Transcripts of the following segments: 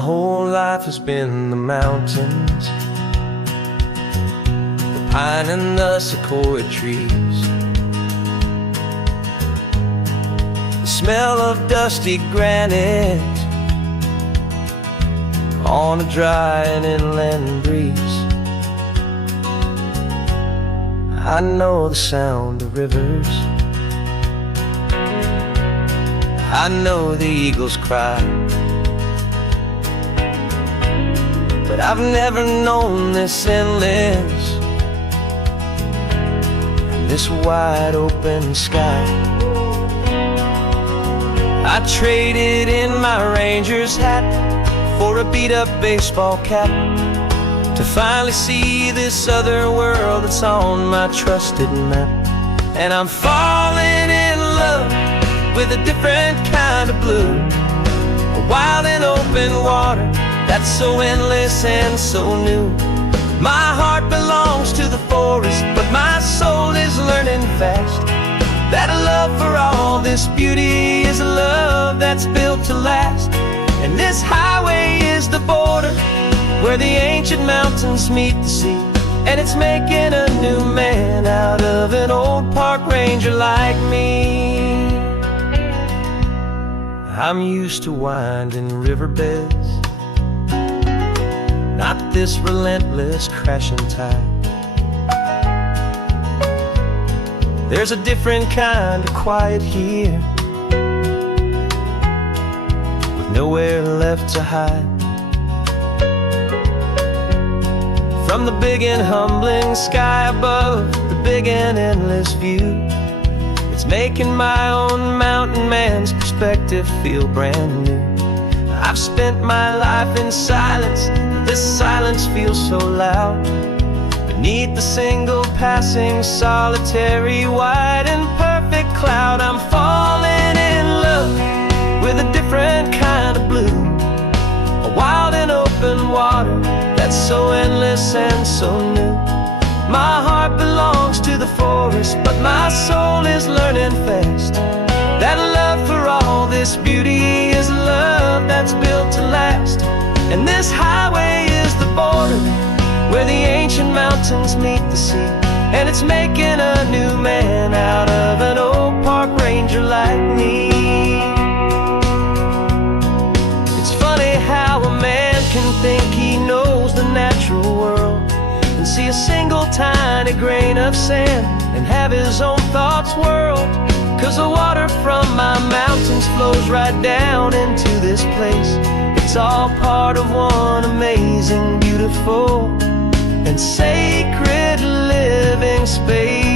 My whole life has been the mountains, the pine and the sequoia trees, the smell of dusty granite on a dry and inland breeze. I know the sound of rivers, I know the eagles cry, but I've never known this endless, this wide open sky. I traded in my ranger's hat for a beat-up baseball cap, to finally see this other world that's on my trusted map. And I'm falling in love with a different kind of blue, a wild and open water that's so endless and so new. My heart belongs to the forest, but my soul is learning fast that a love for all this beauty is a love that's built to last. And this highway is the border where the ancient mountains meet the sea, and it's making a new man out of an old park ranger like me. I'm used to winding riverbeds, not this relentless crashing tide. There's a different kind of quiet here, with nowhere left to hide. From the big and humbling sky above, the big and endless view, it's making my own mountain man's perspective feel brand new. I've spent my life in silence, this silence feels so loud. Beneath the single passing solitary white and perfect cloud, I'm falling in love with a different kind of blue, a wild and open water that's so endless and so new. My heart belongs to the forest, but my soul is learning fast that a love for all this beauty is a love that's built to last. And this highway is the border where the ancient mountains meet the sea, and it's making a new man out of an old park ranger like me. It's funny how a man can think he knows the natural world and see a single tiny grain of sand and have his own thoughts whirled. 'Cause the water from my mountains flows right down into this place. It's all part of one amazing, beautiful, and sacred living space.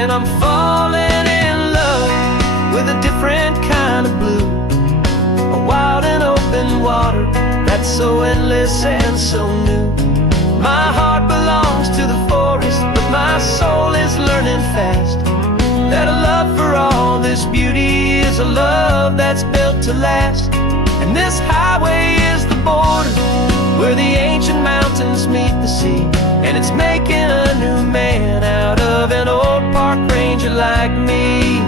And I'm falling in love with a different kind of blue, a wild and open water that's so endless and so new. My heart belongs to the forest, but my soul is learning fast that a love for all this beauty is a love that's built to last. And this highway is the border where the ancient mountains meet the sea, and it's making a new man out of an old park ranger like me.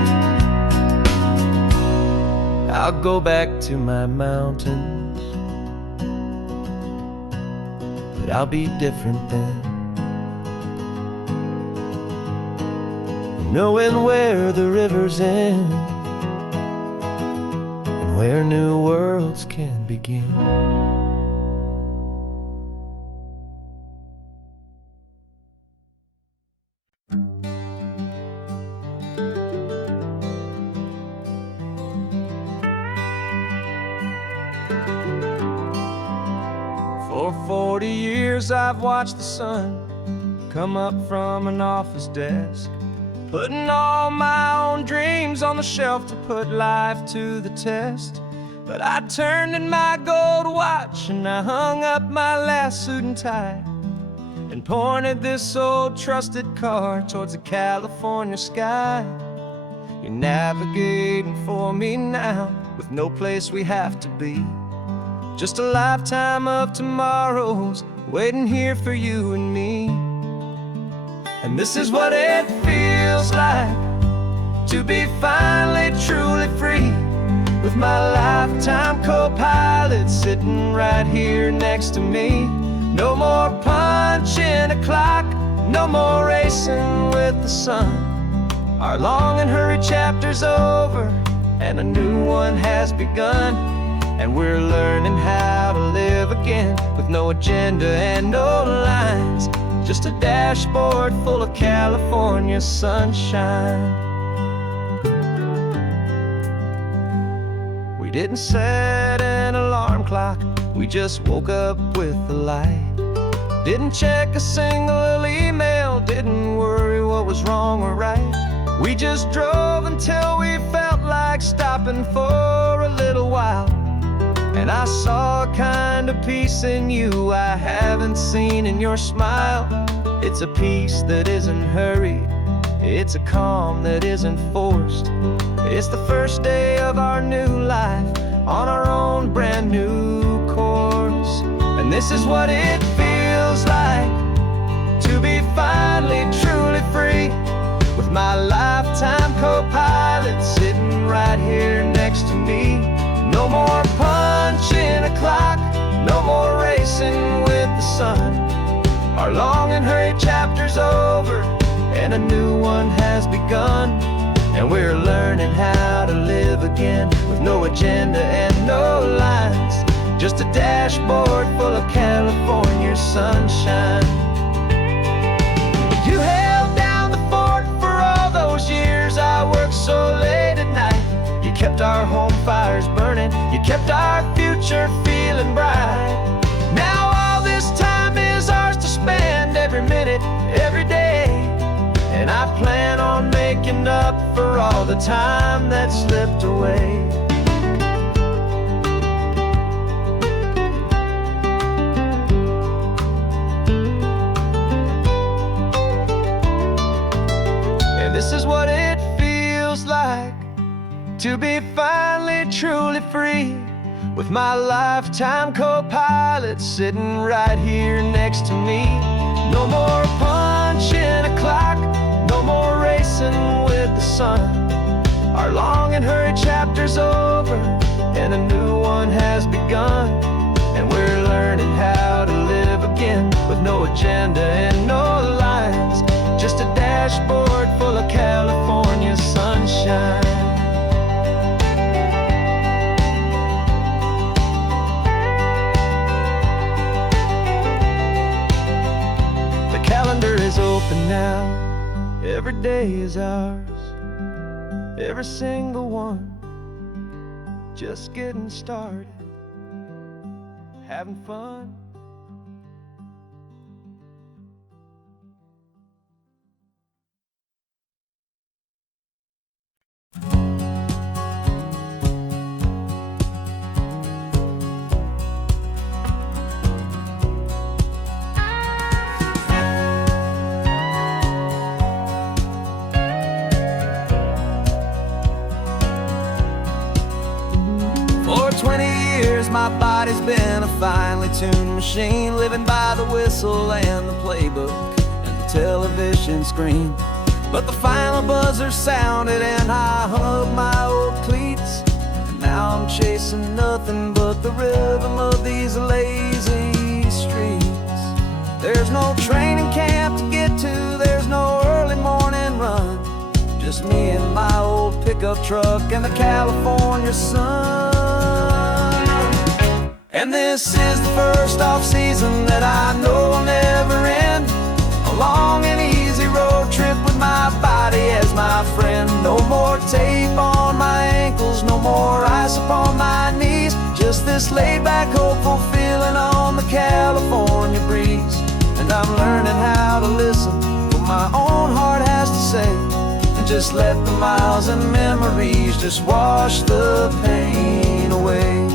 I'll go back to my mountains, but I'll be different then, knowing where the rivers end and where new worlds can begin. For 40 years I've watched the sun come up from an office desk, putting all my own dreams on the shelf to put life to the test. But I turned in my gold watch and I hung up my last suit and tie, and pointed this old trusted car towards the California sky. You're navigating for me now, with no place we have to be. Just a lifetime of tomorrows waiting here for you and me. And this is what it feels like to be finally truly free, with my lifetime co-pilot sitting right here next to me. No more punching a clock, no more racing with the sun. Our long and hurried chapter's over, and a new one has begun. And we're learning how to live again, with no agenda and no lines, just a dashboard full of California sunshine. We didn't set an alarm clock, we just woke up with the light. Didn't check a single email, didn't worry what was wrong or right. We just drove until we felt like stopping for a little while. And I saw a kind of peace in you I haven't seen in your smile. It's a peace that isn't hurried, it's a calm that isn't forced. It's the first day of our new life, on our own brand new course. And this is what it feels like to be finally truly free, with my lifetime co-pilot sitting right here next to me. No more punching a clock, no more racing with the sun. Our long and hurried chapter's over, and a new one has begun. And we're learning how to live again, with no agenda and no lines, just a dashboard full of California sunshine. You held down the fort for all those years I worked so late at night. You kept our home fires burning, you kept our future feeling bright. Now all this time is ours to spend, every minute, every day. And I plan on making up for all the time that slipped away. And this is what it feels like to be finally truly free, with my lifetime co-pilot sitting right here next to me. No more punching a clock, no more racing with the sun. Our long and hurried chapter's over, and a new one has begun. And we're learning how to live again, with no agenda and no lines, just a dashboard full of California sunshine. The calendar is open now, every day is ours, every single one, just getting started, having fun. For 20 years my body's been a finely tuned machine, living by the whistle and the playbook and the television screen. But the final buzzer sounded and I hung up my old cleats, and now I'm chasing nothing but the rhythm of these lazy streets. There's no training camp to get to, there's no early morning run, just me and my old pickup truck and the California sun. And this is the first off-season that I know will never end, a long and easy road trip with my body as my friend. No more tape on my ankles, no more ice upon my knees, just this laid-back, hopeful feeling on the California breeze. And I'm learning how to listen what my own heart has to say, and just let the miles and memories just wash the pain away.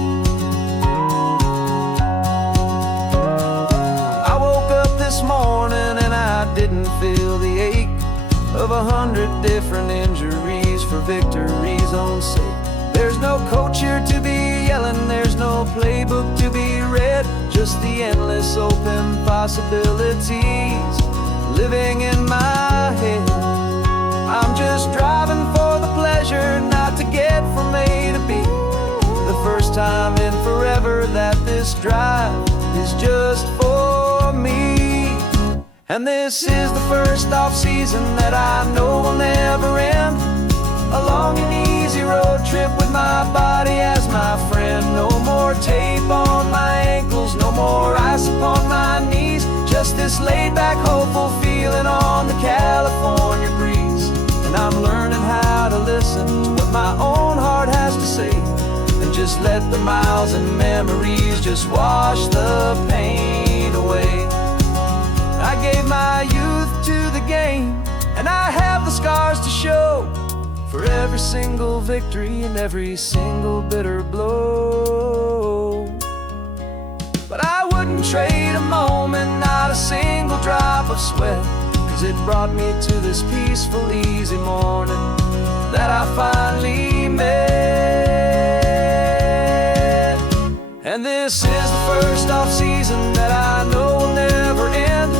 I woke up this morning and I didn't feel the ache of 100 different injuries for victory's own sake. There's no coach here to be yelling, there's no no playbook to be read, just the endless open possibilities living in my head. I'm just driving for the pleasure, not to get from A to B. The first time in forever that this drive is just for me. And this is the first off-season that I know will never end. A long and easy road trip with my body as my friend. No more tape on my ankles, no more ice upon my knees. Just this laid-back, hopeful feeling on the California breeze. And I'm learning how to listen to what my own heart has to say, and just let the miles and memories just wash the pain away. I gave my youth to the game, and I have the scars to show for every single victory and every single bitter blow. But I wouldn't trade a moment, not a single drop of sweat, 'cause it brought me to this peaceful, easy morning that I finally met. And this is the first off-season that I know will never end.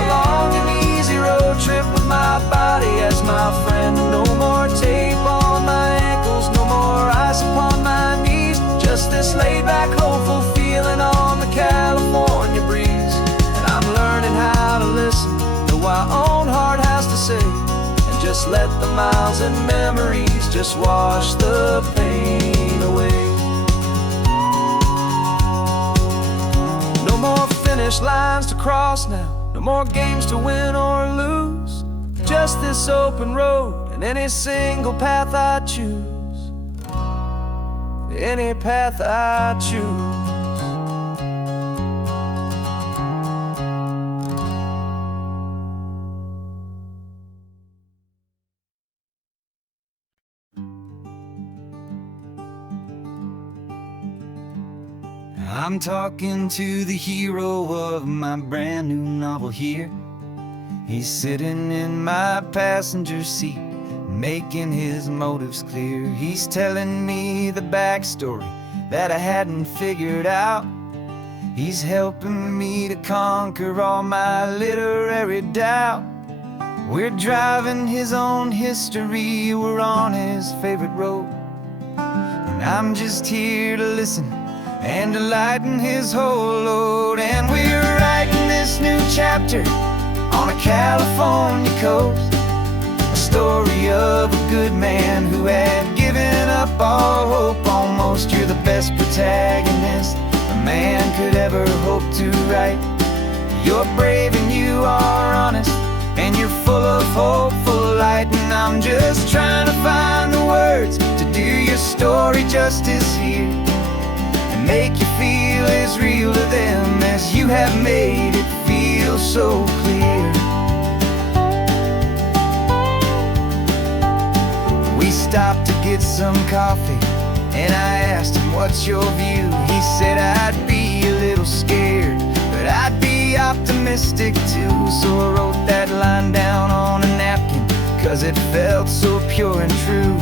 A long and easy road trip with my body as my friend. No more tape on my ankles, no more ice upon my knees. Just this laid-back, hopeful feeling on the California breeze. And I'm learning how to listen to what my own heart has to say, and just let the miles and memories just wash the pain away. No more finish lines to cross now, no more games to win or lose. Just this open road and any single path I choose. Any path I choose. I'm talking to the hero of my brand new novel here. He's sitting in my passenger seat, making his motives clear. He's telling me the backstory that I hadn't figured out. He's helping me to conquer all my literary doubt. We're driving his own history, we're on his favorite road, and I'm just here to listen and to lighten his whole load. And we're writing this new chapter on a California coast, a story of a good man who had given up all hope almost. You're the best protagonist a man could ever hope to write. You're brave and you are honest, and you're full of hopeful light. And I'm just trying to find the words to do your story justice here, make you feel as real to them as you have made it feel so clear. We stopped to get some coffee, and I asked him, what's your view? He said, I'd be a little scared, but I'd be optimistic too. So I wrote that line down on a napkin, 'cause it felt so pure and true.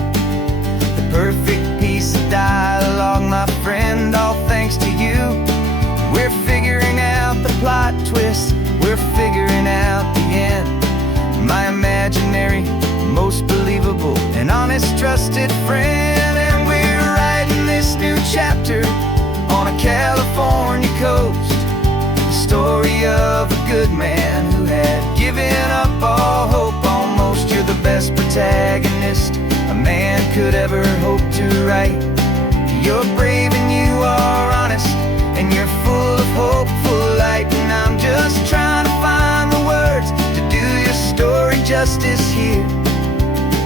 The perfect piece of dialogue, my friend, all thanks to you. We're figuring out the plot twist, we're figuring out the end. My imaginary, most believable and honest trusted friend. And we're writing this new chapter on a California coast, the story of a good man who had given up all hope almost. You're the best protagonist a man could ever hope to write. You're brave and you are honest, and you're full of hopeful light. And I'm just trying to find the words to do your story justice here,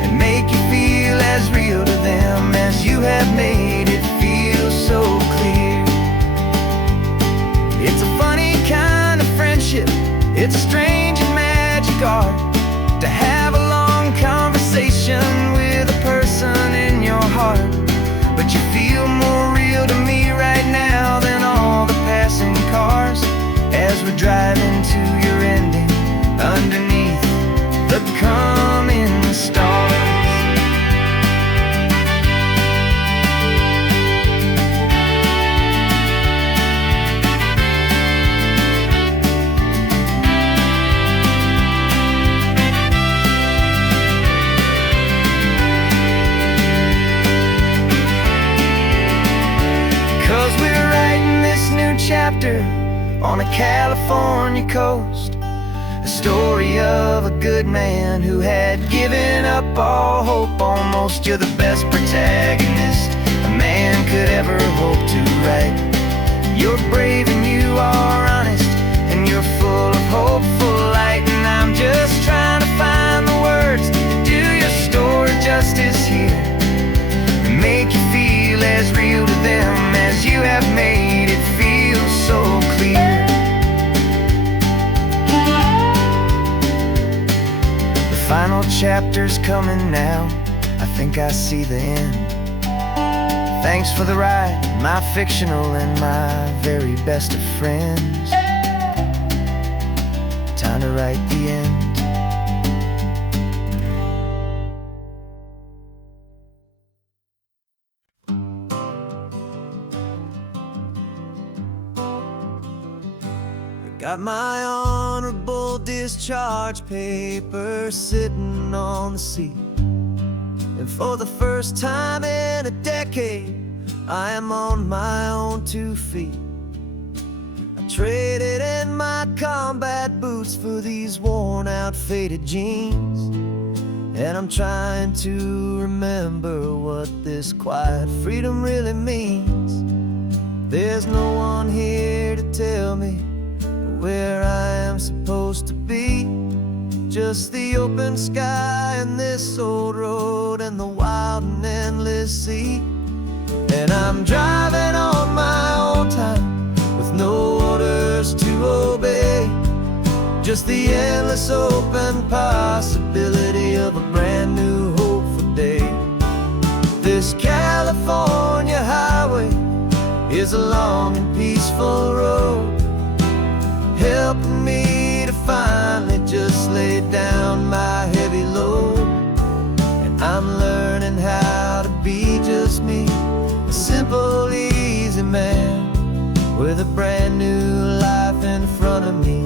and make you feel as real to them as you have made it feel so clear. It's a funny kind of friendship, it's a strange and magic art to have a long conversation with a person in your heart. But you feel more real to me right now than all the passing cars, as we're driving to your ending underneath the coming stars. adventure on a California coast. A story of a good man who had given up all hope almost. You're the best protagonist a man could ever hope to write. You're brave and you are honest, and you're full of hopeful light. And I'm just trying to find the words to do your story justice here, and make you feel as real to them as you have made it feel so clear. The final chapter's coming now, I think I see the end. Thanks for the ride, my fictional and my very best of friends. Time to write the end. Got my honorable discharge paper sitting on the seat, and for the first time in a decade, I am on my own 2 feet. I traded in my combat boots for these worn out faded jeans, and I'm trying to remember what this quiet freedom really means. There's no one here to tell me where I am supposed to be, just the open sky and this old road and the wild and endless sea. And I'm driving on my own time with no orders to obey, just the endless open possibility of a brand new hopeful day. This California highway is a long and peaceful road, helping me to finally just lay down my heavy load. And I'm learning how to be just me, a simple, easy man with a brand new life in front of me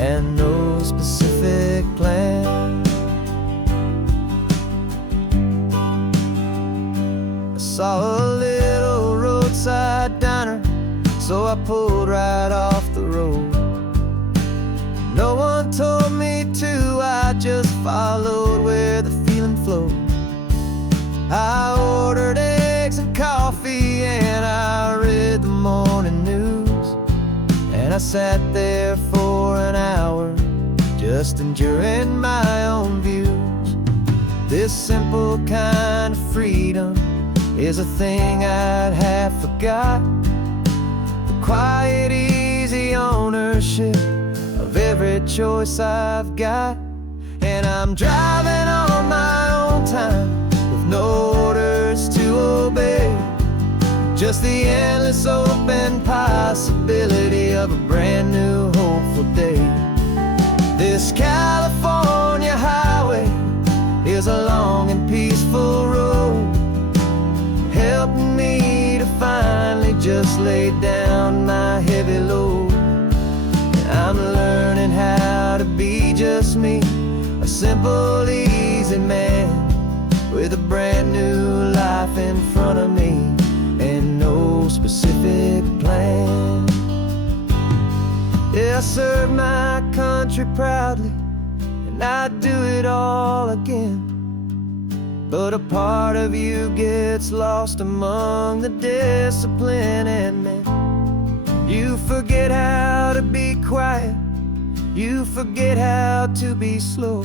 and no specific plan. I saw a little roadside diner, so I pulled right off the road. No one told me to, I just followed where the feeling flowed. I ordered eggs and coffee and I read the morning news, and I sat there for an hour just enduring my own views. This simple kind of freedom is a thing I'd have forgot, the quiet, easy ownership of every choice I've got. And I'm driving on my own time with no orders to obey, just the endless open possibility of a brand new hopeful day. This California highway is a long and peaceful road, helping me to finally just lay down my heavy load. I'm learning how to be just me, a simple, easy man with a brand new life in front of me and no specific plan. Yeah, I serve my country proudly and I'd do it all again, but a part of you gets lost among the discipline and men. You forget how to be quiet, you forget how to be slow,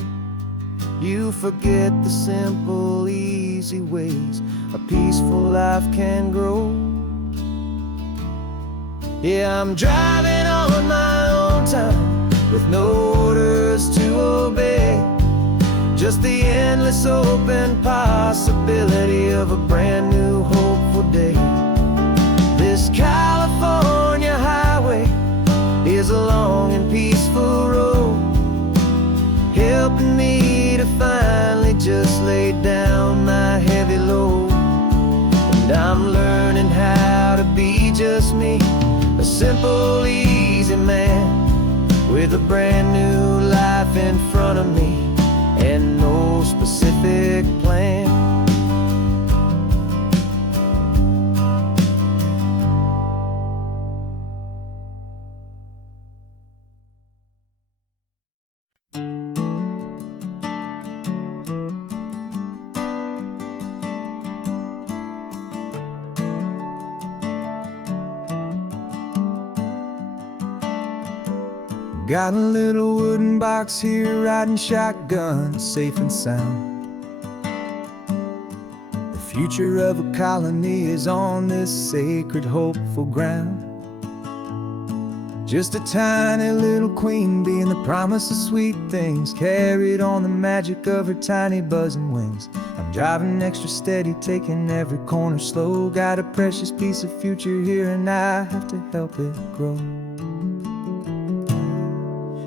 you forget the simple, easy ways a peaceful life can grow. Yeah, I'm driving on my own time with no orders to obey, just the endless open possibility of a brand new hopeful day. This California highway is a long and peaceful road, helping me to finally just lay down my heavy load. And I'm learning how to be just me, a simple, easy man with a brand new life in front of me and no specific plan. Got a little wooden box here, riding shotgun, safe and sound. The future of a colony is on this sacred, hopeful ground. Just a tiny little queen bee and the promise of sweet things, carried on the magic of her tiny buzzing wings. I'm driving extra steady, taking every corner slow. Got a precious piece of future here and I have to help it grow.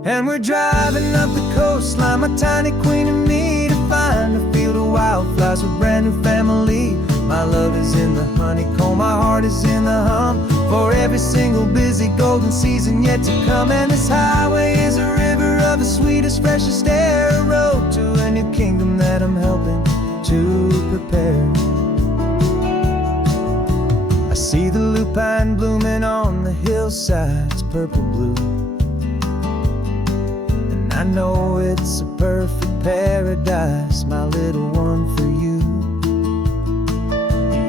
And we're driving up the coastline, my tiny queen and me, to find a field of wildflowers with brand new family. My love is in the honeycomb, my heart is in the hum, for every single busy golden season yet to come. And this highway is a river of the sweetest, freshest air, a road to a new kingdom that I'm helping to prepare. I see the lupine blooming on the hillsides, purple blue, and I know it's a perfect paradise, my little one, for you.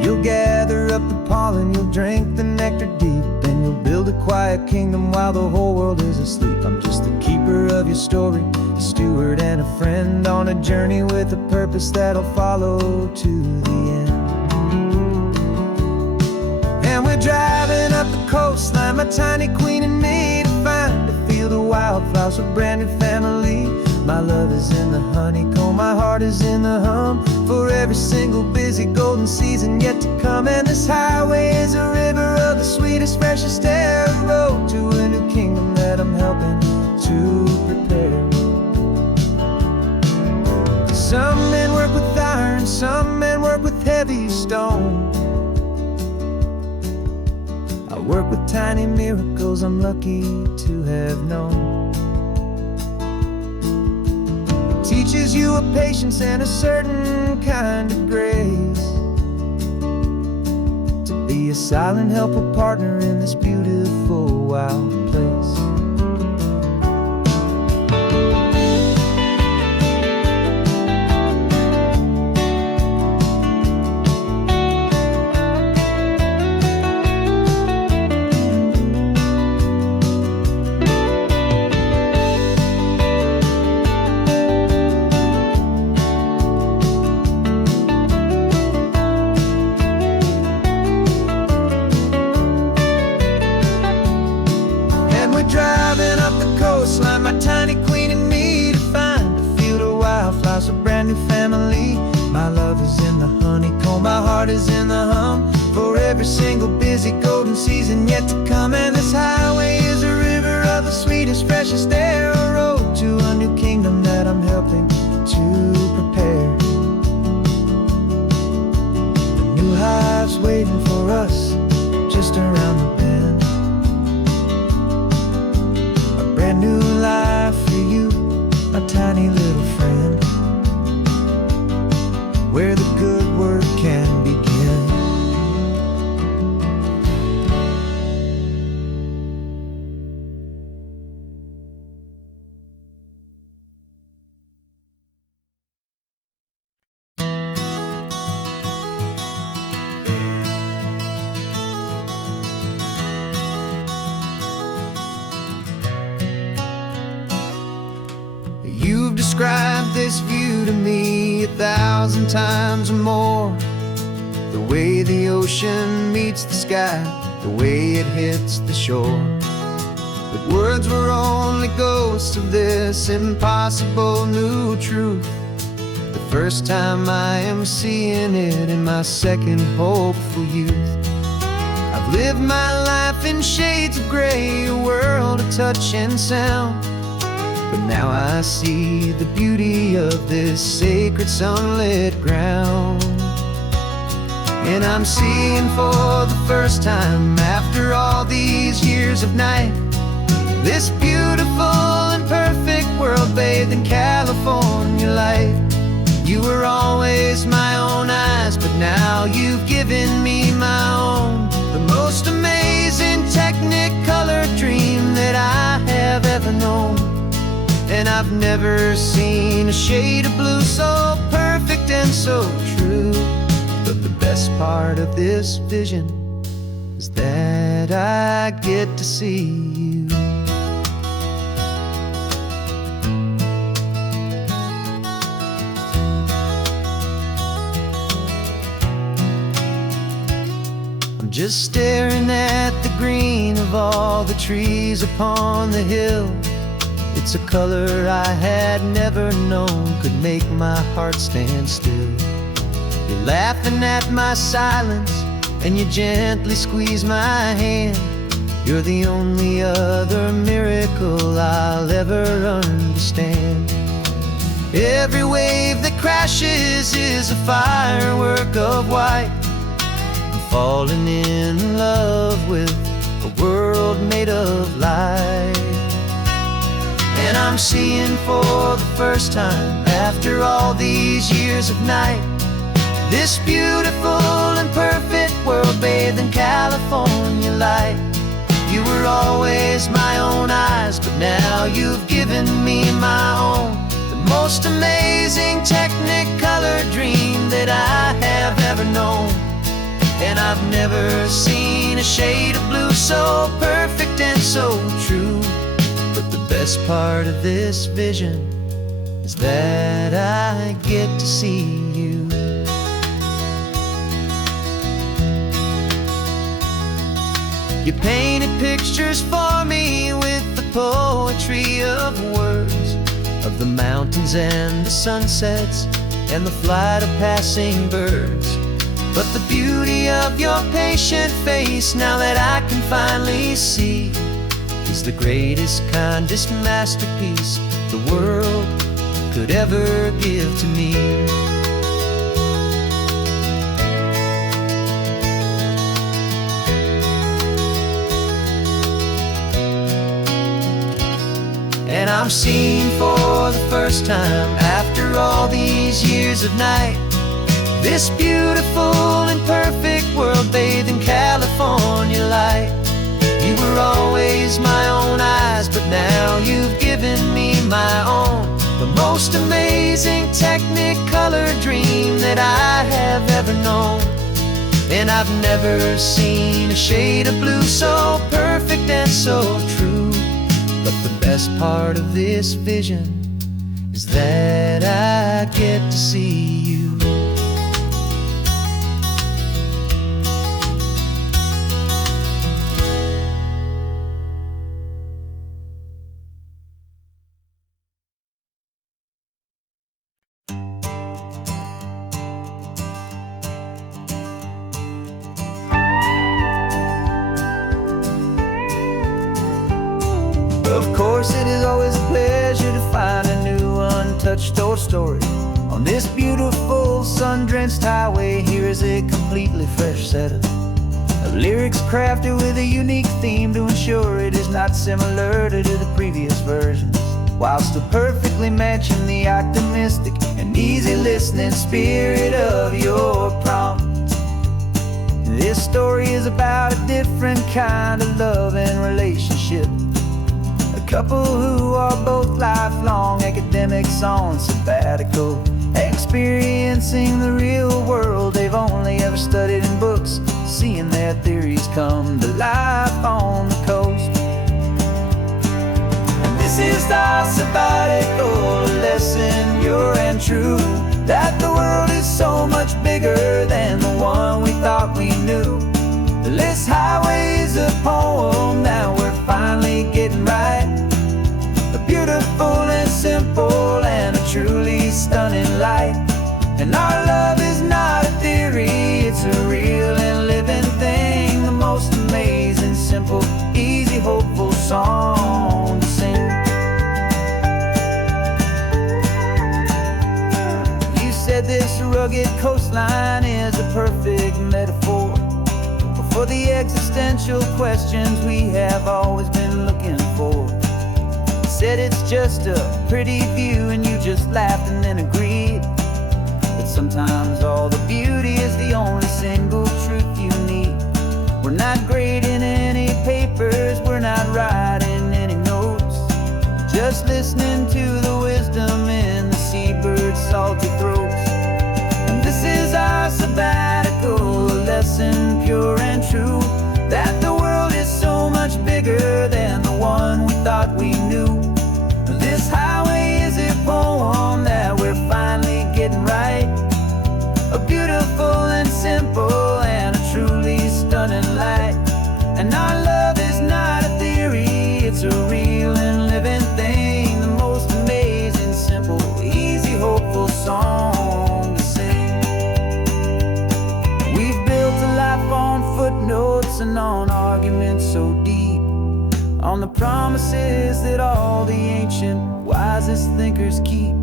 You'll gather up the pollen, you'll drink the nectar deep, and you'll build a quiet kingdom while the whole world is asleep. I'm just the keeper of your story, a steward and a friend, on a journey with a purpose that'll follow to the end. And we're driving up the coastline, my tiny queen and me, to find a field of wildflowers with brand new family. My love is in the honeycomb, my heart is in the hum, for every single busy golden season yet to come. And this highway is a river of the sweetest, freshest air, a road to a new kingdom that I'm helping to prepare. Some men work with iron, some men work with heavy stone. I work with tiny miracles I'm lucky to have known. Teaches you a patience and a certain kind of grace, to be a silent, helpful partner in this beautiful, wild place. Driving up the coastline, my tiny queen and me, to find a field of wildflowers, a brand new family. My love is in the honeycomb, my heart is in the hum, for every single busy golden season yet to come. And this highway is a river of the sweetest, freshest air, a road to a new kingdom that I'm helping to prepare. The new hive's waiting for us just around the bend. Brand new life for you, my tiny little friend, where the good work can begin. You've described this view to me 1,000 times or more, the way the ocean meets the sky, the way it hits the shore. But words were only ghosts of this impossible new truth. The first time I am seeing it in my second hopeful youth. I've lived my life in shades of gray, a world of touch and sound, but now I see the beauty of this sacred sunlit ground. And I'm seeing for the first time, after all these years of night, this beautiful and perfect world bathed in California light. You were always my own eyes, but now you've given me my own, the most amazing technicolor dream that I have ever known. And I've never seen a shade of blue so perfect and so true. But the best part of this vision is that I get to see you. I'm just staring at the green of all the trees upon the hill. It's a color I had never known could make my heart stand still. You're laughing at my silence, and you gently squeeze my hand. You're the only other miracle I'll ever understand. Every wave that crashes is a firework of white. I'm falling in love with a world made of light. And I'm seeing for the first time, after all these years of night, this beautiful and perfect world bathed in California light. You were always my own eyes, but now you've given me my own. The most amazing technicolor dream that I have ever known. And I've never seen a shade of blue so perfect and so true. But the best part of this vision is that I get to see you. You painted pictures for me with the poetry of words, of the mountains and the sunsets and the flight of passing birds. But the beauty of your patient face, now that I can finally see, is the greatest, kindest masterpiece the world could ever give to me. And I'm seeing for the first time, after all these years of night, this beautiful and perfect world bathed in California light. You were always my own eyes, but now you've given me my own. The most amazing technicolor dream that I have ever known. And I've never seen a shade of blue so perfect and so true. But the best part of this vision is that I get to see you. Of course, it is always a pleasure to find a new untouched old story. On this beautiful sun-drenched highway, here is a completely fresh set of lyrics crafted with a unique theme to ensure it is not similar to the previous versions, while still perfectly matching the optimistic and easy listening spirit of your prompt. This story is about a different kind of love and relationship. A couple who are both lifelong academics on sabbatical, experiencing the real world they've only ever studied in books, seeing their theories come to life on the coast. And this is our sabbatical lesson, pure and true, that the world is so much bigger than the one we thought we knew. This highway is a poem that we're finally getting right. A beautiful and simple and a truly stunning light. And our love is not a theory, it's a real and living thing. The most amazing, simple, easy, hopeful song to sing. You said this rugged coastline is a perfect metaphor for the existential questions we have always been looking for. Said it's just a pretty view and you just laughed and then agreed. But sometimes all the beauty is the only single truth you need. We're not grading any papers, we're not writing any notes, just listening to the wisdom in the seabird's salty throats. And this is our sabbatical lesson, pure and true, that the world is so much bigger than the one we thought we knew. This highway is a poem that we're finally getting right. A beautiful and simple and a truly stunning And our love is not a theory, it's a real and living thing. The most amazing, simple, easy, hopeful song to sing. We've built a life on footnotes and on arguments so deep, on the promises that all the ancient, wisest thinkers keep.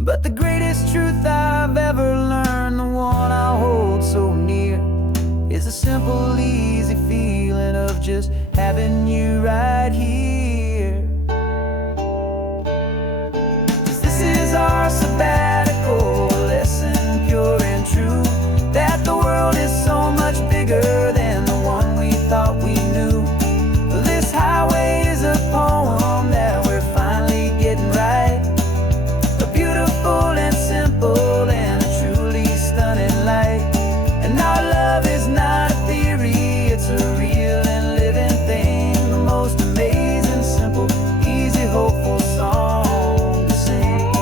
But the greatest truth I've ever learned, the one I hold so near, is a simple, easy feeling of just having you right here. 'Cause this is our sabbatical lesson, pure and true, that the world is so much bigger than the one we thought we knew. This highway is a poem that we're finally getting right, a beautiful and simple and a truly stunning light. And our love is not a theory, it's a real and living thing. The most amazing, simple, easy, hopeful song to sing.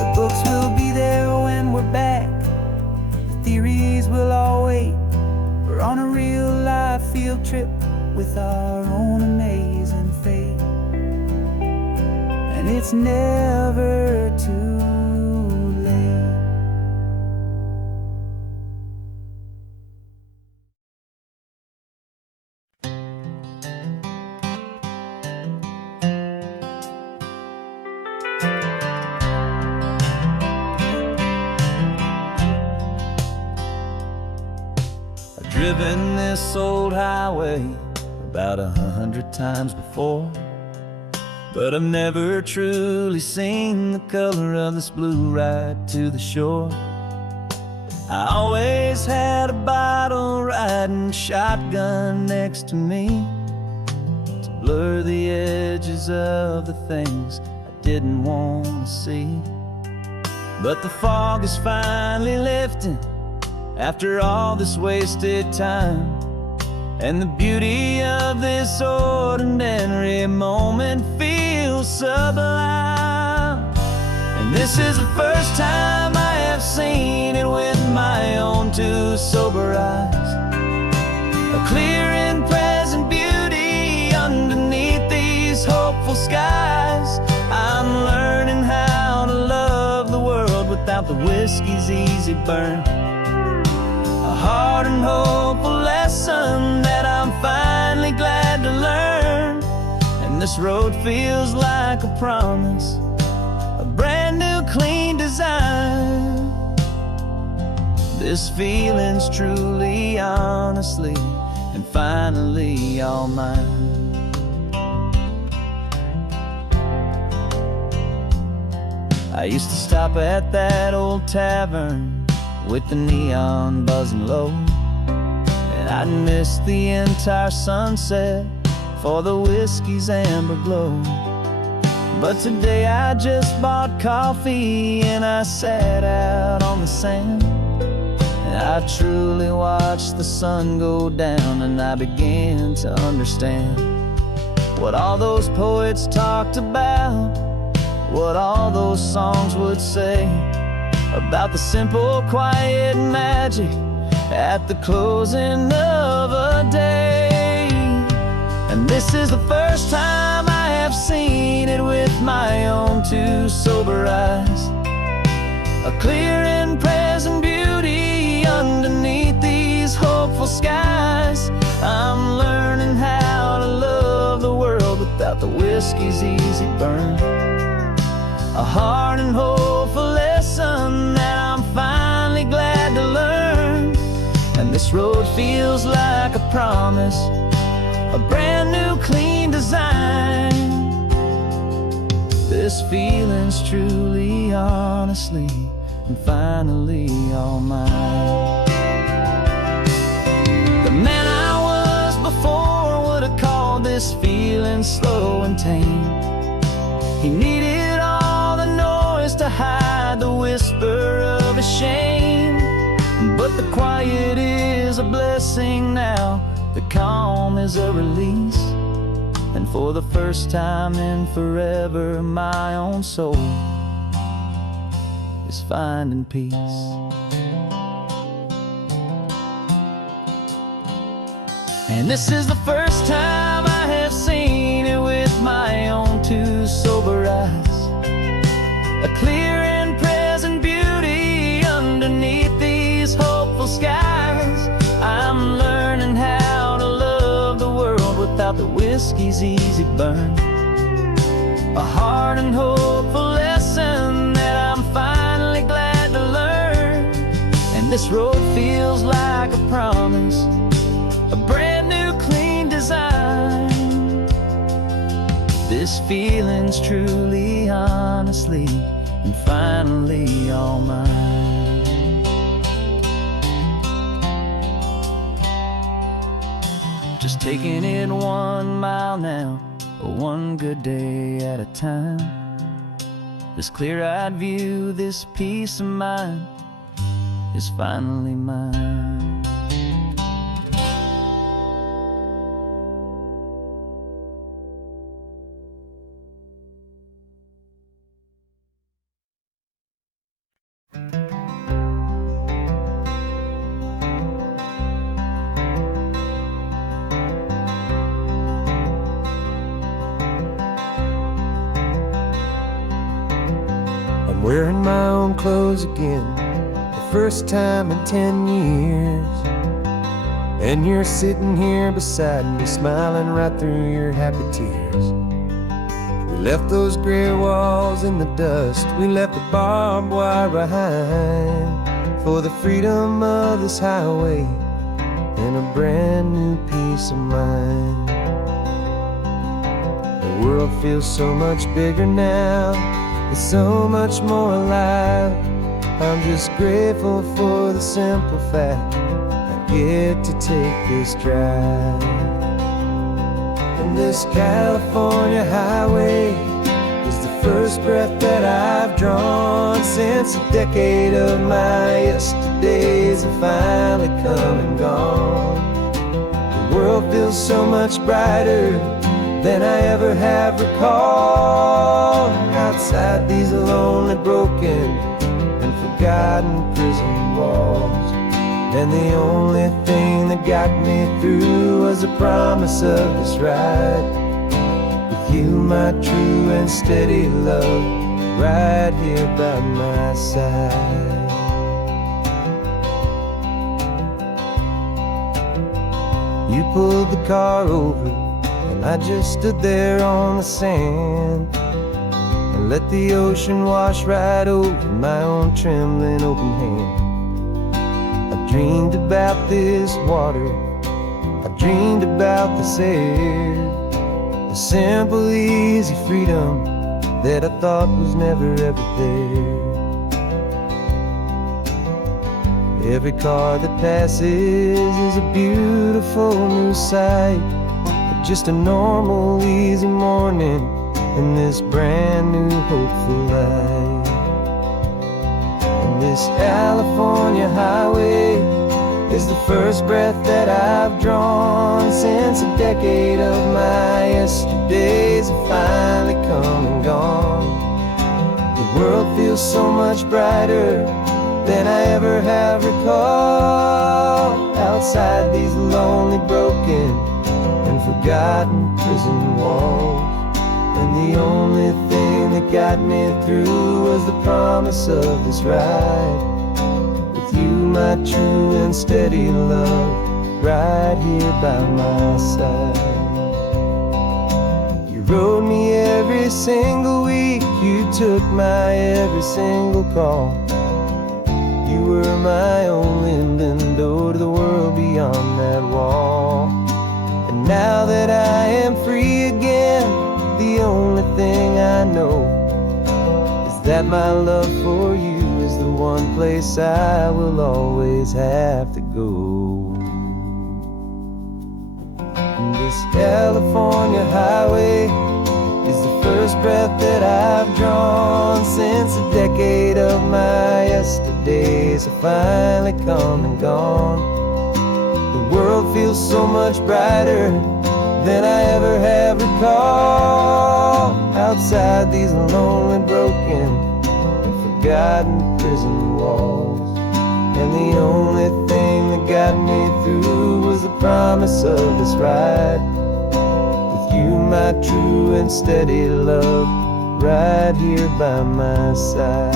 The books will be there when we're back, the theories will all wait. We're on a real life field trip with our own amazing fate, and it's never too late. I've driven this old highway about 100 times before, but I've never truly seen the color of this blue right to the shore. I always had a bottle riding shotgun next to me to blur the edges of the things I didn't want to see. But the fog is finally lifting after all this wasted time, and the beauty of this ordinary moment feels sublime. And this is the first time I have seen it with my own two sober eyes, a clear and present beauty underneath these hopeful skies. I'm learning how to love the world without the whiskey's easy burn, a hard and hopeful lesson that I'm finally glad to learn. And this road feels like a promise, a brand new clean design. This feeling's truly, honestly, and finally all mine. I used to stop at that old tavern with the neon buzzing low, and I'd miss the entire sunset for the whiskey's amber glow. But today I just bought coffee and I sat out on the sand, and I truly watched the sun go down, and I began to understand what all those poets talked about, what all those songs would say about the simple, quiet magic at the closing of a day. And this is the first time I have seen it with my own two sober eyes, a clear and present beauty underneath these hopeful skies. I'm learning how to love the world without the whiskey's easy burn, a hard and hopeful lesson that I'm finally glad to learn. And this road feels like a promise, a brand new clean design. This feeling's truly, honestly, and finally all mine. The man I was before would have called this feeling slow and tame. He needed all the noise to hide the whisper of his shame. But the quiet is a blessing now, the calm is a release, and for the first time in forever my own soul is finding peace. And this is the first time I have seen it with my own two sober eyes. A clear and present beauty underneath these hopeful skies. I'm learning how to love the world without the whiskey's easy burn. A hard and hopeful lesson that I'm finally glad to learn. And this road feels like a promise, a brand new clean design. This feeling's truly, honestly, and finally all mine. Just taking it 1 mile now, one good day at a time. This clear-eyed view, this peace of mind is finally mine. I'm wearing my own clothes again, the first time in 10 years. And you're sitting here beside me, smiling right through your happy tears. We left those gray walls in the dust, we left the barbed wire behind, for the freedom of this highway and a brand new peace of mind. The world feels so much bigger now, it's so much more alive. I'm just grateful for the simple fact I get to take this drive. And this California highway is the first breath that I've drawn since a decade of my yesterdays have finally come and gone. The world feels so much brighter than I ever have recalled. Outside these lonely, broken, and forgotten prison walls. And the only thing that got me through was the promise of this ride. With you, my true and steady love, right here by my side. You pulled the car over, and I just stood there on the sand and let the ocean wash right over my own trembling open hand. I dreamed about this water, I dreamed about this air, the simple, easy freedom that I thought was never ever there. Every car that passes is a beautiful new sight, just a normal, easy morning in this brand new, hopeful life. And this California highway is the first breath that I've drawn since a decade of my yesterdays have finally come and gone. The world feels so much brighter than I ever have recalled. Outside these lonely, broken, and forgotten prison walls. And the only thing that got me through was the promise of this ride. With you, my true and steady love, right here by my side. You rode me every single week, you took my every single call. You were my only window to the world beyond that wall. And now that I am free again, the only thing I know is that my love for you is the one place I will always have to go. And this California highway is the first breath that I've drawn since a decade of my yesterdays have finally come and gone. The world feels so much brighter than I ever have recalled. Outside these lonely, broken, and forgotten prison walls. And the only thing that that got me through was the promise of this ride. With you, my true and steady love, right here by my side.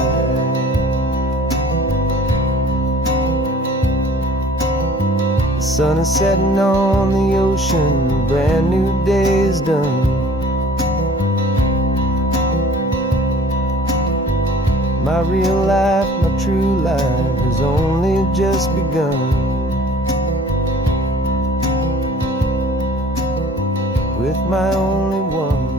The sun is setting on the ocean, a brand new day is done. My real life, my true life has only just begun. With my only one.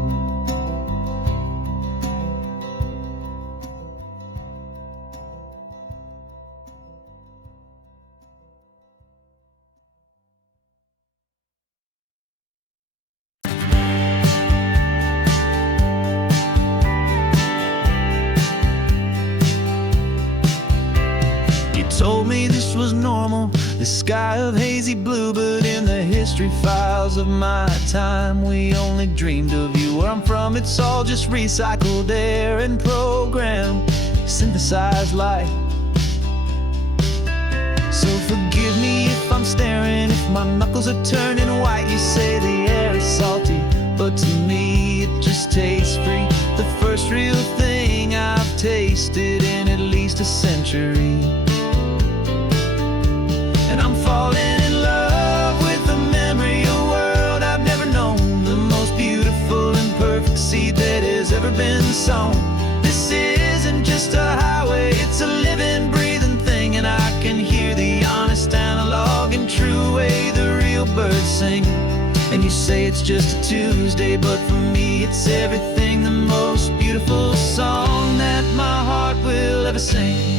Told me this was normal, this sky of hazy blue, but in the history files of my time, we only dreamed of you. Where I'm from, it's all just recycled air and programmed, synthesized light. So forgive me if I'm staring, if my knuckles are turning white. You say the air is salty, but to me it just tastes free. The first real thing I've tasted in at least a century. And I'm falling in love with the memory of a world I've never known, the most beautiful and perfect seed that has ever been sown. This isn't just a highway, it's a living, breathing thing, and I can hear the honest analog and true way the real birds sing. And you say it's just a Tuesday, but for me it's everything, the most beautiful song that my heart will ever sing.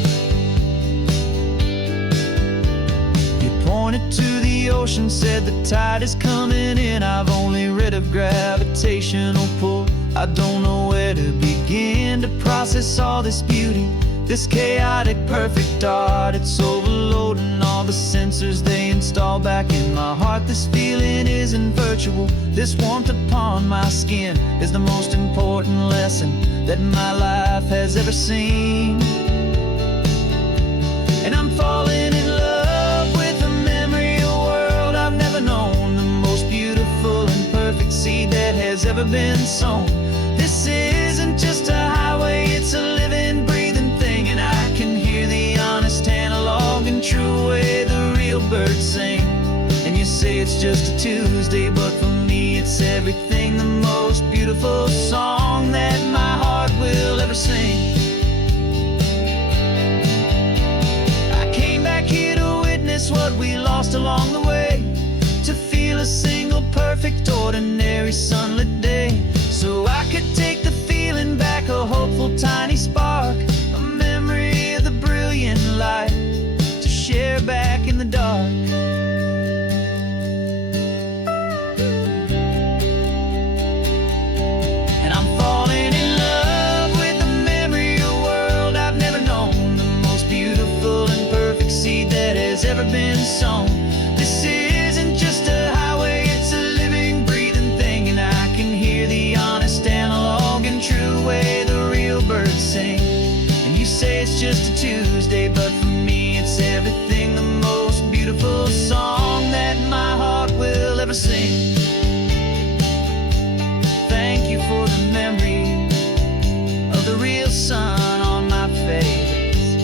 Pointed to the ocean, said the tide is coming in. I've only read of gravitational pull. I don't know where to begin to process all this beauty, this chaotic perfect art. It's overloading all the sensors they install back in my heart. This feeling isn't virtual, this warmth upon my skin is the most important lesson that my life has ever seen. And I'm falling in love known, the most beautiful and perfect seed that has ever been sown. This isn't just a highway, it's a living, breathing thing, and I can hear the honest analog and true way the real birds sing. And you say it's just a Tuesday, but for me it's everything, the most beautiful song that my heart will ever sing. I came back here to witness what we lost along the way, to feel a single perfect ordinary sunlit day, so I could take the feeling back, a hopeful tiny spark, a memory of the brilliant light to share back in the dark. And I'm falling in love with the memory of a world I've never known, the most beautiful and perfect seed that has ever been sown. This isn't just a highway, it's a living, breathing thing, and I can hear the honest analog and true way the real birds sing. And you say it's just a Tuesday, but for me it's everything, the most beautiful song that my heart will ever sing. Thank you for the memory of the real sun on my face,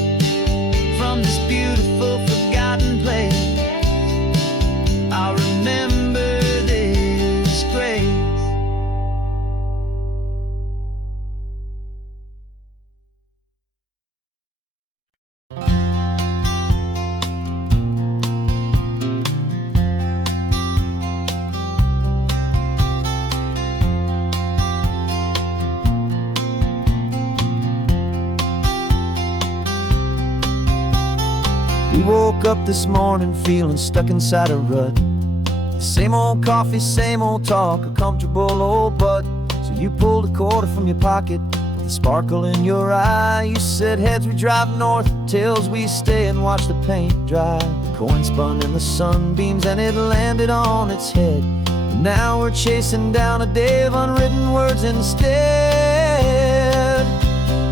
from this beautiful forgotten place. I'll remember this grace. We woke up this morning feeling stuck inside a rut. Same old coffee, same old talk, a comfortable old butt. So you pulled a quarter from your pocket with a sparkle in your eye. You said heads we drive north, tails we stay and watch the paint dry. The coin spun in the sunbeams and it landed on its head. And now we're chasing down a day of unwritten words instead.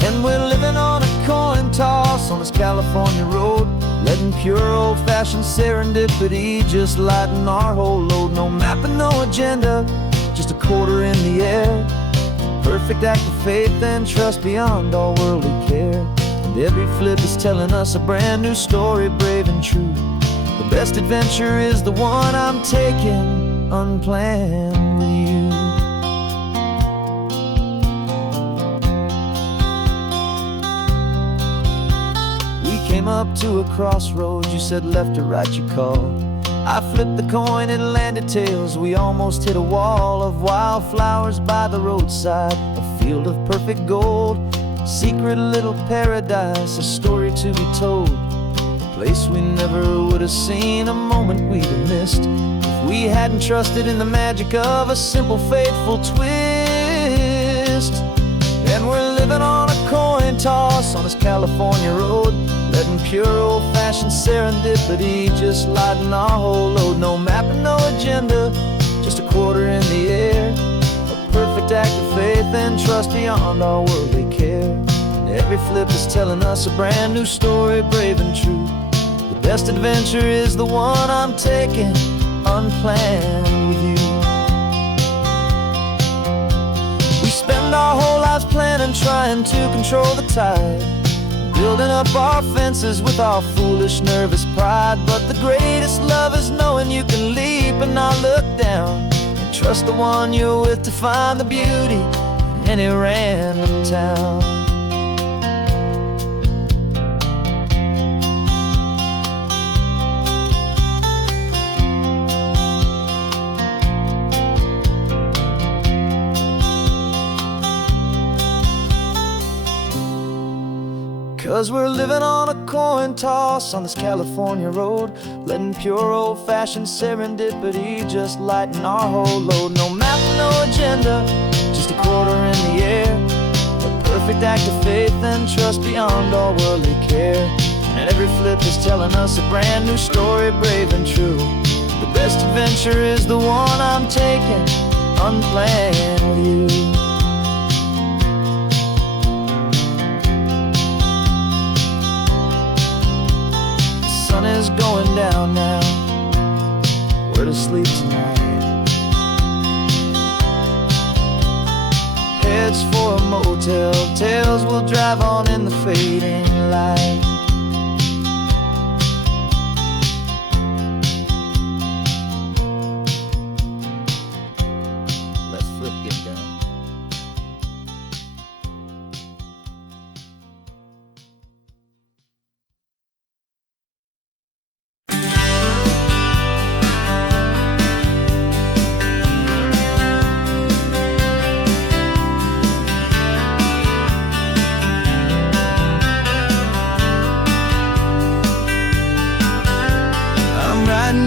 And we're living on a coin toss on this California road. letting pure old-fashioned serendipity just lighten our whole load. No map and no agenda, just a quarter in the air. Perfect act of faith and trust beyond all worldly care. And every flip is telling us a brand new story, brave and true. The best adventure is the one I'm taking unplanned with you. Came up to a crossroads, you said left or right, you called. I flipped the coin, it landed tails. We almost hit a wall of wildflowers by the roadside, a field of perfect gold, secret little paradise, a story to be told. A place we never would have seen, a moment we'd have missed if we hadn't trusted in the magic of a simple, faithful twist. And we're living on a coin toss on this California road, letting pure old-fashioned serendipity just lighten our whole load. No map and no agenda, just a quarter in the air. A perfect act of faith and trust beyond our worldly care. And every flip is telling us a brand new story, brave and true. The best adventure is the one I'm taking unplanned with you. We spend our whole lives planning, trying to control the tide, building up our fences with our foolish, nervous pride. But the greatest love is knowing you can leap and not look down, and trust the one you're with to find the beauty in any random town. 'Cause we're living on a coin toss on this California road, letting pure old-fashioned serendipity just lighten our whole load. No map, no agenda, just a quarter in the air. A perfect act of faith and trust beyond all worldly care. And every flip is telling us a brand new story, brave and true. The best adventure is the one I'm taking unplanned with you. Sun is going down now, we're to sleep tonight. Heads for a motel, tails will drive on in the fading light. Let's flip get done.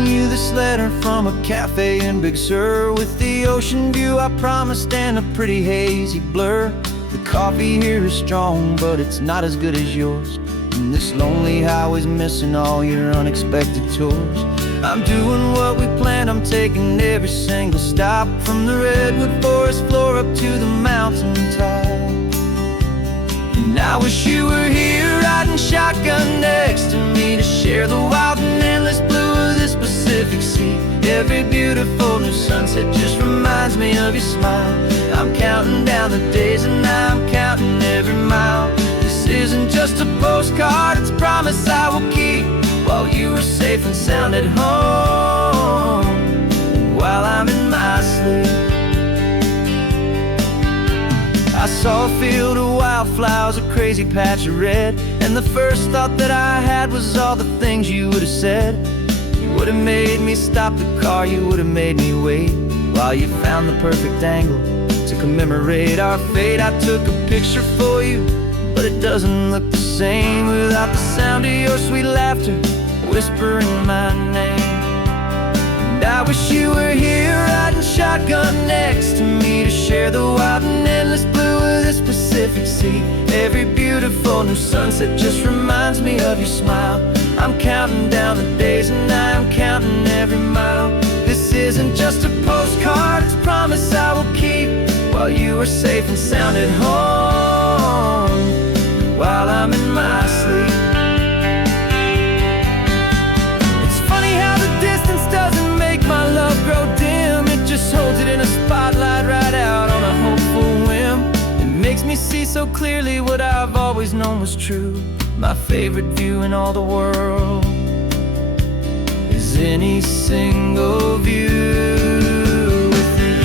You this letter from a cafe in Big Sur, with the ocean view I promised and a pretty hazy blur. The coffee here is strong, but it's not as good as yours, and this lonely highway's missing all your unexpected tours. I'm doing what we planned, I'm taking every single stop, from the redwood forest floor up to the mountain top. And I wish you were here riding shotgun next to me, to share the wild and endless blue of this Pacific Sea. Every beautiful new sunset just reminds me of your smile. I'm counting down the days and I'm counting every mile. This isn't just a postcard, it's a promise I will keep, while you are safe and sound at home, while I'm in my sleep. I saw a field of wildflowers, a crazy patch of red, and the first thought that I had was all the things you would have said. You would have made me stop the car, you would have made me wait, while you found the perfect angle to commemorate our fate. I took a picture for you, but it doesn't look the same without the sound of your sweet laughter whispering my name. And I wish you were here riding shotgun next to me, to share the wild and endless blue of this Pacific Sea. Every beautiful new sunset just reminds me of your smile. I'm counting down the days and I'm counting every mile. This isn't just a postcard, it's a promise I will keep, while you are safe and sound at home, while I'm in my sleep. me see so clearly what I've always known was true. My favorite view in all the world is any single view with you.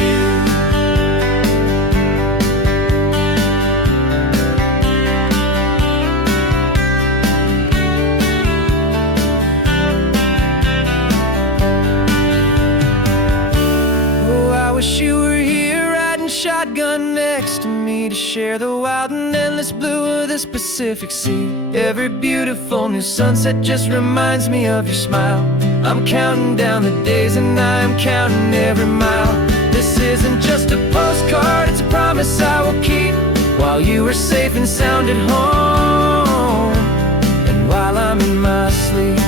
Oh, I wish you were here riding shotgun next to me to share the wild and endless blue of this Pacific Sea. Every beautiful new sunset just reminds me of your smile. I'm counting down the days and I'm counting every mile. This isn't just a postcard, it's a promise I will keep, while you are safe and sound at home, and while I'm in my sleep.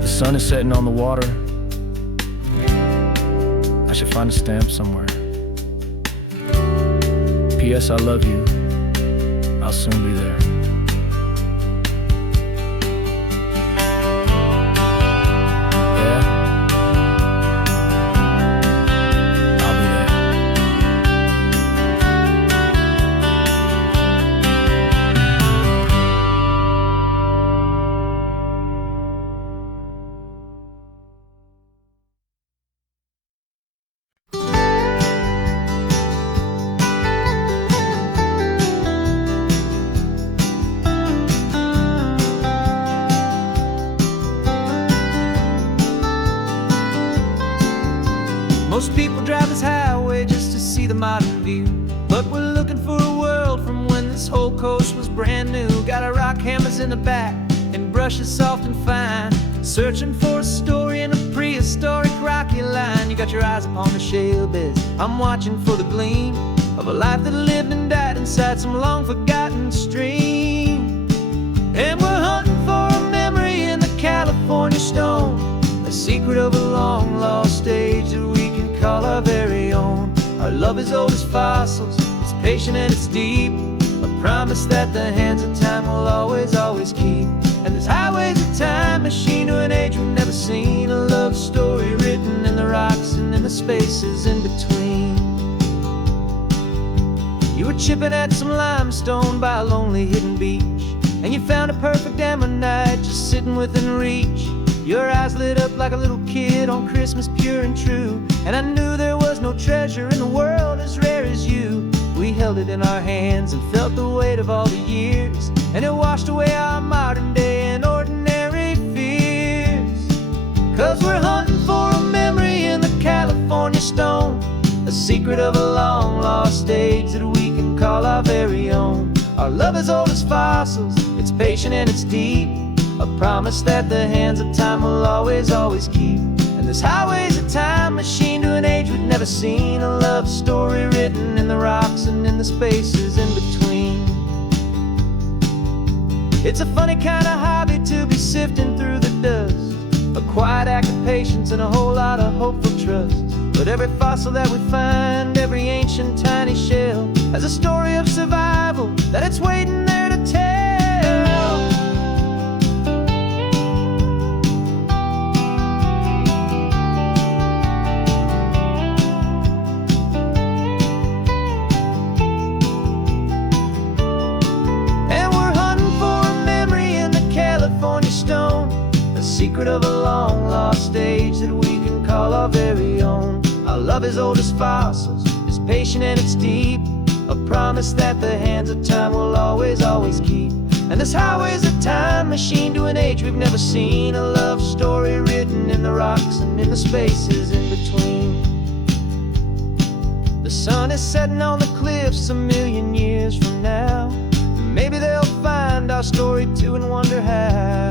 The sun is setting on the water. I should find a stamp somewhere. P.S. I love you. I'll soon be there. Yeah, I'll be there. Most people drive this highway just to see the modern view, but we're looking for a world from when this whole coast was brand new. Got our rock hammers in the back and brushes soft and fine, searching for a story in a prehistoric rocky line. You got your eyes upon the shale beds, I'm watching for the gleam of a life that lived and died inside some long forgotten stream. And we're hunting for a memory in the California stone, a secret of a long lost age that we can call our very own. Our love is old as fossils, it's patient and it's deep, a promise that the hands of time will always, always keep. And this highway's a time machine to an age we've never seen, a love story written in the rocks and in the spaces in between. You were chipping at some limestone by a lonely hidden beach, and you found a perfect ammonite just sitting within reach. Your eyes lit up like a little kid on Christmas, pure and true, and I knew there was no treasure in the world as rare as you. We held it in our hands and felt the weight of all the years, and it washed away our modern day and ordinary fears. 'Cause we're hunting for a memory in the California stone, a secret of a long lost age that we can call our very own. Our love is old as fossils, it's patient and it's deep, a promise that the hands of time will always, always keep. And this highway's a time machine to an age we've never seen, a love story written in the rocks and in the spaces in between. It's a funny kind of hobby to be sifting through the dust, a quiet act of patience and a whole lot of hopeful trust. But every fossil that we find, every ancient tiny shell, has a story of survival that it's waiting there to tell. Secret of a long lost age that we can call our very own. Our love is old as fossils, it's patient and it's deep, a promise that the hands of time will always, always keep. And this highway's a time machine to an age we've never seen, a love story written in the rocks and in the spaces in between. The sun is setting on the cliffs a million years from now, maybe they'll find our story too and wonder how.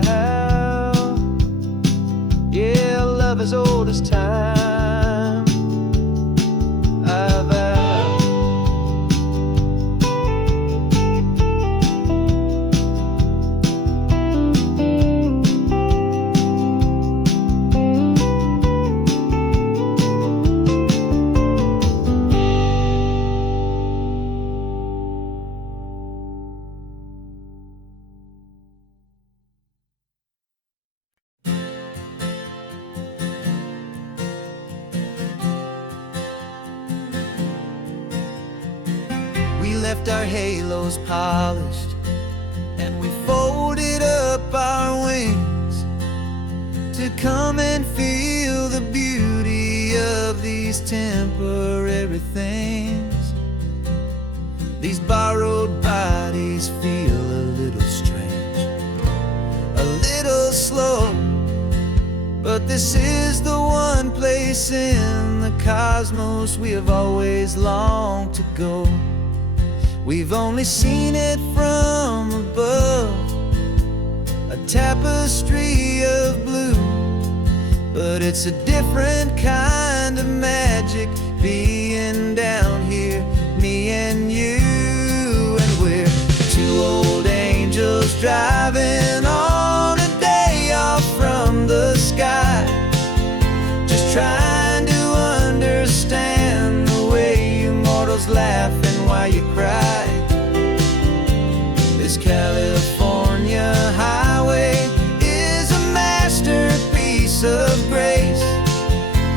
Yeah, love as old as time, I vow. left our halos polished, and we folded up our wings to come and feel the beauty of these temporary things. These borrowed bodies feel a little strange, a little slow, but this is the one place in the cosmos we have always longed to go. We've only seen it from above, a tapestry of blue, but it's a different kind of magic being down here, me and you. And we're two old angels driving on a day off from the sky, just trying to understand the way you mortals laugh and why you cry. This California highway is a masterpiece of grace,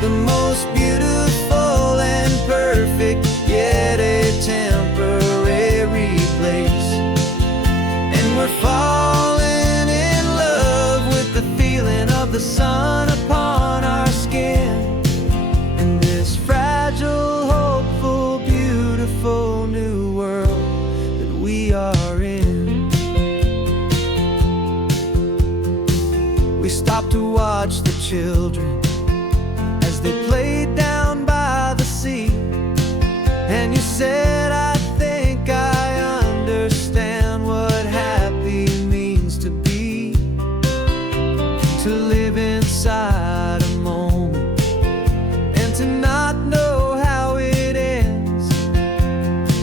the most beautiful and perfect, yet a temporary place. And we're falling in love with the feeling of the sun upon our skin, in this fragile, hopeful, beautiful new world that we are in. We stopped to watch the children as they played down by the sea, and you said, I think I understand what happy means to be, to live inside a moment and to not know how it ends,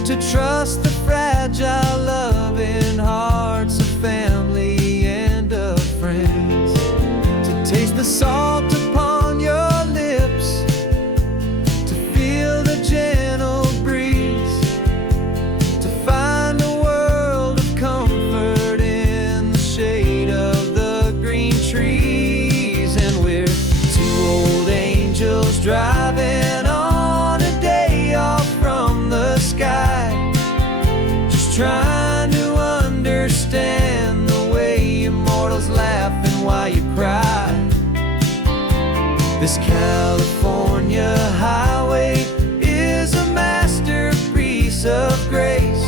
to trust the fragile loving hearts of family and of friends, to taste the salt upon your lips, to feel the gentle breeze, to find a world of comfort in the shade of the green trees. And we're two old angels driving on a day off from the sky, just trying to understand the way you mortals laugh and why you cry. This California highway is a masterpiece of grace,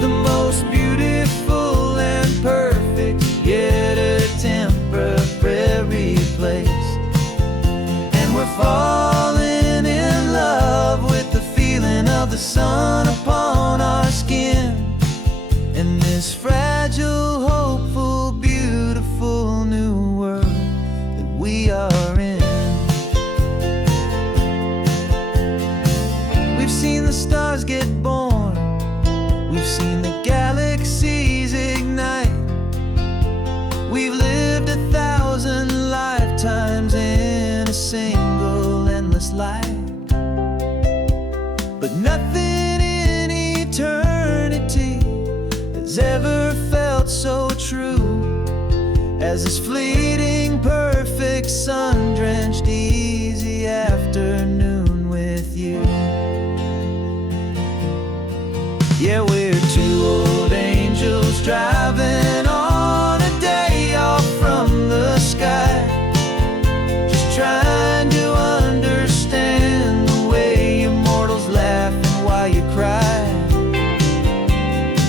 the most beautiful and perfect, yet a temporary place. And we're falling in love with the feeling of the sun upon our skin, in this fragile, hopeful, beautiful new world that we are in. We've seen the stars get born, we've seen the galaxies ignite, we've lived 1,000 lifetimes in a single endless life, but nothing in eternity has ever felt so true as this fleeting, perfect, sun-drenched, easy afternoon with you. Yeah, we're two old angels driving on a day off from the sky, just trying to understand the way you mortals laugh and why you cry.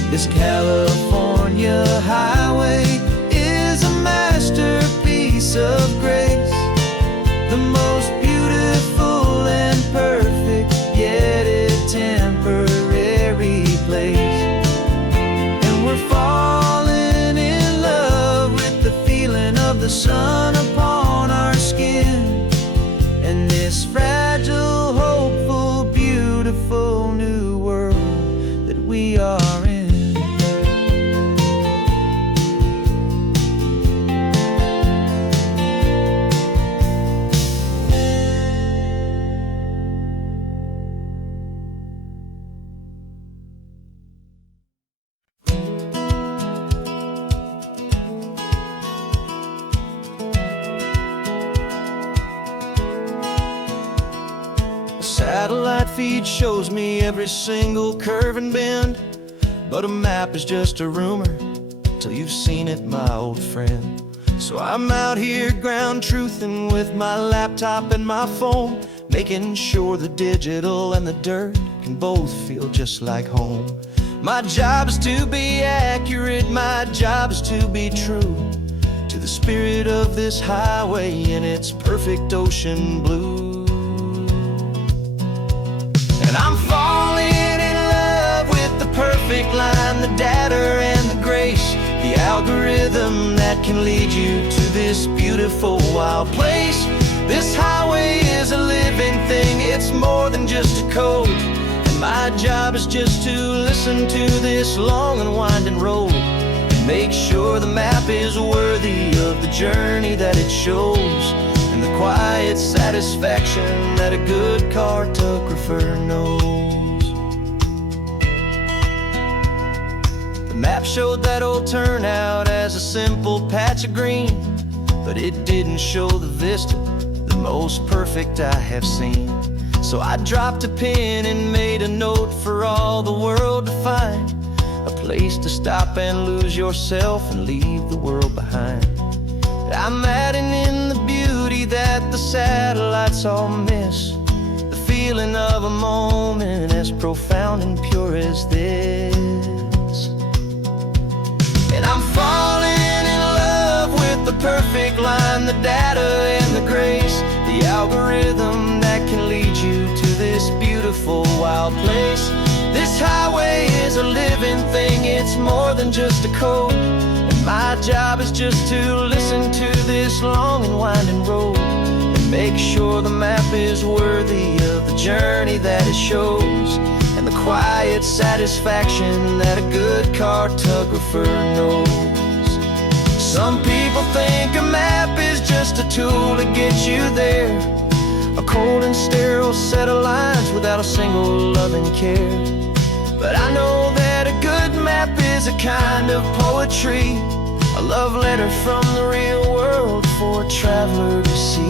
This California highway is a masterpiece of grace, the most beautiful and perfect, yet a temporary place. And we're falling in love with the feeling of the sun upon our skin, and this fragile, hopeful, beautiful new world that we are in. Satellite feed shows me every single curve and bend, but a map is just a rumor till you've seen it, my old friend. So I'm out here ground truthing with my laptop and my phone, making sure the digital and the dirt can both feel just like home. My job is to be accurate, my job is to be true to the spirit of this highway in its perfect ocean blue. And I'm falling in love with the perfect line, the data and the grace, the algorithm that can lead you to this beautiful wild place. This highway is a living thing, it's more than just a code. And my job is just to listen to this long and winding road and make sure the map is worthy of the journey that it shows, and the quiet satisfaction that a good cartographer knows. The map showed that old turnout as a simple patch of green, but it didn't show the vista, the most perfect I have seen. So I dropped a pin and made a note for all the world to find, a place to stop and lose yourself and leave the world behind. I'm adding in the beauty that the satellites all miss, the feeling of a moment as profound and pure as this. And I'm falling in love with the perfect line, the data and the grace, the algorithm that can lead you to this beautiful wild place. This highway is a living thing, it's more than just a code. And my job is just to listen to this long and winding road and make sure the map is worthy of the journey that it shows, and the quiet satisfaction that a good cartographer knows. Some people think a map is just a tool to get you there, a cold and sterile set of lines without a single loving care. But I know that a good map is a kind of poetry, a love letter from the real world for a traveler to see.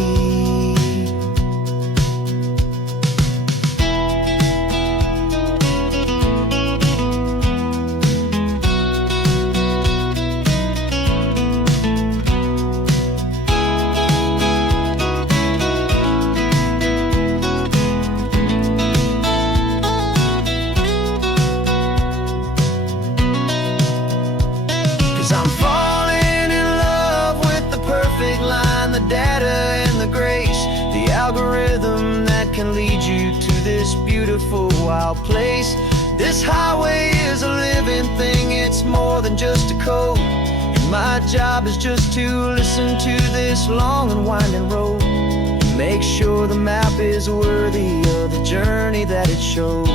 'Cause I'm falling in love with the perfect line, the data and the grace, the algorithm that can lead you to this beautiful wild place. This highway is a living thing, it's more than just a code. And my job is just to listen to this long and winding road and make sure the map is worthy of the journey that it shows,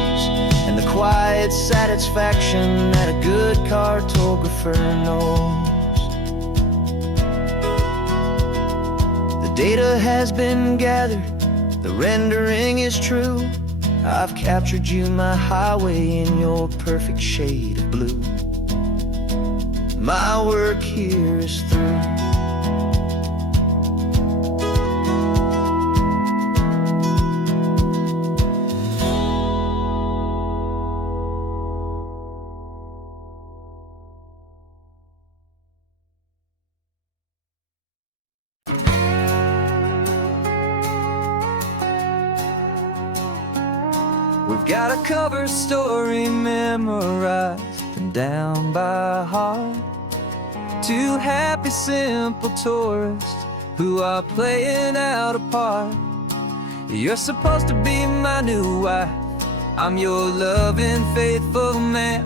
and the quiet satisfaction that a good cartographer knows. The data has been gathered, the rendering is true. I've captured you, my highway, in your perfect shade of blue. My work here is through. We've got a cover story memorized and down by heart. Two happy, simple tourists who are playing out a part. You're supposed to be my new wife, I'm your loving, faithful man,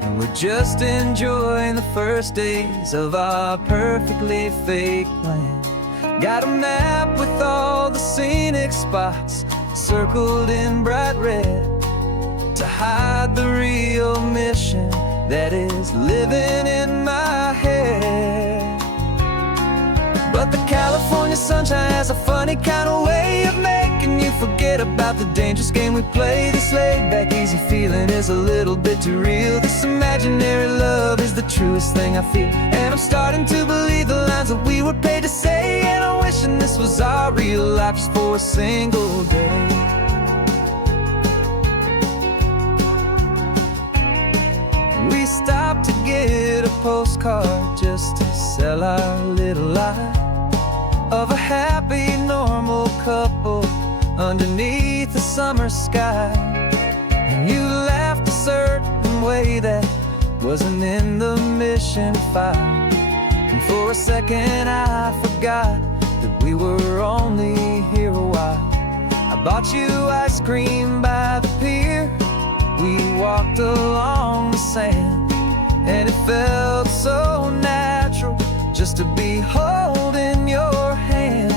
and we're just enjoying the first days of our perfectly fake plan. Got a map with all the scenic spots circled in bright red to hide the real mission that is living in my head. But the California sunshine has a funny kind of way of making you forget about the dangerous game we play. This laid-back, easy feeling is a little bit too real. This imaginary love is the truest thing I feel, and I'm starting to believe the lines that we were paid to say. And I'm wishing this was our real life just for a single day. get a postcard just to sell our little lie of a happy, normal couple underneath the summer sky. And you laughed a certain way that wasn't in the mission file. And for a second I forgot that we were only here a while. I bought you ice cream by the pier. We walked along the sand, and it felt so natural just to be holding your hand.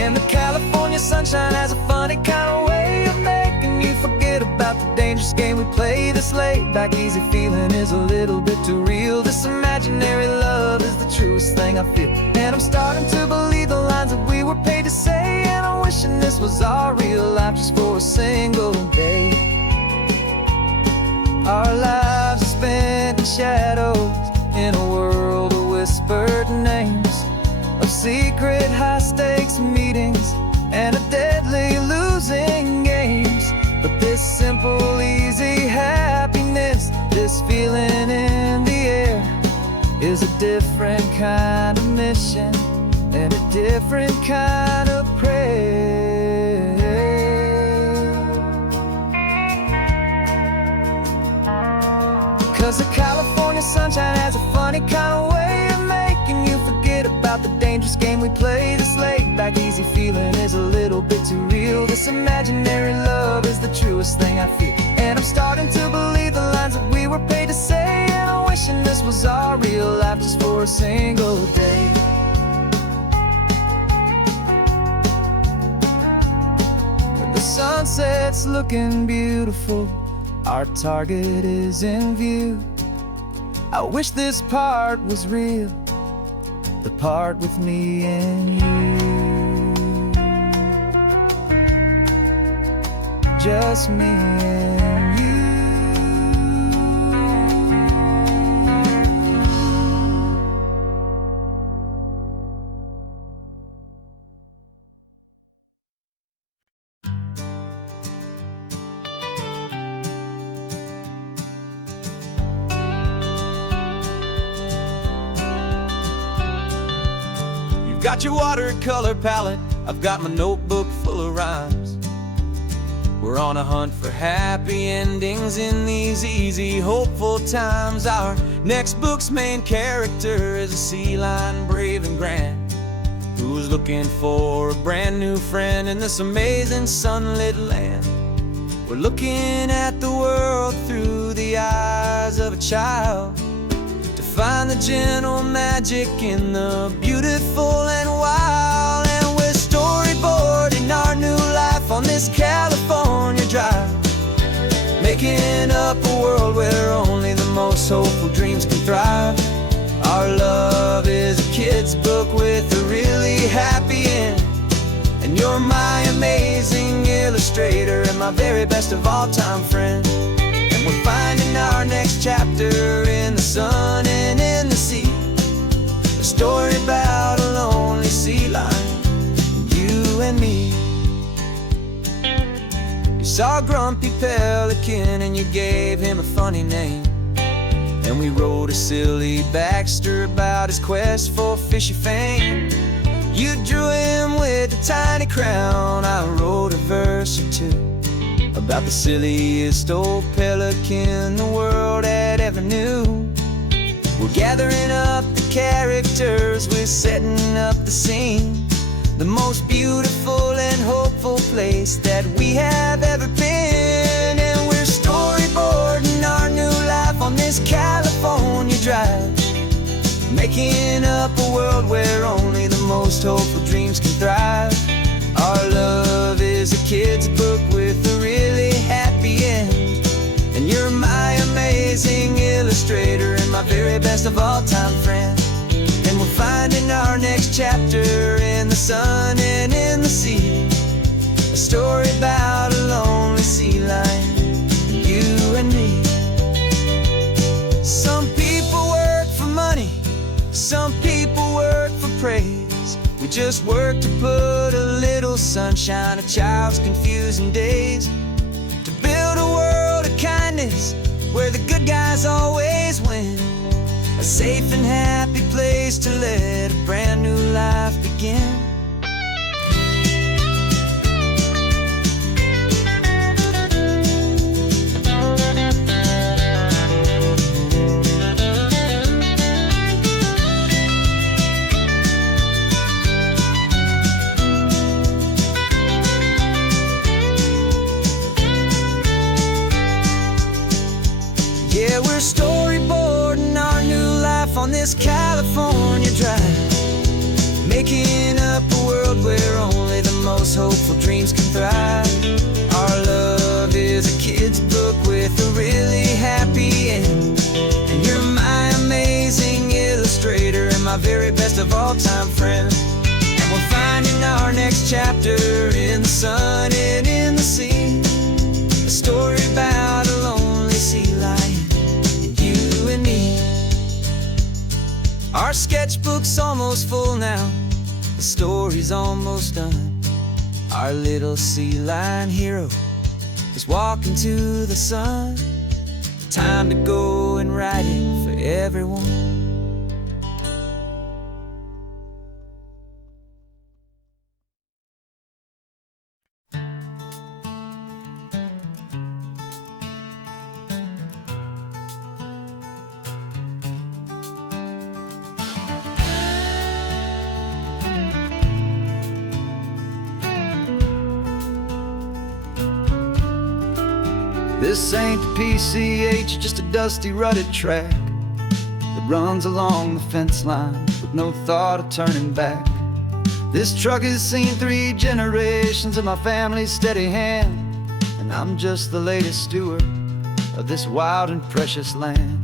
And the California sunshine has a funny kind of way of making you forget about the dangerous game we play. This laid back easy feeling is a little bit too real. This imaginary love is the truest thing I feel. And I'm starting to believe the lines that we were paid to say. And I'm wishing this was our real life just for a single day. Our lives are spent in shadows, in a world of whispered names, of secret high-stakes meetings and of deadly losing games. But this simple, easy happiness, this feeling in the air, is a different kind of mission and a different kind of prayer. 'Cause the California sunshine has a funny kind of way of making you forget about the dangerous game we play. This laid back easy feeling is a little bit too real. This imaginary love is the truest thing I feel. And I'm starting to believe the lines that we were paid to say. And I'm wishing this was our real life just for a single day. When the sunset's looking beautiful, our target is in view. I wish this part was real, the part with me and you. Just me and you. Got your watercolor palette, I've got my notebook full of rhymes. We're on a hunt for happy endings in these easy, hopeful times. Our next book's main character is a sea lion, brave and grand, who's looking for a brand new friend in this amazing sunlit land. We're looking at the world through the eyes of a child, find the gentle magic in the beautiful and wild. And we're storyboarding our new life on this California drive, making up a world where only the most hopeful dreams can thrive. Our love is a kid's book with a really happy end, and you're my amazing illustrator and my very best of all time friend. And we're finding our next chapter in the sun and in the sea, a story about a lonely sea lion, you and me. You saw a grumpy pelican and you gave him a funny name, and we wrote a silly Baxter about his quest for fishy fame. You drew him with a tiny crown, I wrote a verse or two about the silliest old pelican the world had ever knew. We're gathering up the characters, we're setting up the scene, the most beautiful and hopeful place that we have ever been. And we're storyboarding our new life on this California drive, making up a world where only the most hopeful dreams can thrive. Our love is a kid's book with a really happy end, and you're my amazing illustrator and my very best of all time friend. And we're finding our next chapter in the sun and in the sea, a story about a lonely sea lion, you and me. Some people work for money, some people work for praise. We just work to put a little sunshine, a child's confusing days, to build a world of kindness where the good guys always win. A safe and happy place to let a brand new life begin. Yeah, we're storyboarding our new life on this California drive, making up a world where only the most hopeful dreams can thrive. Our love is a kid's book with a really happy end, and you're my amazing illustrator and my very best of all-time friend. And we're finding our next chapter in the sun and in the sea, a story about a lonely sea lion, you and me. Our sketchbook's almost full now, the story's almost done. Our little sea lion hero is walking to the sun. Time to go and write it for everyone. This ain't the PCH, just a dusty, rutted track that runs along the fence line with no thought of turning back. This truck has seen 3 generations of my family's steady hand, and I'm just the latest steward of this wild and precious land.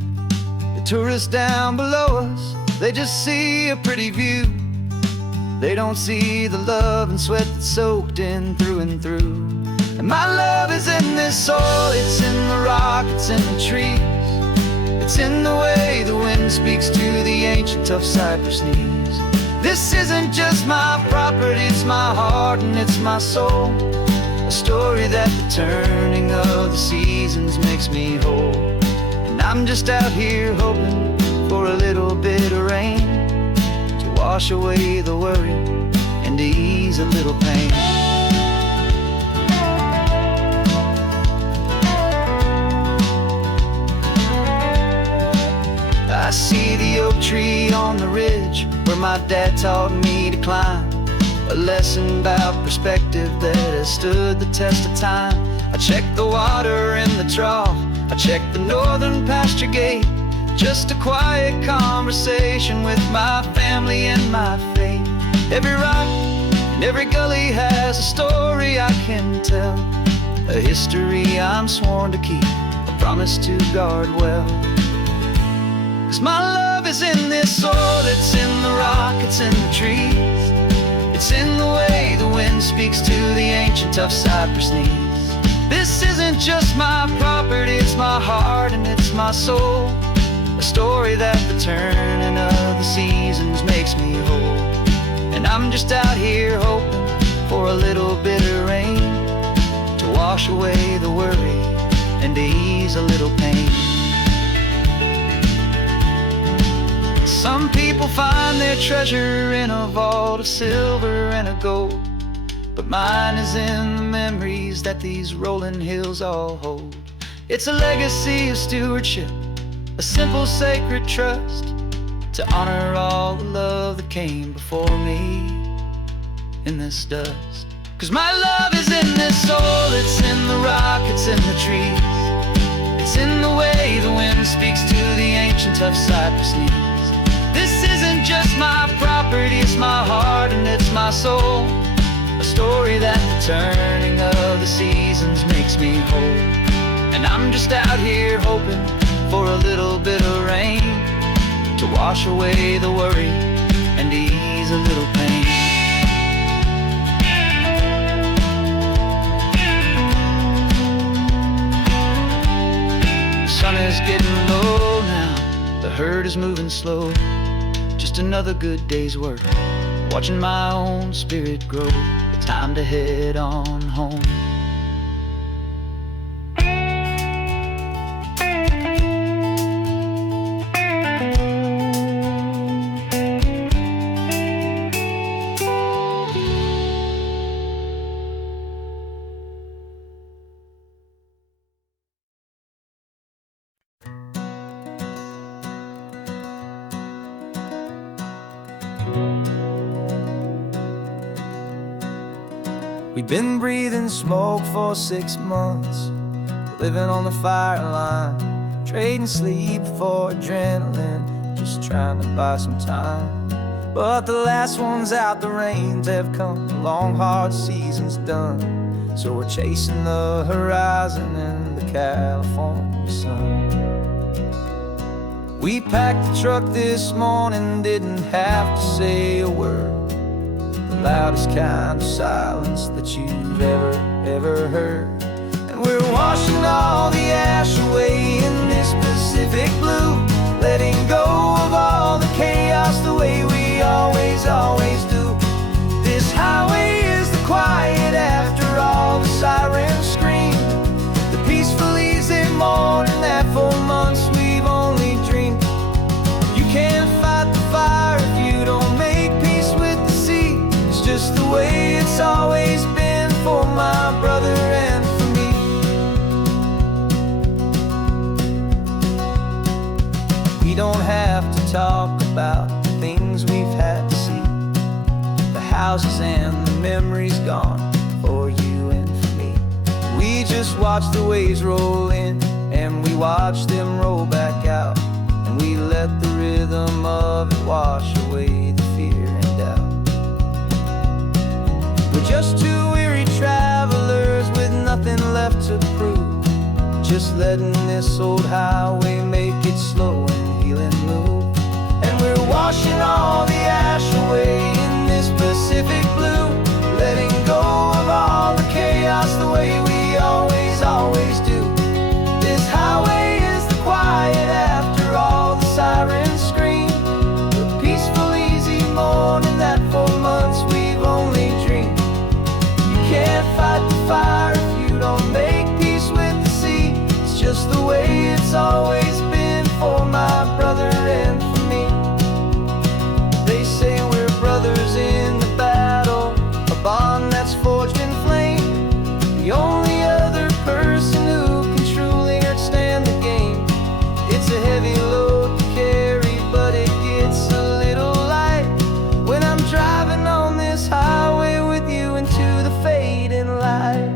The tourists down below us, they just see a pretty view. They don't see the love and sweat that's soaked in through and through. And my love is in this soil, it's in the rock, it's in the trees. It's in the way the wind speaks to the ancient tough cypress knees. This isn't just my property, it's my heart and it's my soul. A story that the turning of the seasons makes me whole. And I'm just out here hoping for a little bit of rain to wash away the worry and to ease a little pain. I see the oak tree on the ridge where my dad taught me to climb, a lesson about perspective that has stood the test of time. I check the water in the trough, I check the northern pasture gate, just a quiet conversation with my family and my faith. Every rock and every gully has a story I can tell, a history I'm sworn to keep, a promise to guard well. 'Cause my love is in this soil, it's in the rock, it's in the trees. It's in the way the wind speaks to the ancient tough cypress knees. This isn't just my property, it's my heart and it's my soul. A story that the turning of the seasons makes me whole. And I'm just out here hoping for a little bit of rain to wash away the worry and to ease a little pain. Some people find their treasure in a vault of silver and of gold, but mine is in the memories that these rolling hills all hold. It's a legacy of stewardship, a simple sacred trust, to honor all the love that came before me in this dust. 'Cause my love is in this soil, it's in the rock, it's in the trees. It's in the way the wind speaks to the ancient tough cypress knees. This isn't just my property, it's my heart and it's my soul. A story that the turning of the seasons makes me whole. And I'm just out here hoping for a little bit of rain to wash away the worry and ease a little pain. The sun is getting low now, the herd is moving slow. Just another good day's work, watching my own spirit grow. Time to head on home. We've been breathing smoke for 6 months, living on the fire line, trading sleep for adrenaline, just trying to buy some time. But the last one's out, the rains have come, the long hard season's done. So we're chasing the horizon in the California sun. We packed the truck this morning, didn't have to say a word. The loudest kind of silence that you've ever heard. And we're washing all the ash away in this Pacific blue, letting go of all the chaos the way we always do. This highway is the quiet after all the sirens scream, the peaceful easy morning that for months we've only dreamed. You can't fight the fire if you don't make peace with the sea. It's just the way it's always been for my brother and for me. We don't have to talk about the things we've had to see, the houses and the memories gone for you and for me. We just watch the waves roll in and we watch them roll back out, and we let the rhythm of it wash away the fear and doubt. We're just two weary travelers with nothing left to prove, just letting this old highway make it slow and healing move. And we're washing all the ash away in this Pacific blue, letting go of all the chaos the way we always do. This highway is the quiet after all the sirens scream, the peaceful easy morning that for months we've only dreamed. You can't fight the fire if you don't make peace with the sea. It's just the way it's always been for my brother and for me. They say we're brothers in the battle, a bond that's forged in flame. The only other person who can truly understand the game. It's a heavy load to carry, but it gets a little light when I'm driving on this highway with you into the fading light.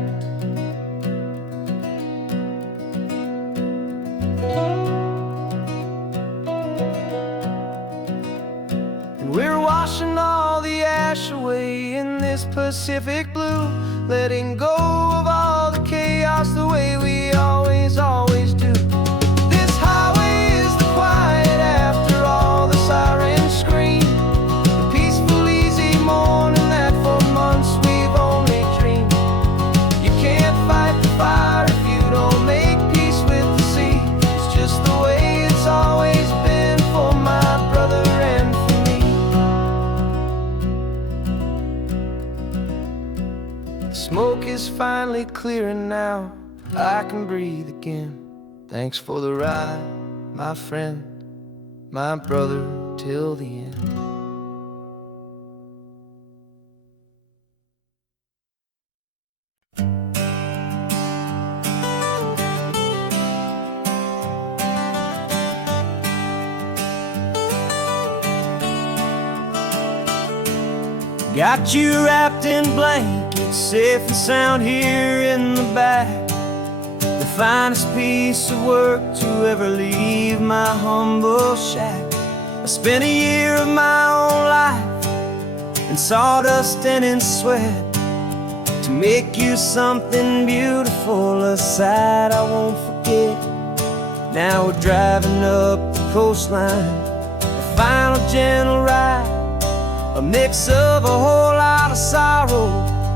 And we're washing all the ash away in this Pacific blue, letting go of all the chaos the way we always do. This highway is the quiet after all the sirens scream, the peaceful easy morning that for months we've only dreamed. You can't fight the fire if you don't make peace with the sea. It's just the way it's always been for my brother and for me. The smoke is finally clearing now, I can breathe again. Thanks for the ride, my friend, my brother, till the end. Got you wrapped in blankets, safe and sound here in the back. The finest piece of work to ever leave my humble shack. I spent a year of my own life in sawdust and in sweat to make you something beautiful, a sight I won't forget. Now we're driving up the coastline, a final gentle ride, a mix of a whole lot of sorrow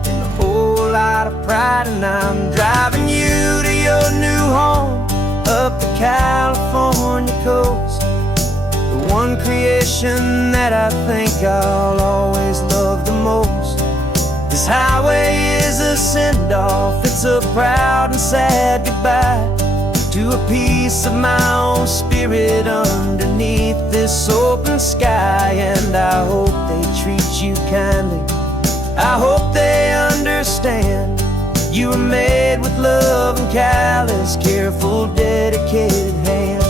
and a whole lot of pride. And I'm driving you to your new home up the California coast, the one creation that I think I'll always love the most. This highway is a send-off, it's a proud and sad goodbye to a piece of my own spirit underneath this open sky. And I hope they treat you kindly, I hope they understand you were made with love and callous, careful, dedicated hands.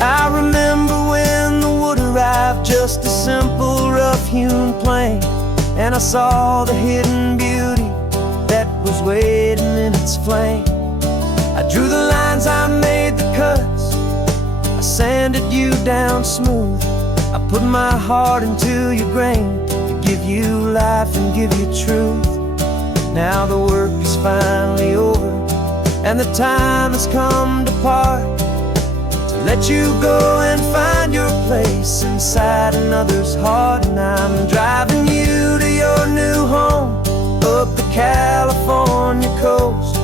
I remember when the wood arrived, just a simple rough-hewn plain, and I saw the hidden beauty that was waiting in its flame. I drew the lines, I made the cuts, I sanded you down smooth. I put my heart into your grain to give you life and give you truth. Now the work is finally over, and the time has come to part, to let you go and find your place inside another's heart. And I'm driving you to your new home, up the California coast,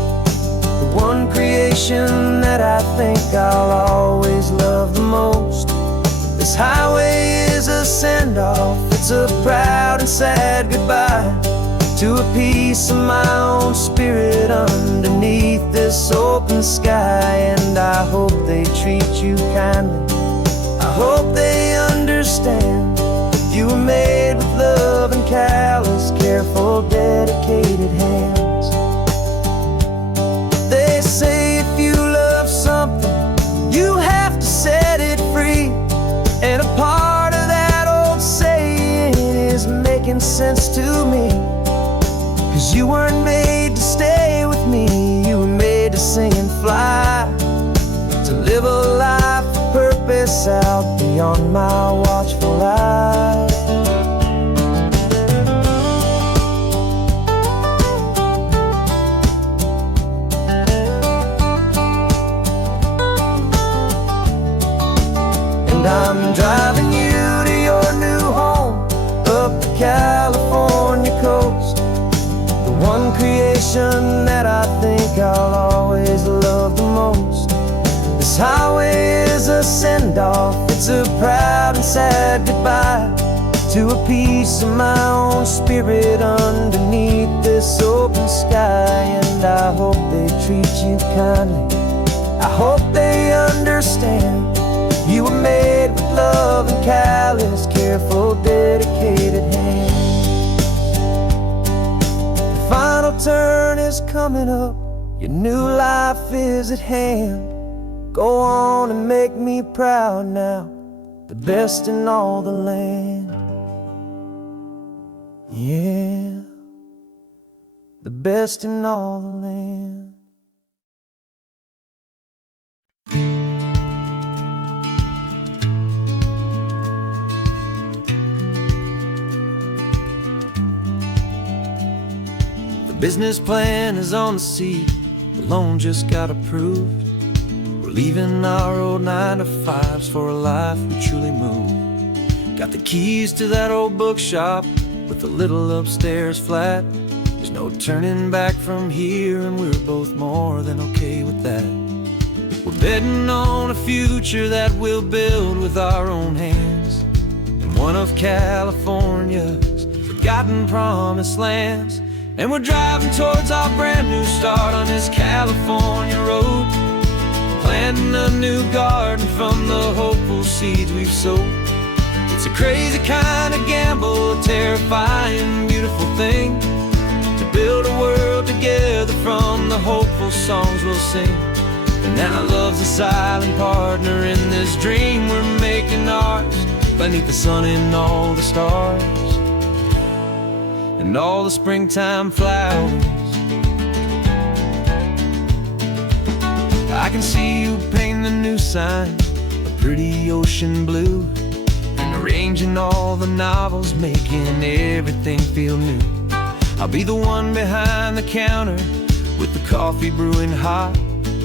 the one creation that I think I'll always love the most. This highway is a send-off, it's a proud and sad goodbye to a piece of my own spirit underneath this open sky. And I hope they treat you kindly, I hope they understand you were made with love and callous, careful, dedicated hands. They say if you love something, you have to set it free, and a part of that old saying is making sense to me. 'Cause you weren't made to stay with me, you were made to sing and fly, to live a life of purpose out beyond my watchful eye. And I'm driving you to your new home, up the California coast, one creation that I think I'll always love the most. This highway is a send-off, it's a proud and sad goodbye to a piece of my own spirit underneath this open sky. And I hope they treat you kindly, I hope they understand you were made with love and callous, careful, dedicated hands. Final turn is coming up, your new life is at hand. Go on and make me proud now, the best in all the land. Yeah, the best in all the land. Business plan is on the seat, the loan just got approved. We're leaving our old 9-to-5s for a life we truly move. Got the keys to that old bookshop with the little upstairs flat. There's no turning back from here, and we're both more than okay with that. We're betting on a future that we'll build with our own hands, in one of California's forgotten promised lands. And we're driving towards our brand new start on this California road, planting a new garden from the hopeful seeds we've sowed. It's a crazy kind of gamble, a terrifying, beautiful thing, to build a world together from the hopeful songs we'll sing. And now love's a silent partner in this dream we're making ours, beneath the sun and all the stars and all the springtime flowers. I can see you painting the new sign a pretty ocean blue, and arranging all the novels, making everything feel new. I'll be the one behind the counter with the coffee brewing hot,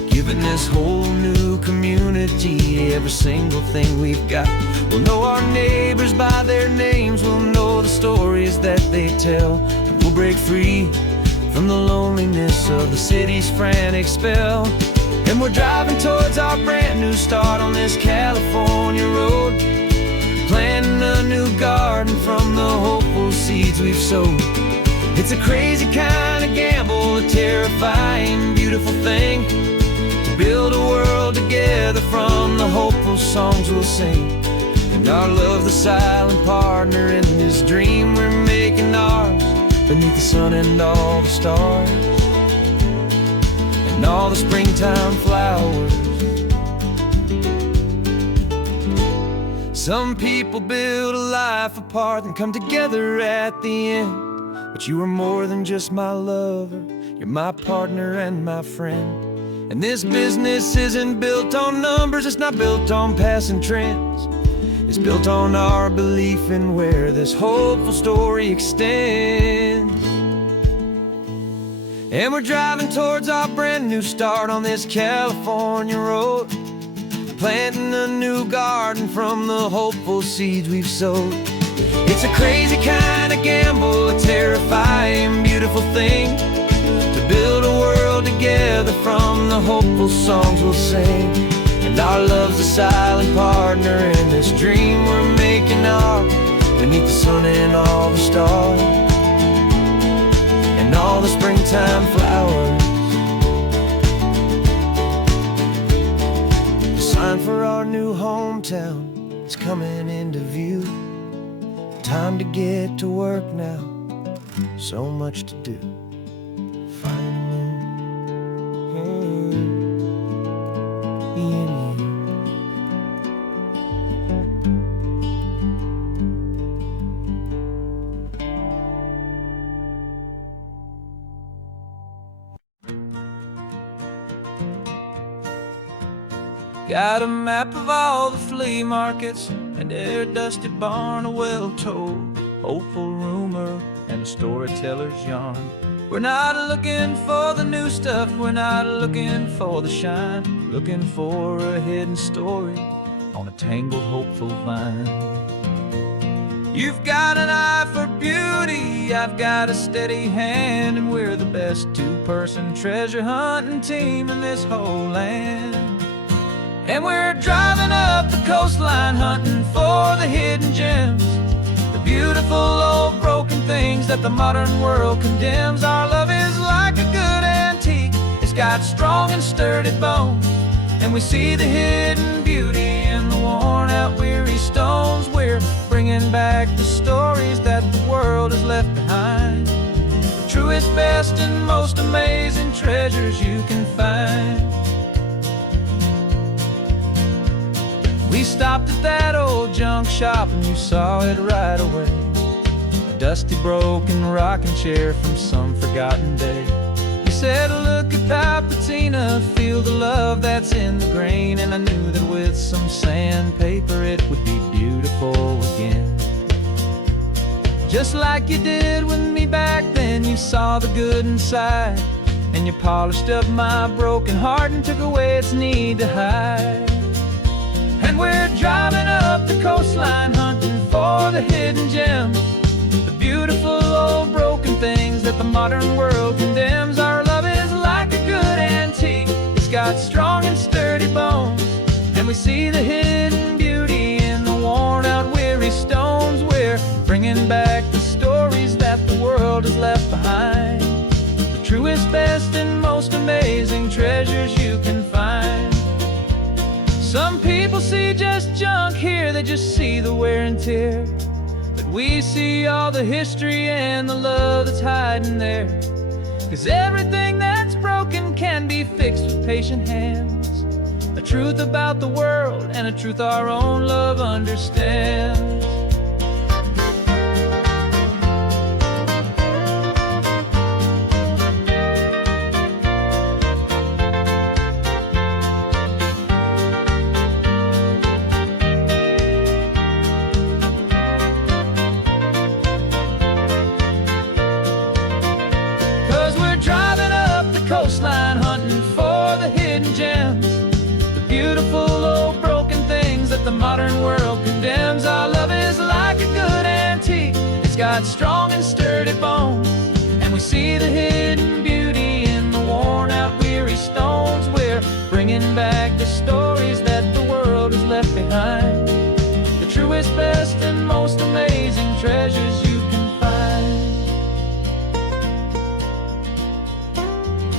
giving this whole new community every single thing we've got. We'll know our neighbors by their names, we'll know the stories that they tell, and we'll break free from the loneliness of the city's frantic spell. And we're driving towards our brand new start on this California road, planting a new garden from the hopeful seeds we've sowed. It's a crazy kind of gamble, a terrifying, beautiful thing, to build a world together from the hopeful songs we'll sing. And our love, the silent partner in this dream we're making ours, beneath the sun and all the stars and all the springtime flowers. Some people build a life apart and come together at the end, but you are more than just my lover, you're my partner and my friend. And this business isn't built on numbers, it's not built on passing trends. It's built on our belief in where this hopeful story extends. And we're driving towards our brand new start on this California road, planting a new garden from the hopeful seeds we've sowed. It's a crazy kind of gamble, a terrifying, beautiful thing, to build a world together from the hopeful songs we'll sing. And our love's a silent partner in this dream we're making ours, beneath the sun and all the stars, and all the springtime flowers. The sign for our new hometown is coming into view. Time to get to work now, so much to do. Finding in you. Got a map of all the flea markets and every dusty barn, a well-told hopeful rumor and a storyteller's yarn. We're not looking for the new stuff, we're not looking for the shine, looking for a hidden story on a tangled hopeful vine. You've got an eye for beauty, I've got a steady hand, and we're the best two-person treasure hunting team in this whole land. And we're driving up the coastline hunting for the hidden gems, the beautiful old broken things that the modern world condemns. Our love is like a good antique, it's got strong and sturdy bones, and we see the hidden beauty in the worn out weary stones. We're bringing back the stories that the world has left behind, the truest, best, and most amazing treasures you can find. We stopped at that old junk shop and you saw it right away, a dusty broken rocking chair from some forgotten day. You said, look at that patina, feel the love that's in the grain, and I knew that with some sandpaper it would be beautiful again. Just like you did with me back then, you saw the good inside, and you polished up my broken heart and took away its need to hide. And we're driving up the coastline hunting for the hidden gems, the beautiful old broken things that the modern world condemns. Our love is like a good antique, it's got strong and sturdy bones, and we see the hidden beauty in the worn out weary stones. We're bringing back the stories that the world has left behind, the truest, best, and most amazing treasures you can find. Some people see just junk here, they just see the wear and tear, but we see all the history and the love that's hiding there. 'Cause everything that's broken can be fixed with patient hands, a truth about the world and a truth our own love understands. 'Cause we're driving up the coastline hunting for the hidden gems, the beautiful old broken things that the modern world condemns. Our love is like a good antique, it's got strong and sturdy bones, and we see the hidden beauty in the worn out weary stones. We're bringing back the stories that the world has left behind, the truest, best, and most amazing treasures you can find.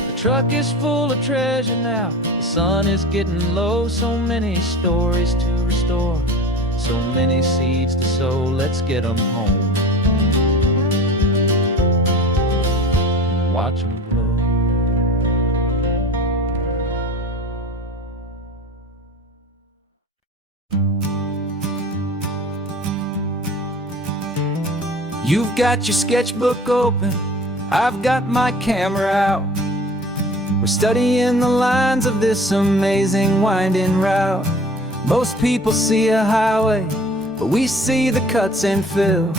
The truck is full of treasure now, the sun is getting low. So many stories to restore, so many seeds to sow. Let's get them home, watch them blow. You've got your sketchbook open, I've got my camera out. We're studying the lines of this amazing winding route. Most people see a highway, but we see the cuts and fills,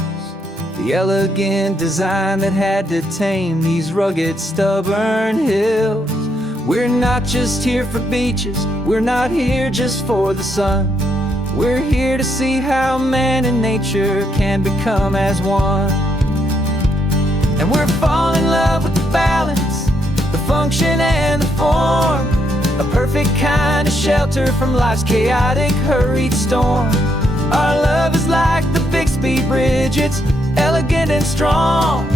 the elegant design that had to tame these rugged, stubborn hills. We're not just here for beaches, we're not here just for the sun. We're here to see how man and nature can become as one. And we're falling in love with the balance, the function and the form, a perfect kind of shelter from life's chaotic, hurried storm. Our love is like the Bixby Bridge, it's elegant and strong,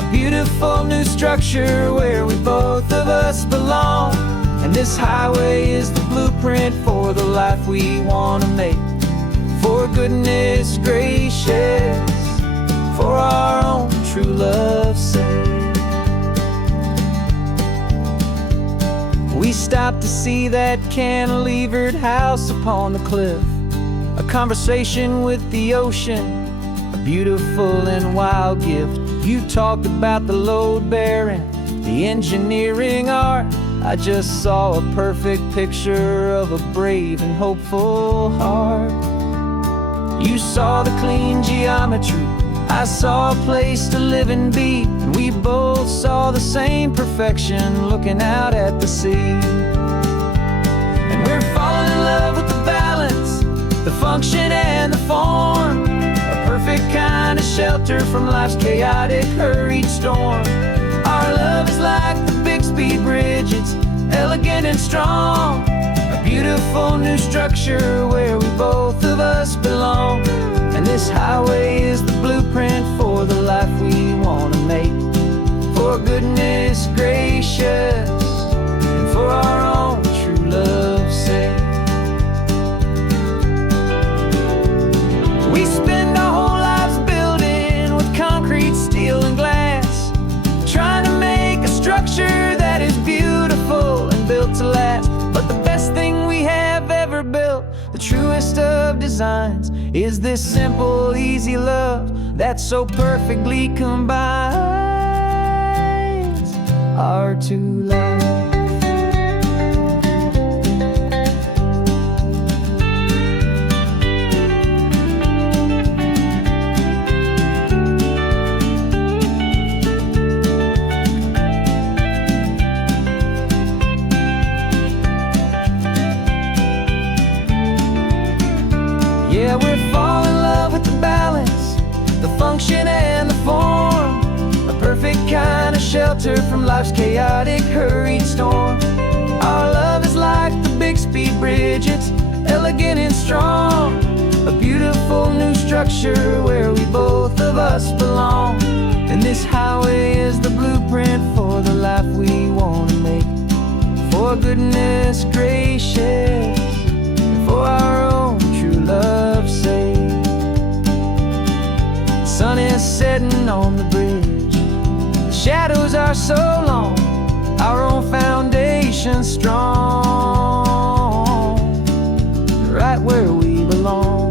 a beautiful new structure where we both of us belong. And this highway is the blueprint for the life we want to make. For goodness gracious, for our own true love's sake. We stopped to see that cantilevered house upon the cliff, a conversation with the ocean, a beautiful and wild gift. You talked about the load bearing, the engineering art. I just saw a perfect picture of a brave and hopeful heart. You saw the clean geometry, I saw a place to live and be, and we both saw the same perfection looking out at the sea. And we're falling in love with the balance, the function and the form, a perfect kind of shelter from life's chaotic, hurried storm. Our love is like the Bixby Bridge, it's elegant and strong, a beautiful new structure where we both of us belong. And this highway is the blueprint for the life we want to make. For goodness gracious, and for our own true love's sake. We spend our whole lives building with concrete, steel and glass, trying to make a structure that is beautiful and built to last. But the best thing we have ever built, the truest of designs, is this simple, easy love that so perfectly combines our two lives. Yeah, we're falling in love with the balance, the function and the form, a perfect kind of shelter from life's chaotic, hurried storm. Our love is like the Bixby Bridge, it's elegant and strong, a beautiful new structure where we both of us belong. And this highway is the blueprint for the life we want to make. For goodness gracious, for our own true love's sake. The sun is setting on the bridge, the shadows are so long, our own foundation strong, right where we belong.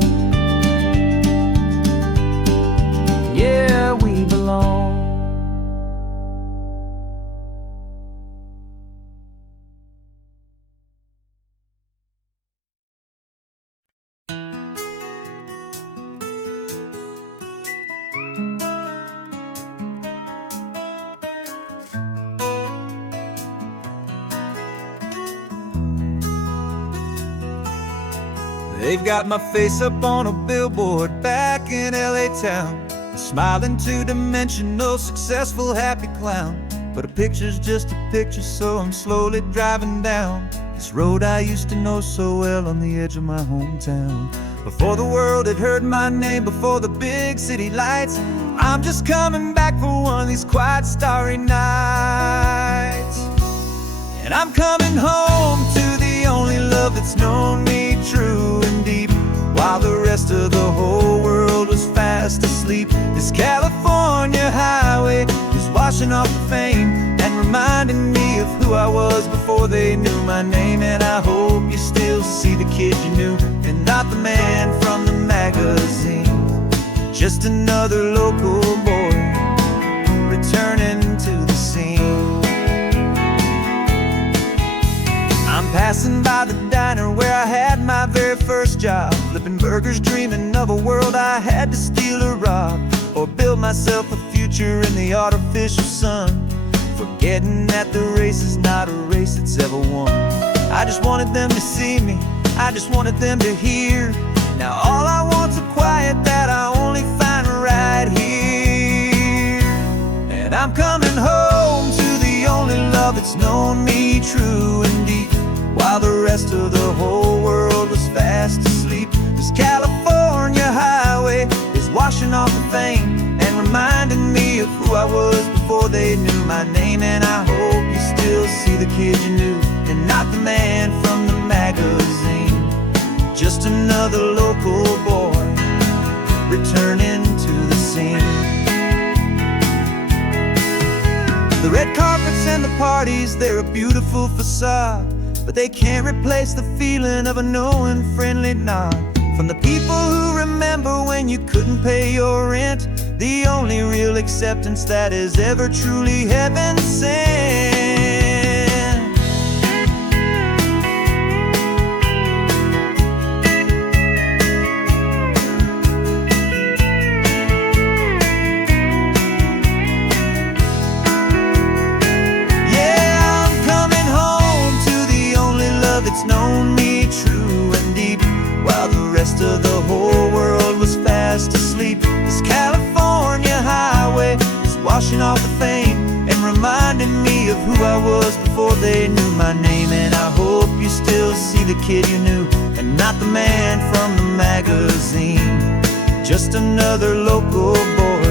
Yeah, we belong. They've got my face up on a billboard back in LA town, a smiling two-dimensional, successful, happy clown. But a picture's just a picture, so I'm slowly driving down this road I used to know so well on the edge of my hometown. Before the world had heard my name, before the big city lights, I'm just coming back for one of these quiet, starry nights. And I'm coming home to the only love that's known me true and deep, while the rest of the whole world was fast asleep. This California highway is washing off the fame and reminding me of who I was before they knew my name. And I hope you still see the kid you knew and not the man from the magazine. Just just another local boy returning to the scene. I'm passing by the diner where I had my very first job, flipping burgers, dreaming of a world I had to steal or rob, or build myself a future in the artificial sun, forgetting that the race is not a race that's ever won. I just wanted them to see me, I just wanted them to hear. Now all I want's a quiet that I only find right here. And I'm coming home to the only love that's known me true and deep, while the rest of the whole world was fast asleep. This California highway is washing off the fame and reminding me of who I was before they knew my name. And I hope you still see the kid you knew, and not the man from the magazine. Just another local boy returning to the scene. The red carpets and the parties, they're a beautiful facade, but they can't replace the feeling of a knowing, friendly nod from the people who remember when you couldn't pay your rent. The only real acceptance that is ever truly heaven sent. It's known me true and deep, while the rest of the whole world was fast asleep. This California highway is washing off the fame and reminding me of who I was before they knew my name. And I hope you still see the kid you knew, and not the man from the magazine. Just another local boy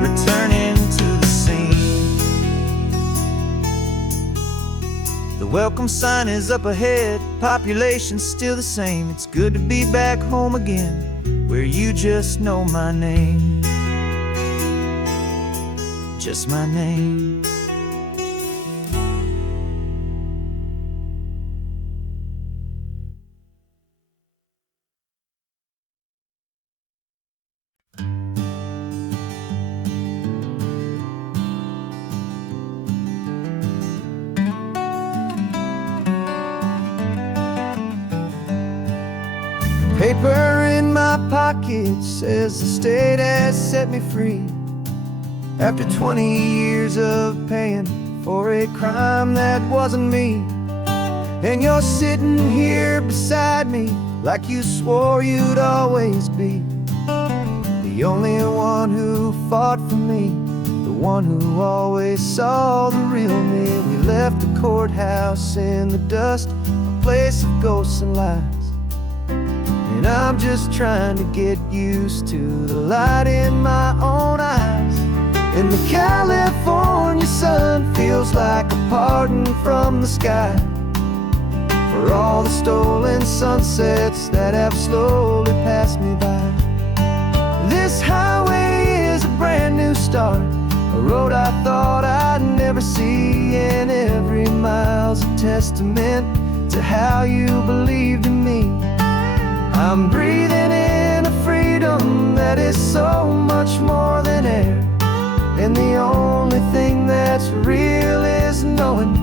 returning to the scene. The welcome sign is up ahead, population's still the same. It's good to be back home again, where you just know my name. Just my name. Paper in my pocket says the state has set me free, after 20 years of paying for a crime that wasn't me. And you're sitting here beside me like you swore you'd always be, the only one who fought for me, the one who always saw the real me. We left the courthouse in the dust, a place of ghosts and lies. And I'm just trying to get used to the light in my own eyes. And the California sun feels like a pardon from the sky for all the stolen sunsets that have slowly passed me by. This highway is a brand new start, a road I thought I'd never see, and every mile's a testament to how you believed in me. I'm breathing in a freedom that is so much more than air, and the only thing that's real is knowing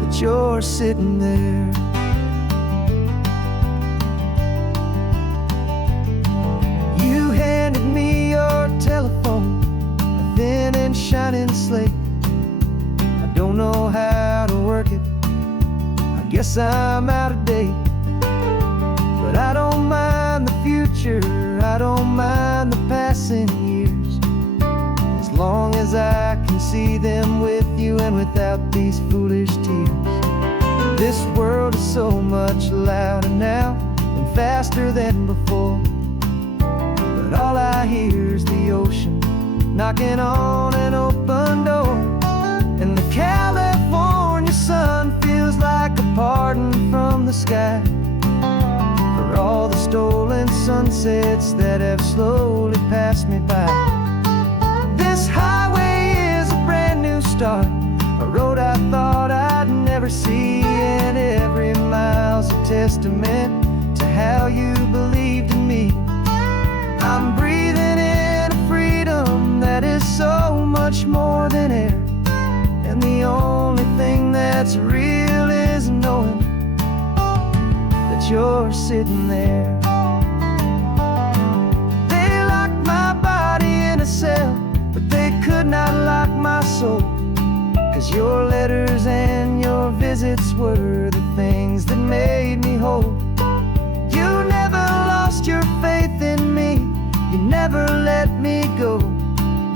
that you're sitting there. You handed me your telephone, a thin and shining slate. I don't know how to work it, I guess I'm out of date. But I don't mind the future, I don't mind the passing years, as long as I can see them with you and without these foolish tears. This world is so much louder now and faster than before, but all I hear is the ocean knocking on an open door. And the California sun feels like a pardon from the sky for all the stolen sunsets that have slowly passed me by. This highway is a brand new start, a road I thought I'd never see, and every mile's a testament to how you believed in me. that's real is knowing that you're sitting there. They locked my body in a cell, but they could not lock my soul. 'Cause your letters and your visits were the things that made me whole. You never lost your faith in me, you never let me go.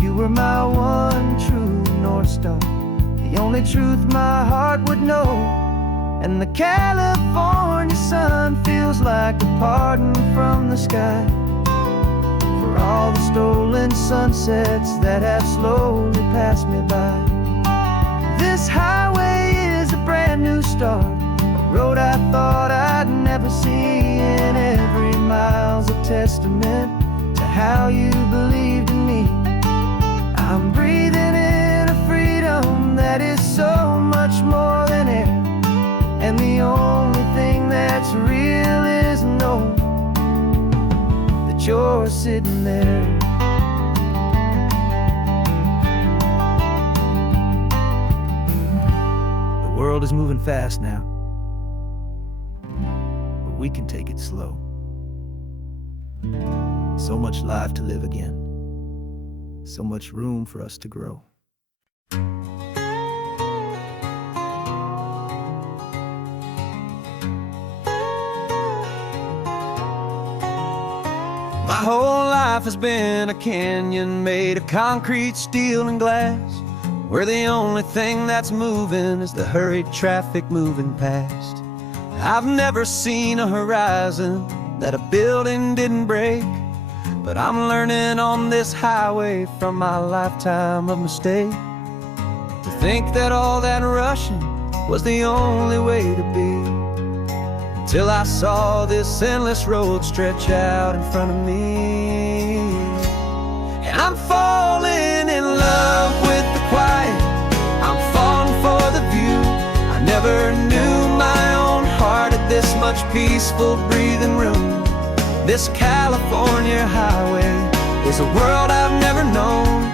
You were my one true North Star, the only truth my heart would know. And the California sun feels like a pardon from the sky for all the stolen sunsets that have slowly passed me by. This highway is a brand new start, a road I thought I'd never see, and every mile's a testament to how you believed in me. I'm breathing in a freedom that is so much more than air, and the only thing that's real is knowing that you're sitting there. The world is moving fast now, but we can take it slow. So much life to live again, so much room for us to grow. My whole life has been a canyon made of concrete, steel, and glass, where the only thing that's moving is the hurried traffic moving past. I've never seen a horizon that a building didn't break, but I'm learning on this highway from my lifetime of mistake to think that all that rushing was the only way to be, till I saw this endless road stretch out in front of me. And I'm falling in love with the quiet, I'm falling for the view. I never knew my own heart had this much peaceful breathing room. This California highway is a world I've never known,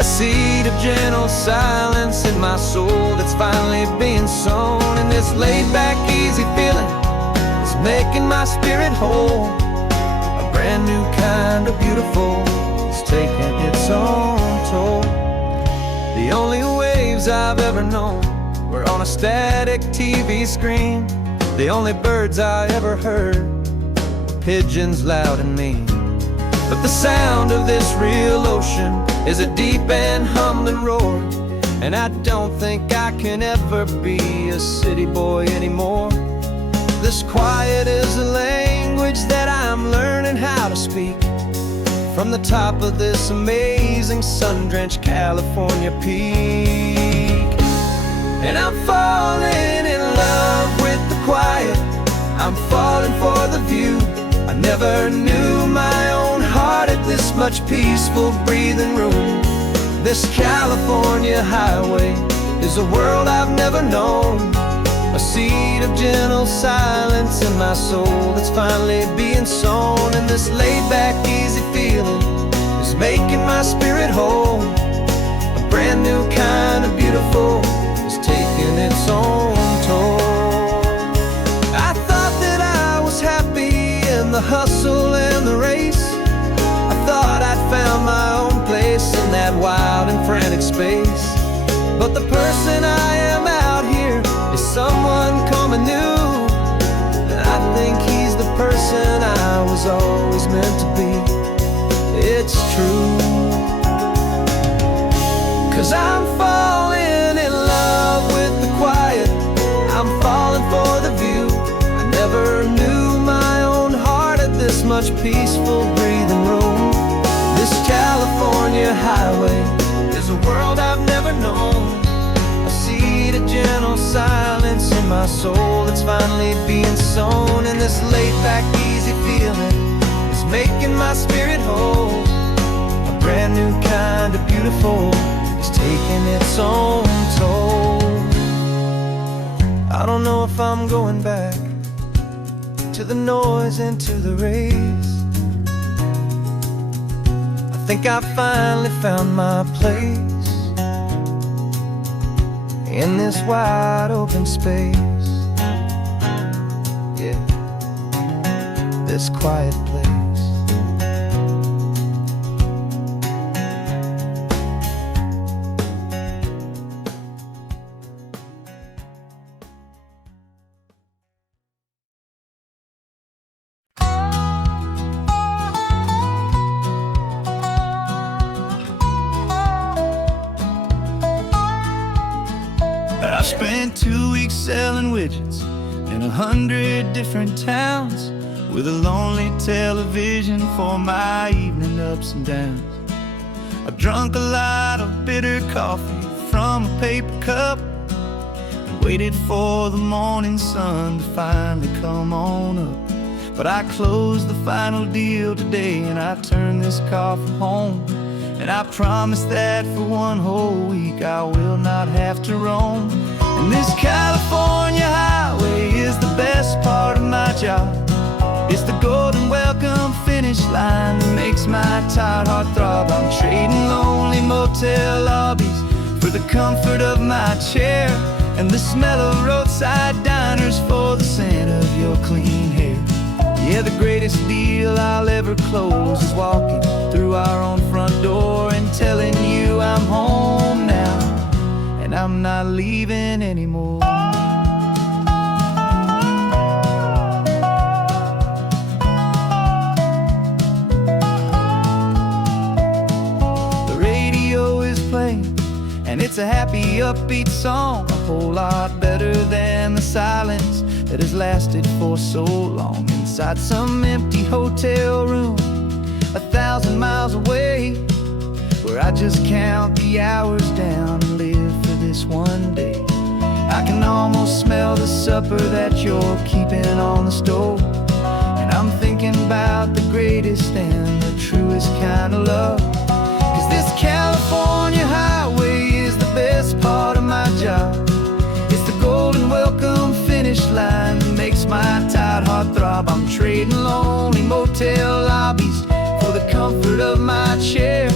a seed of gentle silence in my soul that's finally being sown. And this laid-back, easy feeling is making my spirit whole. A brand new kind of beautiful is taking its own toll. The only waves I've ever known were on a static TV screen. The only birds I ever heard were pigeons loud and mean. But the sound of this real ocean is a deep and humbling roar, and I don't think I can ever be a city boy anymore. This quiet is a language that I'm learning how to speak from the top of this amazing sun-drenched California peak. And I'm falling in love with the quiet, I'm falling for the view. I never knew my own heart had this much peaceful breathing room. This California highway is a world I've never known, a seed of gentle silence in my soul that's finally being sown. And this laid-back, easy feeling is making my spirit whole. A brand new kind of beautiful is taking its own toll. I thought that I was happy in the hustle and the race. I thought I'd found my own place in that wild and frantic space. But the person I am out here is someone coming new, and I think he's the person I was always meant to be. It's true, 'cause I'm falling in love with the quiet, I'm falling for the view. I never knew my own heart had this much peaceful breathing room. This California highway is a world I've never known, a seed of gentle silence in my soul that's finally being sown. And this laid-back, easy feeling is making my spirit whole. A brand new kind of beautiful is taking its own toll. I don't know if I'm going back to the noise and to the race. I think I finally found my place in this wide open space. Yeah, this quiet place. I spent 2 weeks selling widgets in 100 different towns, with a lonely television for my evening ups and downs. I drunk a lot of bitter coffee from a paper cup and waited for the morning sun to finally come on up. But I closed the final deal today and I turned this car from home. And I promise that for one whole week I will not have to roam. And this California highway is the best part of my job. It's the golden welcome finish line that makes my tired heart throb. I'm trading lonely motel lobbies for the comfort of my chair, and the smell of roadside diners for the scent of your clean hair. Yeah, the greatest deal I'll ever close is walking through our own front door and telling you I'm home now, and I'm not leaving anymore. The radio is playing, and it's a happy, upbeat song, a whole lot better than the silence that has lasted for so long. Inside some empty hotel room 1,000 miles away, where I just count the hours down and live for this one day. I can almost smell the supper that you're keeping on the stove, and I'm thinking about the greatest and the truest kind of love. 'Cause this California highway is the best part of my job. It's the golden welcome finish line that makes my tired heart throb. I'm trading lonely motel lobbies for the comfort of my chair,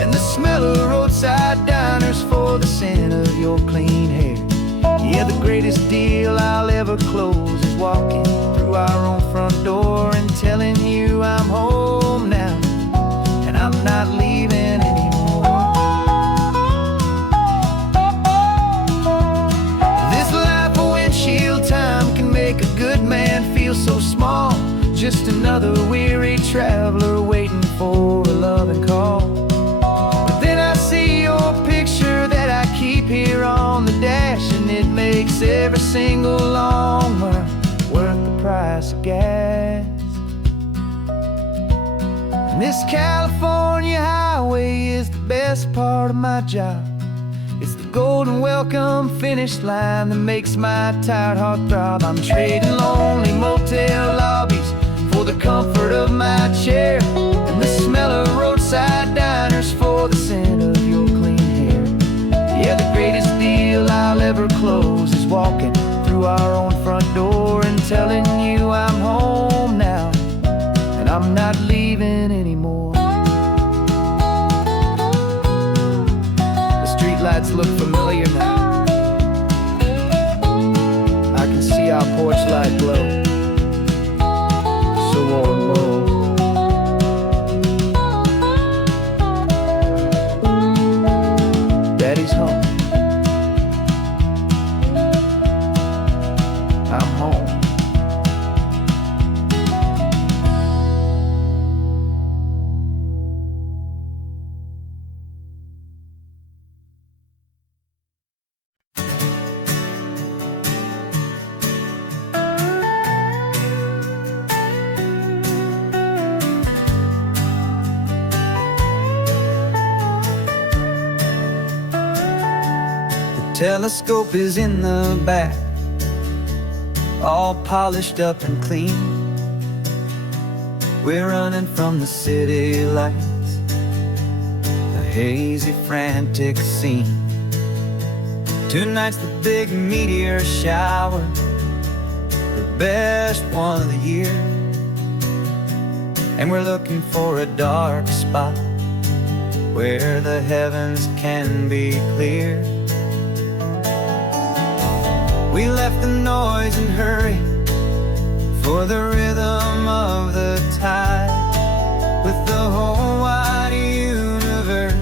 and the smell of roadside diners for the scent of your clean hair. Yeah, the greatest deal I'll ever close is walking through our own front door and telling you I'm home now, and I'm not leaving anymore. This life of windshield time can make a good man feel so small, just another weary traveler waiting for a loving call. But then I see your picture that I keep here on the dash, and it makes every single long mile worth the price of gas. And this California highway is the best part of my job. It's the golden welcome finish line that makes my tired heart throb. I'm trading lonely motel lobbies for the comfort of my chair, and the smell of roadside diners for the scent of your clean hair. Yeah, the greatest deal I'll ever close is walking through our own front door and telling you I'm home now, and I'm not leaving anymore. The streetlights look familiar now. I can see our porch light glow, so warm, oh. Daddy's home. I'm home. Telescope is in the back, all polished up and clean. We're running from the city lights, a hazy, frantic scene. Tonight's the big meteor shower, the best one of the year. And we're looking for a dark spot where the heavens can be clear. We left the noise and hurry for the rhythm of the tide, with the whole wide universe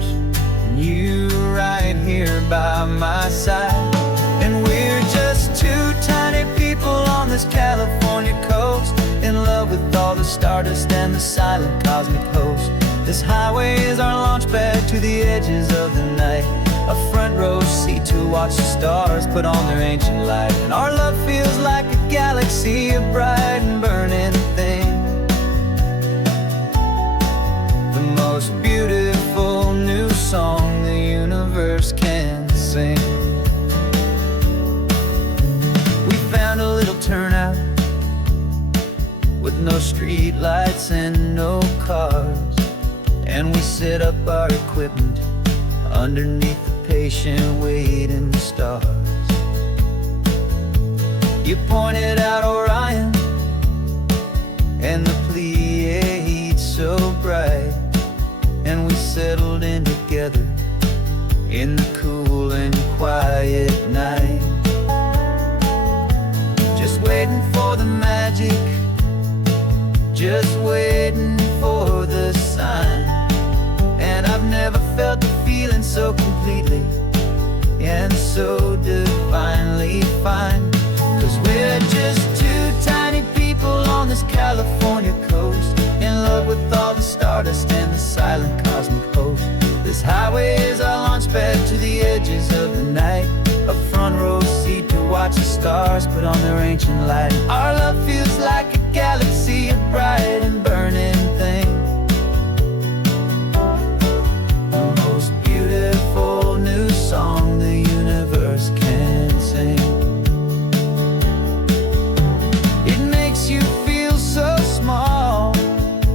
and you right here by my side. And we're just two tiny people on this California coast, in love with all the stardust and the silent cosmic host. This highway is our launch pad to the edges of the night, a front row seat to watch the stars put on their ancient light. And our love feels like a galaxy, a bright and burning thing, the most beautiful new song the universe can sing. We found a little turnout with no street lights and no cars, and we set up our equipment underneath the patient waiting stars. You pointed out Orion and the Pleiades so bright, and we settled in together in the cool and quiet night, just waiting for the magic, just waiting for the sign. And I've never felt the feeling so completely and so divinely fine, 'cause we're just two tiny people on this California coast, in love with all the stardust and the silent cosmic host. This highway is our launch pad to the edges of the night, a front row seat to watch the stars put on their ancient light. Our love feels like a galaxy, a bright and burning thing, the most beautiful new song the universe can sing. It makes you feel so small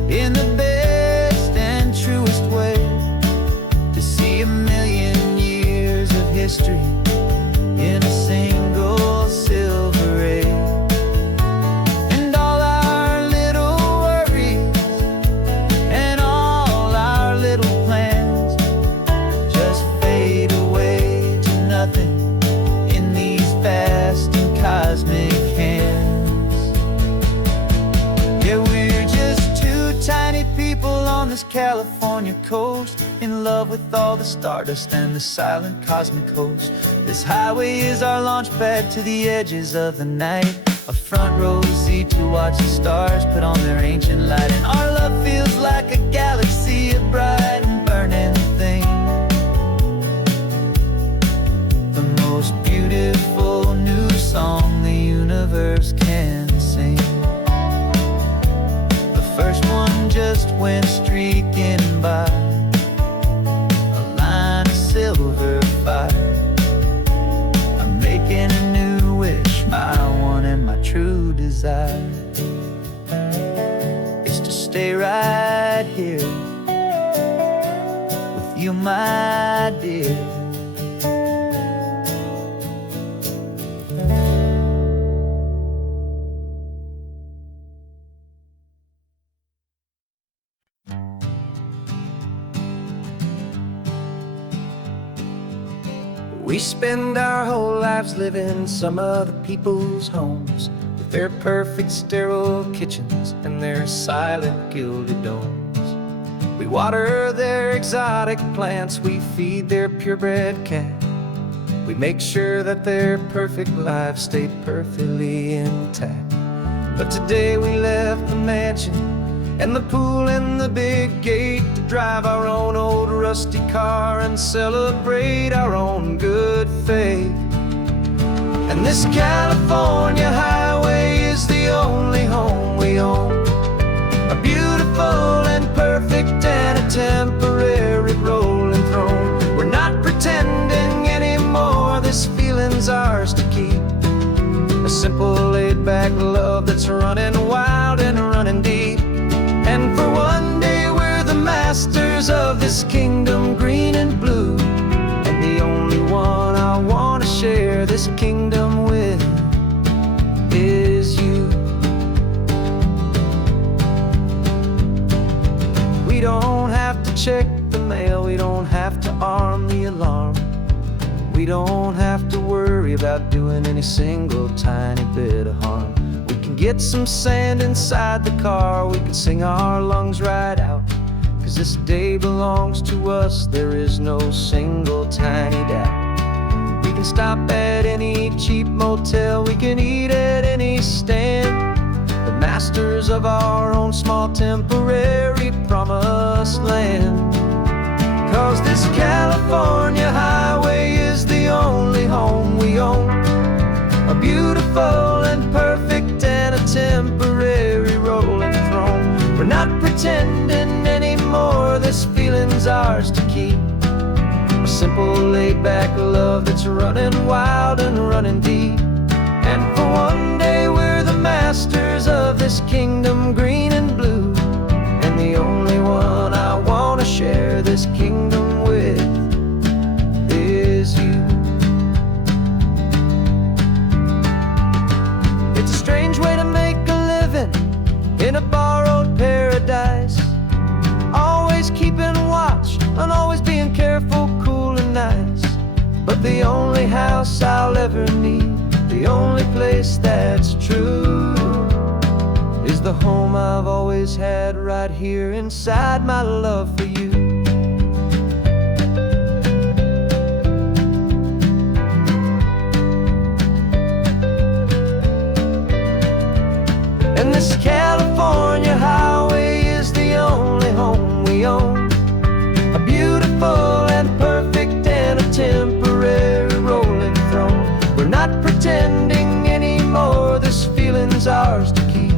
in the best and truest way, to see a million years of history in a single silver ray. And all our little worries and all our little plans just fade away to nothing in these vast and cosmic hands. Yeah, we're just two tiny people on this California coast, in love with all the stardust and the silent cosmic host. This highway is our launch pad to the edges of the night, a front row seat to watch the stars put on their ancient light. And our love feels like a galaxy, a bright and burning thing, the most beautiful new song the universe can sing. The first one just went streaking by, a line of silver fire. I'm making a new wish, my one and my true desire is to stay right here with you, my dear. We spend our whole lives living some other people's homes, with their perfect sterile kitchens and their silent gilded domes. We water their exotic plants, we feed their purebred cat, we make sure that their perfect lives stay perfectly intact. But today we left the mansion and the pool and the big gate to drive our own old rusty car and celebrate our own good faith. And this California highway is the only home we own, a beautiful and perfect and a temporary rolling throne. We're not pretending anymore, this feeling's ours to keep, a simple laid-back love that's running wild and running deep. And for one day we're the masters of this kingdom green and blue, and the only one I want to share this kingdom with is you. We don't have to check the mail, we don't have to arm the alarm. We don't have to worry about doing any single tiny bit of harm. We can get some sand inside the car, we can sing our lungs right out. 'Cause this day belongs to us, there is no single tiny doubt. We can stop at any cheap motel, we can eat at any stand, the masters of our own small temporary promised land. 'Cause this California highway is the only home we own, a beautiful and perfect and a temporary rolling throne. We're not pretending anymore, this feeling's ours to keep. A simple laid-back love that's running wild and running deep. And for one day we're the masters of this kingdom green and blue, and the only one I want to share this kingdom with is you. It's a strange way to make a living in a borrowed paradise, always keeping watch and always being careful, cool and nice. But the only house I'll ever need, the only place that's true, is the home I've always had right here inside my love for you. And this California highway is the only home we own, a beautiful and perfect and a temporary rolling throne. We're not pretending anymore, this feeling's ours to keep.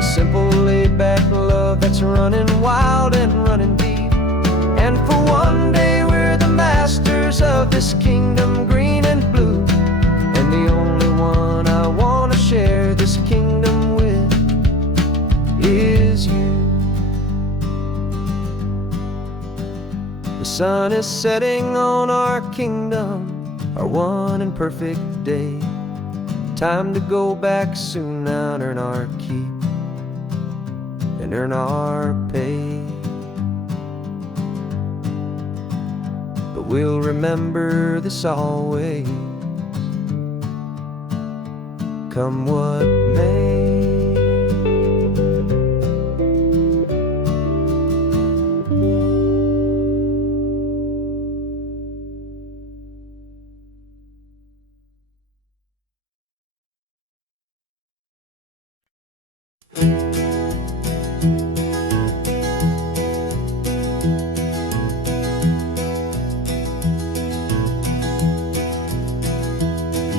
A simple laid-back love that's running wild and running deep. And for one day we're the masters of this kingdom green and blue, and the only one I want to share this kingdom with is you. The sun is setting on our kingdom, our one and perfect day. Time to go back soon now and earn our keep and earn our pay. But we'll remember this always, come what may.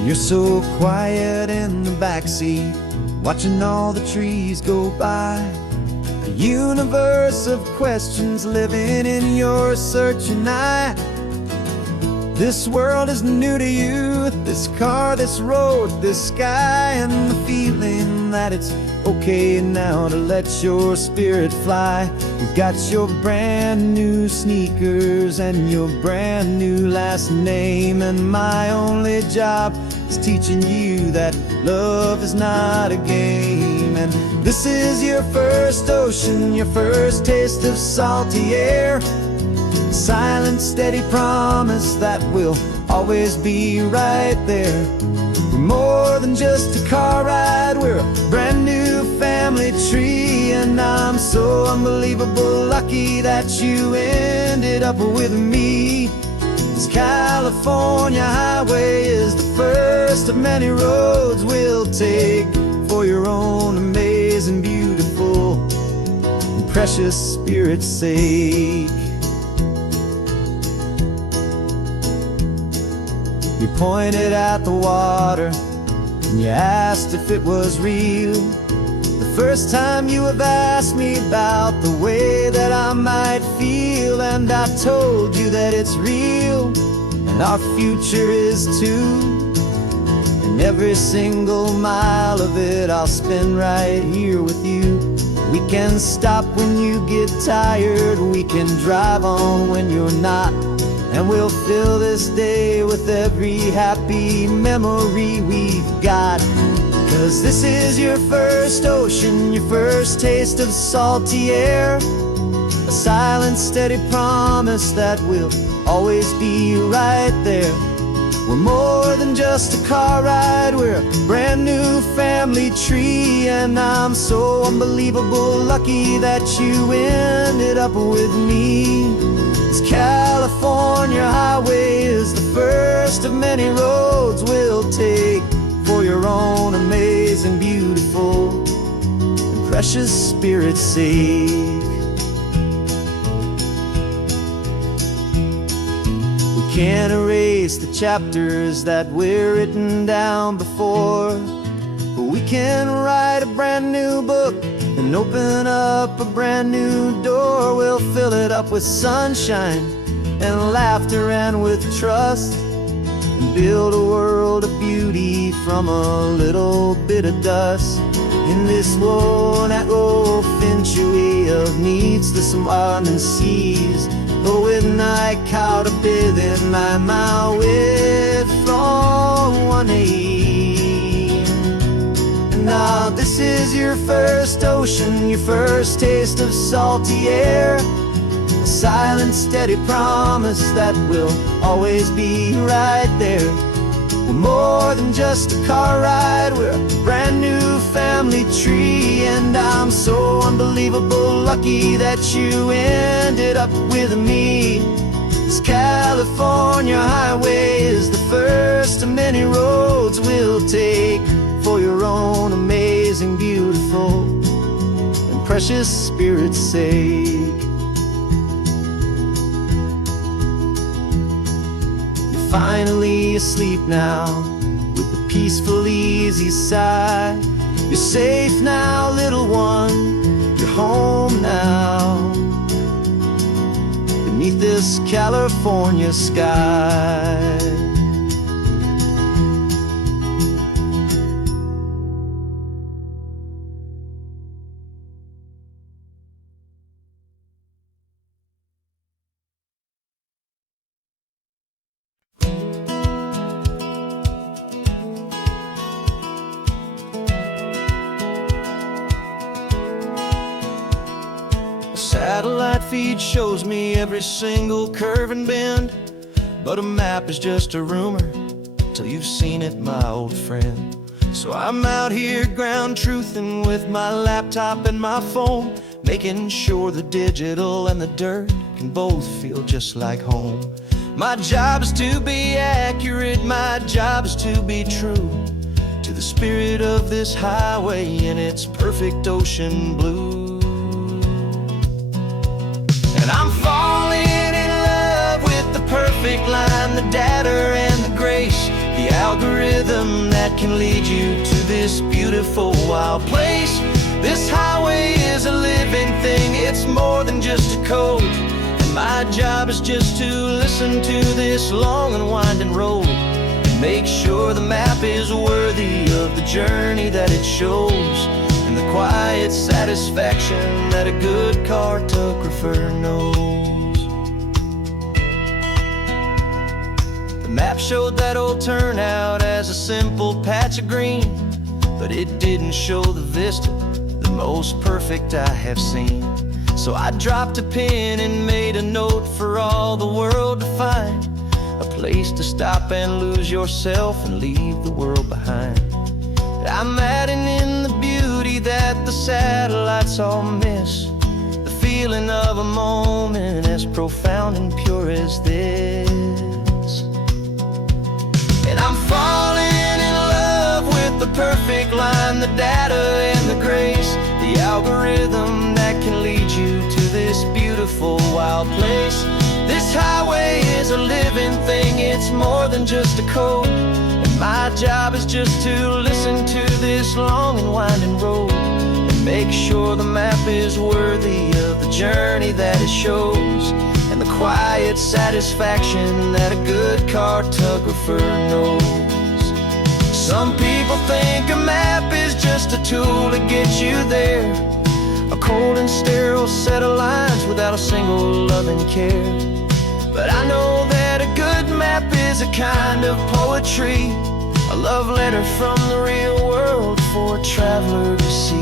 You're so quiet in the backseat, watching all the trees go by. A universe of questions living in your searching eye. This world is new to you, this car, this road, this sky, and the feeling that it's okay now to let your spirit fly. You've got your brand new sneakers and your brand new last name, and my only job is teaching you that love is not a game. And this is your first ocean, your first taste of salty air, silent, steady promise that we'll always be right there. We're more than just a car ride, we're a brand new family tree, and I'm so unbelievable lucky that you ended up with me. This California highway is the first of many roads we'll take for your own amazing, beautiful, and precious spirit's sake. You pointed at the water and you asked if it was real. The first time you have asked me about the way that I might feel, and I told you that it's real and our future is too. And every single mile of it I'll spend right here with you. We can stop when you get tired, we can drive on when you're not, and we'll fill this day with every happy memory we've got. 'Cause this is your first ocean, your first taste of salty air, a silent silent, steady promise that we'll always be right there. We're more than just a car ride, we're a brand new family tree. And I'm so unbelievable lucky that you ended up with me. This California highway is the first of many roads we'll take for your own amazing, beautiful, and precious Spirit's sake. We can't erase the chapters that we're written down before, but we can write a brand new book and open up a brand new door. We'll fill it up with sunshine and laughter and with trust, and build a world of beauty from a little bit of dust. In this world that century of needs, the surrounding seas, but with night caught a bit in my mouth with from 180. Now this is your first ocean, your first taste of salty air. A silent, steady promise that we'll always be right there. We're more than just a car ride, we're a brand new family tree. And I'm so unbelievable lucky that you ended up with me. This California highway is the first of many roads we'll take for your own amazing, beautiful, and precious Spirit's sake. You're finally asleep now with a peaceful, easy sigh. You're safe now, little one, you're home now, beneath this California sky. Satellite feed shows me every single curve and bend, but a map is just a rumor till you've seen it, my old friend. So I'm out here ground truthing with my laptop and my phone, making sure the digital and the dirt can both feel just like home. My job is to be accurate, my job is to be true to the spirit of this highway in its perfect ocean blue. And I'm falling in love with the perfect line, the data and the grace, the algorithm that can lead you to this beautiful wild place. This highway is a living thing, it's more than just a code. And my job is just to listen to this long and winding road and make sure the map is worthy of the journey that it shows, and the quiet satisfaction that a good cartographer knows. The map showed that old turnout as a simple patch of green, but it didn't show the vista, the most perfect I have seen. So I dropped a pin and made a note for all the world to find, a place to stop and lose yourself and leave the world behind. I'm adding in the beauty that the satellites all miss, the feeling of a moment as profound and pure as this. And I'm falling in love with the perfect line, the data and the grace, the algorithm that can lead you to this beautiful wild place. This highway is a living thing, it's more than just a code. My job is just to listen to this long and winding road and make sure the map is worthy of the journey that it shows, and the quiet satisfaction that a good cartographer knows. Some people think a map is just a tool to get you there, a cold and sterile set of lines without a single loving care. But I know that a good map is a kind of poetry, a love letter from the real world for a traveler to see.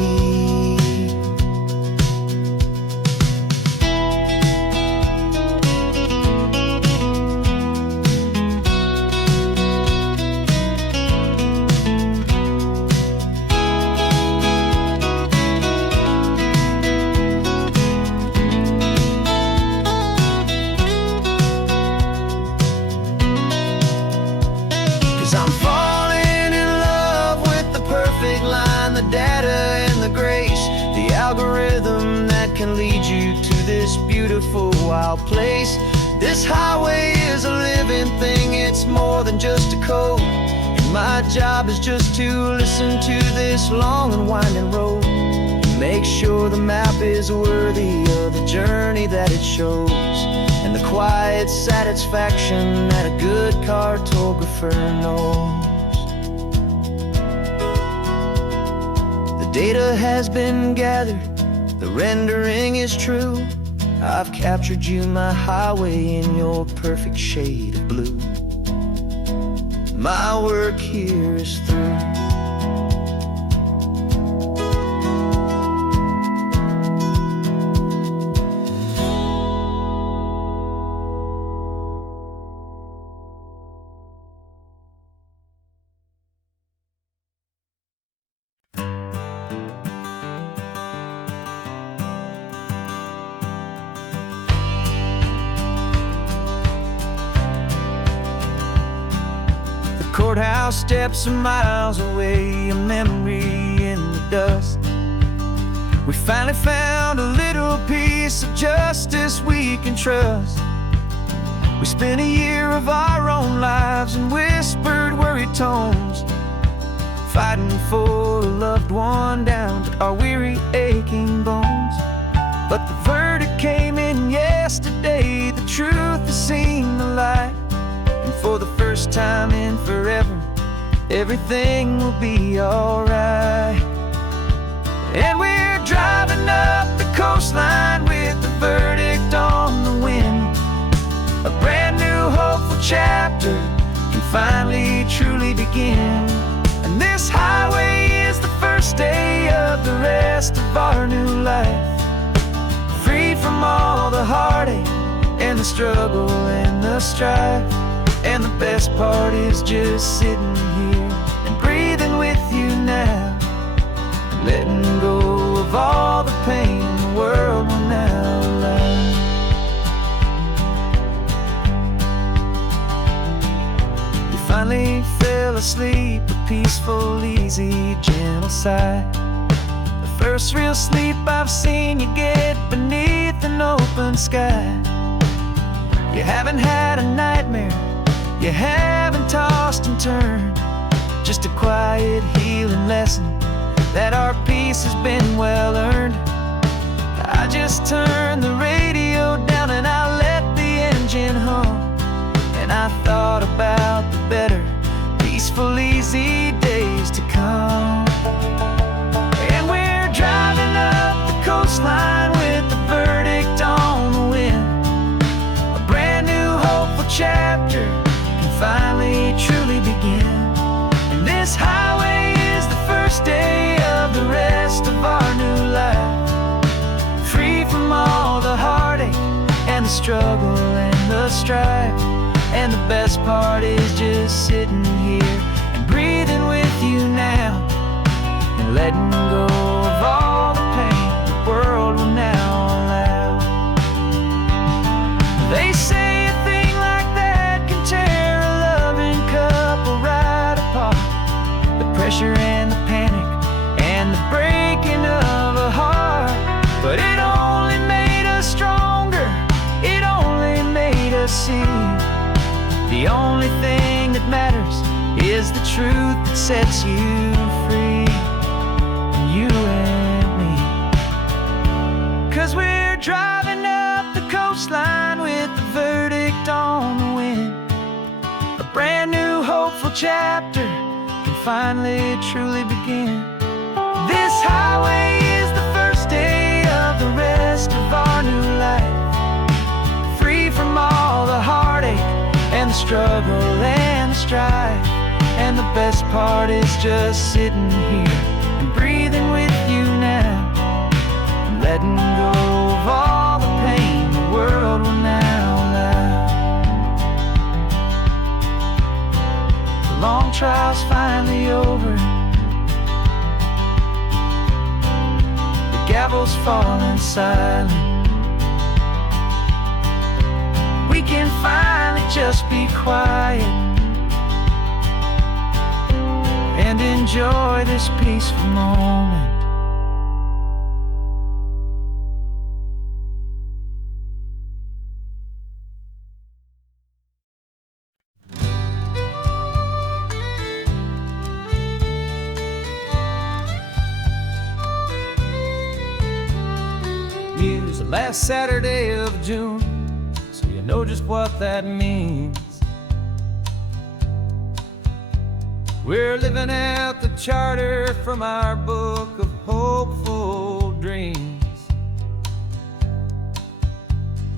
this beautiful wild place. This highway is a living thing, it's more than just a code. And my job is just to listen to this long and winding road, and make sure the map is worthy of the journey that it shows, and the quiet satisfaction that a good cartographer knows. The data has been gathered, the rendering is true. I've captured you, my highway, in your perfect shade of blue. My work here is through. Courthouse steps are miles away, a memory in the dust. We finally found a little piece of justice we can trust. We spent a year of our own lives in whispered, worried tones, fighting for a loved one down to our weary, aching bones. But the verdict came in yesterday, the truth has seen the light. And for the first time in forever, everything will be alright. And we're driving up the coastline with the verdict on the wind. A brand new hopeful chapter can finally truly begin. And this highway is the first day of the rest of our new life, freed from all the heartache and the struggle and the strife. And the best part is just sitting here and breathing with you now, and letting go of all the pain the world will now allow. You finally fell asleep, a peaceful, easy, gentle sigh. The first real sleep I've seen you get beneath an open sky. You haven't had a nightmare, you haven't tossed and turned, just a quiet healing lesson that our peace has been well earned. I just turned the radio down and I let the engine hum, and I thought about the better, peaceful, easy days to come. And we're driving up the coastline with the verdict on the wind. A brand new hopeful chapter finally truly begin. And this highway is the first day of the rest of our new life, free from all the heartache and the struggle and the strife. And the best part is just sitting here and breathing with you now, and letting go of all the pain the world will now allow. They say a thing like that can tear a loving couple right apart. The pressure and the panic and the breaking of a heart. But it only made us stronger, it only made us see the only thing that matters is the truth that sets you free, you and me. 'Cause we're driving up the coastline with the verdict on the wind. A brand new hopeful chapter can finally truly begin. This highway is the first day of the rest of our new life, free from all the heartache and the struggle and the strife. And the best part is just sitting here and breathing with you now, and letting go of all the pain the world will now allow. The long trial's finally over, the gavel's falling silent. We can finally just be quiet and enjoy this peaceful moment. last Saturday of June, so you know just what that means. We're living out the charter from our book of hopeful dreams.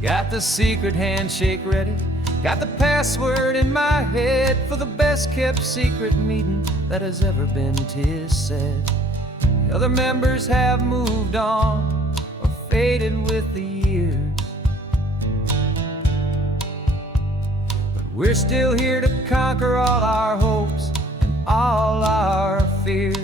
Got the secret handshake ready, got the password in my head for the best kept secret meeting that has ever been, 'tis said. The other members have moved on or faded with the years, but we're still here to conquer all our hopes and all our fears.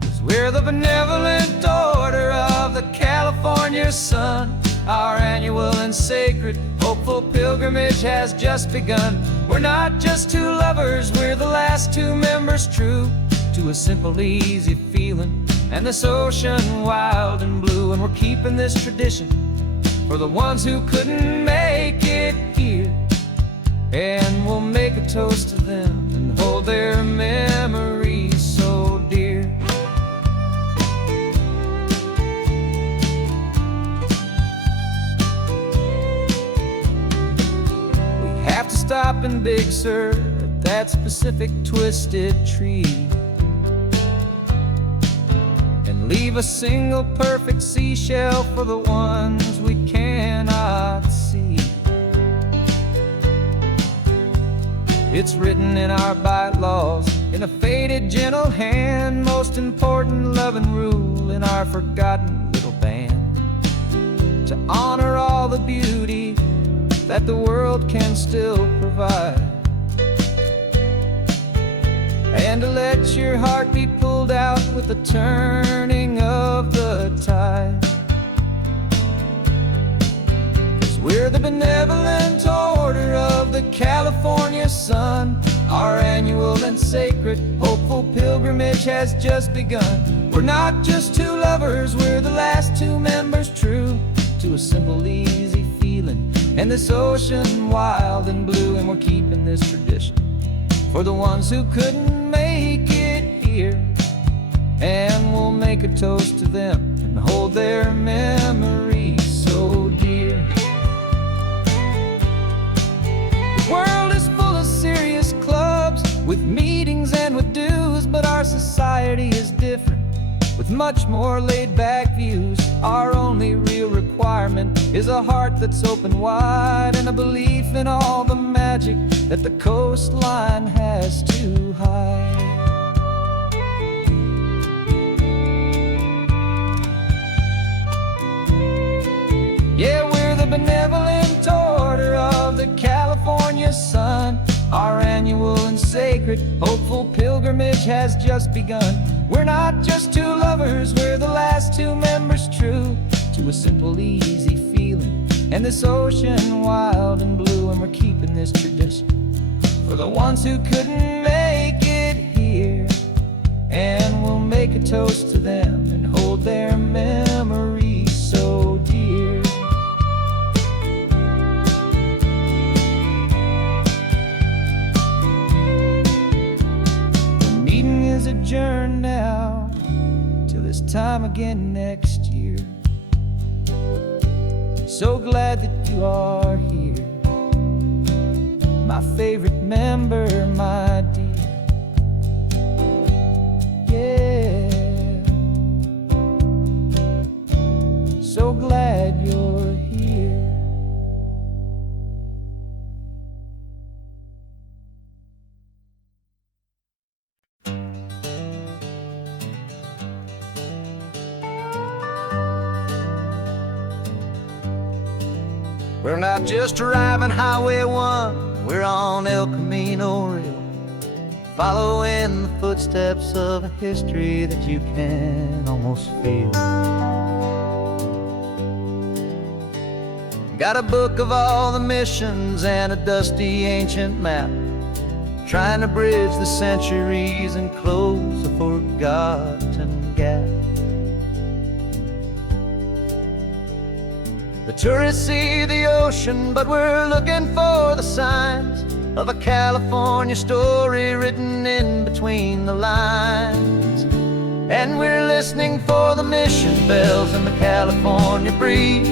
'Cause we're the Benevolent Order of the California Sun. Our annual and sacred hopeful pilgrimage has just begun. We're not just two lovers, we're the last two members true to a simple, easy feeling and this ocean wild and blue. And we're keeping this tradition for the ones who couldn't make it here, and we'll make a toast to them and hold their memories so dear. We have to stop in Big Sur at that specific twisted tree and leave a single perfect seashell for the ones we cannot see. It's written in our bylaws in a faded gentle hand, most important love and rule in our forgotten little band, to honor all the beauty that the world can still provide, and to let your heart be pulled out with the turning of the tide. 'Cause we're the Benevolent Order of the California Sun. Our annual and sacred hopeful pilgrimage has just begun. We're not just two lovers, we're the last two members true to a simple, easy feeling and this ocean wild and blue. And we're keeping this tradition for the ones who couldn't make it here, and we'll make a toast to them and hold their memories so dear. The world is full of serious clubs with meetings and with dues, but our society is different with much more laid-back views. Our only real requirement is a heart that's open wide and a belief in all the magic that the coastline has to hide. Yeah, we're the Benevolent Order of the California Sun. Our annual and sacred hopeful pilgrimage has just begun. We're not just two lovers, we're the last two members true to a simple, easy feeling and this ocean wild and blue. And we're keeping this tradition for the ones who couldn't make it here, and we'll make a toast to them and hold their memories so dear. The meeting is adjourned now till this time again next year. So glad that you are here, my favorite member, my dear. Yeah, so glad you're here. We're not just driving Highway 1, we're on El Camino Real, following the footsteps of a history that you can almost feel. Got a book of all the missions and a dusty ancient map, trying to bridge the centuries and close a forgotten gap. The tourists see the ocean, but we're looking for the signs of a California story written in between the lines. And we're listening for the mission bells in the California breeze,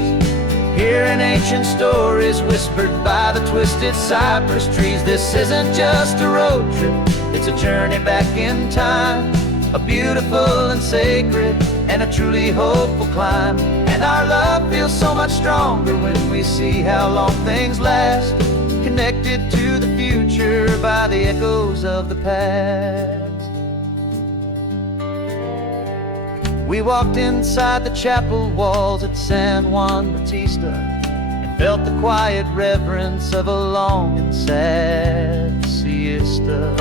hearing ancient stories whispered by the twisted cypress trees. This isn't just a road trip, it's a journey back in time, a beautiful and sacred and a truly hopeful climb. And our love feels so much stronger when we see how long things last, connected to the future by the echoes of the past. We walked inside the chapel walls at San Juan Bautista and felt the quiet reverence of a long and sad siesta.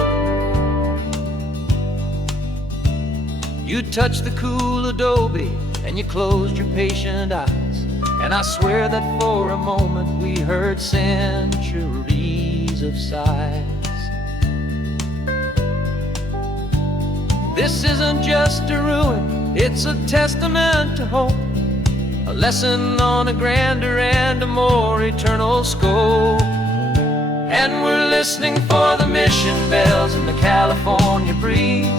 You touched the cool adobe and you closed your patient eyes, and I swear that for a moment we heard centuries of sighs. This isn't just a ruin, it's a testament to hope, a lesson on a grander and a more eternal scope. And we're listening for the mission bells in the California breeze,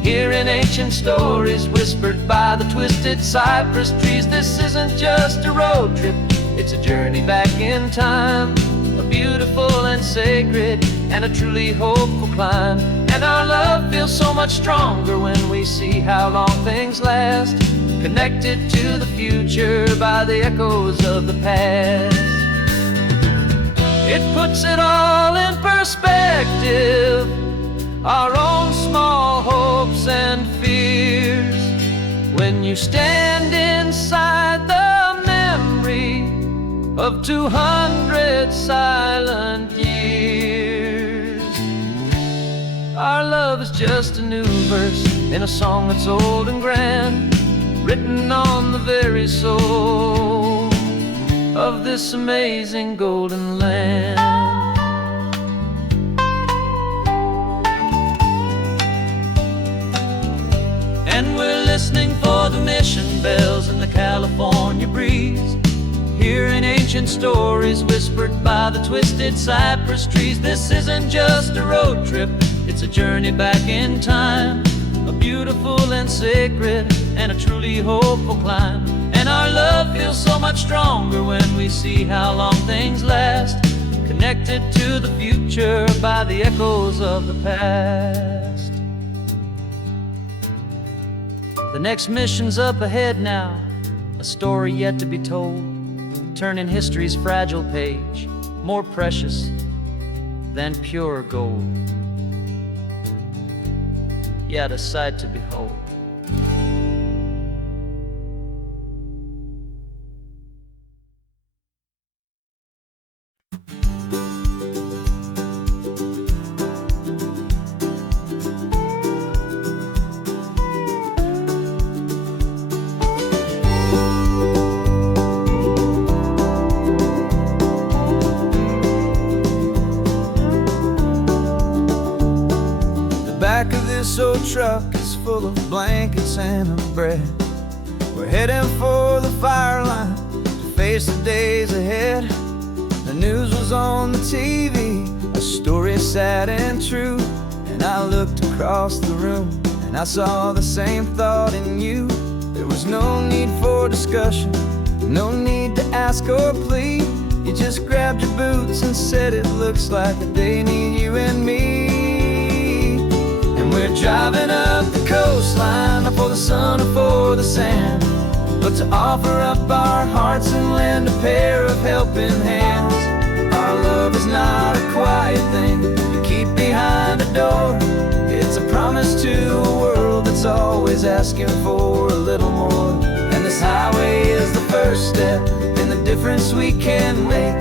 hearing ancient stories whispered by the twisted cypress trees. This isn't just a road trip, it's a journey back in time, a beautiful and sacred and a truly hopeful climb. And our love feels so much stronger when we see how long things last, connected to the future by the echoes of the past. It puts it all in perspective, our own small hopes and fears, when you stand inside the memory of 200 silent years. Our love is just a new verse in a song that's old and grand, written on the very soul of this amazing golden land. And we're listening for the mission bells in the California breeze, hearing ancient stories whispered by the twisted cypress trees. This isn't just a road trip, it's a journey back in time, a beautiful and sacred and a truly hopeful climb. And our love feels so much stronger when we see how long things last, connected to the future by the echoes of the past. The next mission's up ahead now, a story yet to be told, turning history's fragile page more precious than pure gold. Yet a sight to behold. Back of this old truck is full of blankets and of bread. We're heading for the fire line to face the days ahead. The news was on the TV, a story sad and true. And I looked across the room and I saw the same thought in you. There was no need for discussion, no need to ask or plead. You just grabbed your boots and said it looks like the day need you and me. We're driving up the coastline, not for the sun or for the sand, but to offer up our hearts and lend a pair of helping hands. Our love is not a quiet thing you keep behind a door. It's a promise to a world that's always asking for a little more. And this highway is the first step in the difference we can make,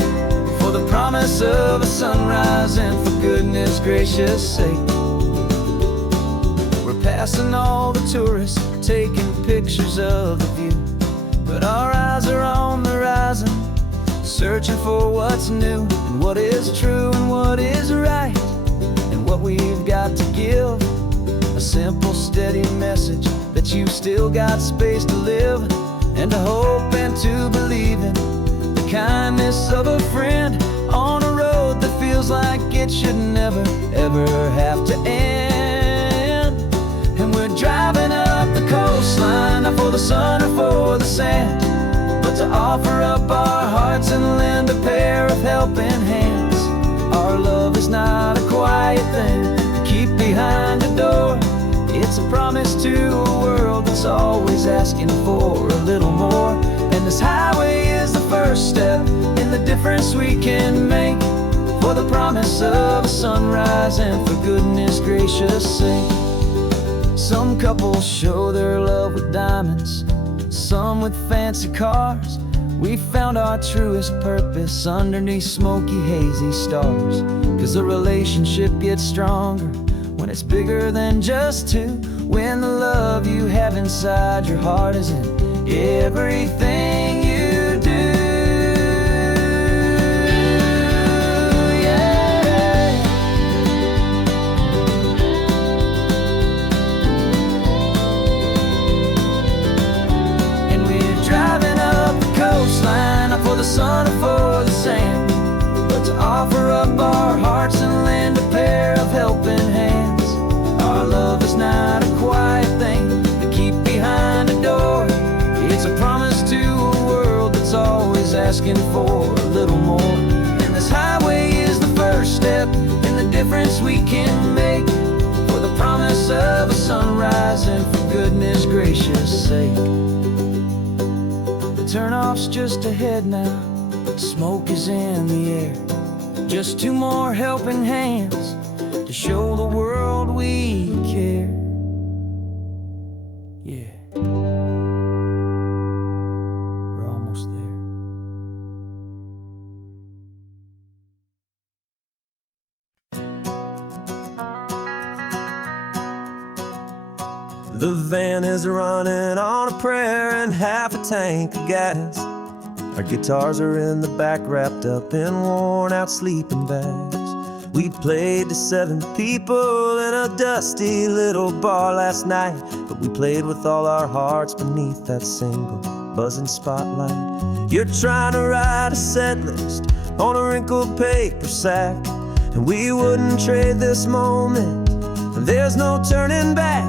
for the promise of a sunrise and for goodness gracious sake. Passing all the tourists, taking pictures of the view, but our eyes are on the horizon, searching for what's new and what is true and what is right, and what we've got to give. A simple, steady message that you've still got space to live, and to hope and to believe in the kindness of a friend on a road that feels like it should never, ever have to end. And we're driving up coastline, not for the sun or for the sand, but to offer up our hearts and lend a pair of helping hands. Our love is not a quiet thing to keep behind a door. It's a promise to a world that's always asking for a little more. And this highway is the first step in the difference we can make, for the promise of a sunrise and for goodness gracious sake. Some couples show their love with diamonds, some with fancy cars. We found our truest purpose underneath smoky, hazy stars. 'Cause the relationship gets stronger when it's bigger than just two, when the love you have inside your heart is in everything you do. Yeah. And we're driving up the coastline, not for the sun or for the sand, but to offer up our hearts and lend a pair of helping hands. Our love is not a quiet thing to keep behind a door. It's a promise to a world that's always asking for a little more. And this highway is the first step in the difference we can make, for the promise of a sunrise and for goodness gracious sake. The turnoff's just ahead now, smoke is in the air. Just two more helping hands to show the world we care. Yeah. We're almost there. The van is running on a prayer and half a tank of gas. Our guitars are in the back, wrapped up in worn-out sleeping bags. We played to 7 people in a dusty little bar last night, but we played with all our hearts beneath that single buzzing spotlight. You're trying to write a set list on a wrinkled paper sack, and we wouldn't trade this moment. There's no turning back,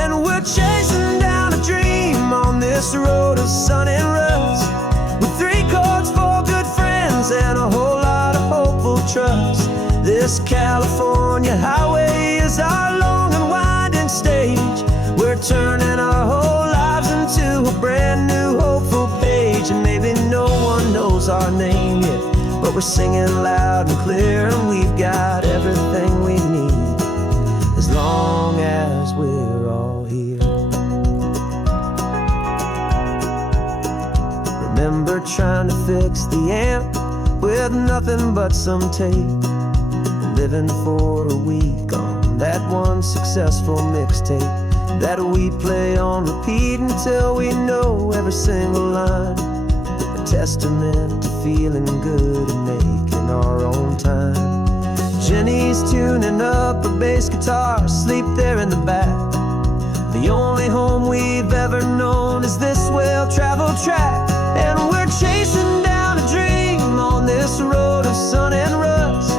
and we're chasing down a dream on this road of sun and rust, with 3 chords, 4 good friends, and a whole lot of hopeful trust. This California highway is our long and winding stage. We're turning our whole lives into a brand new hopeful page. And maybe no one knows our name yet, but we're singing loud and clear, and we've got everything we need, as long as we're all here. Remember trying to fix the amp with nothing but some tape, living for a week on that one successful mixtape that we play on repeat until we know every single line. A testament to feeling good and making our own time. Jenny's tuning up her bass guitar, asleep there in the back. The only home we've ever known is this well-traveled track, and we're chasing down a dream on this road of sun and rust,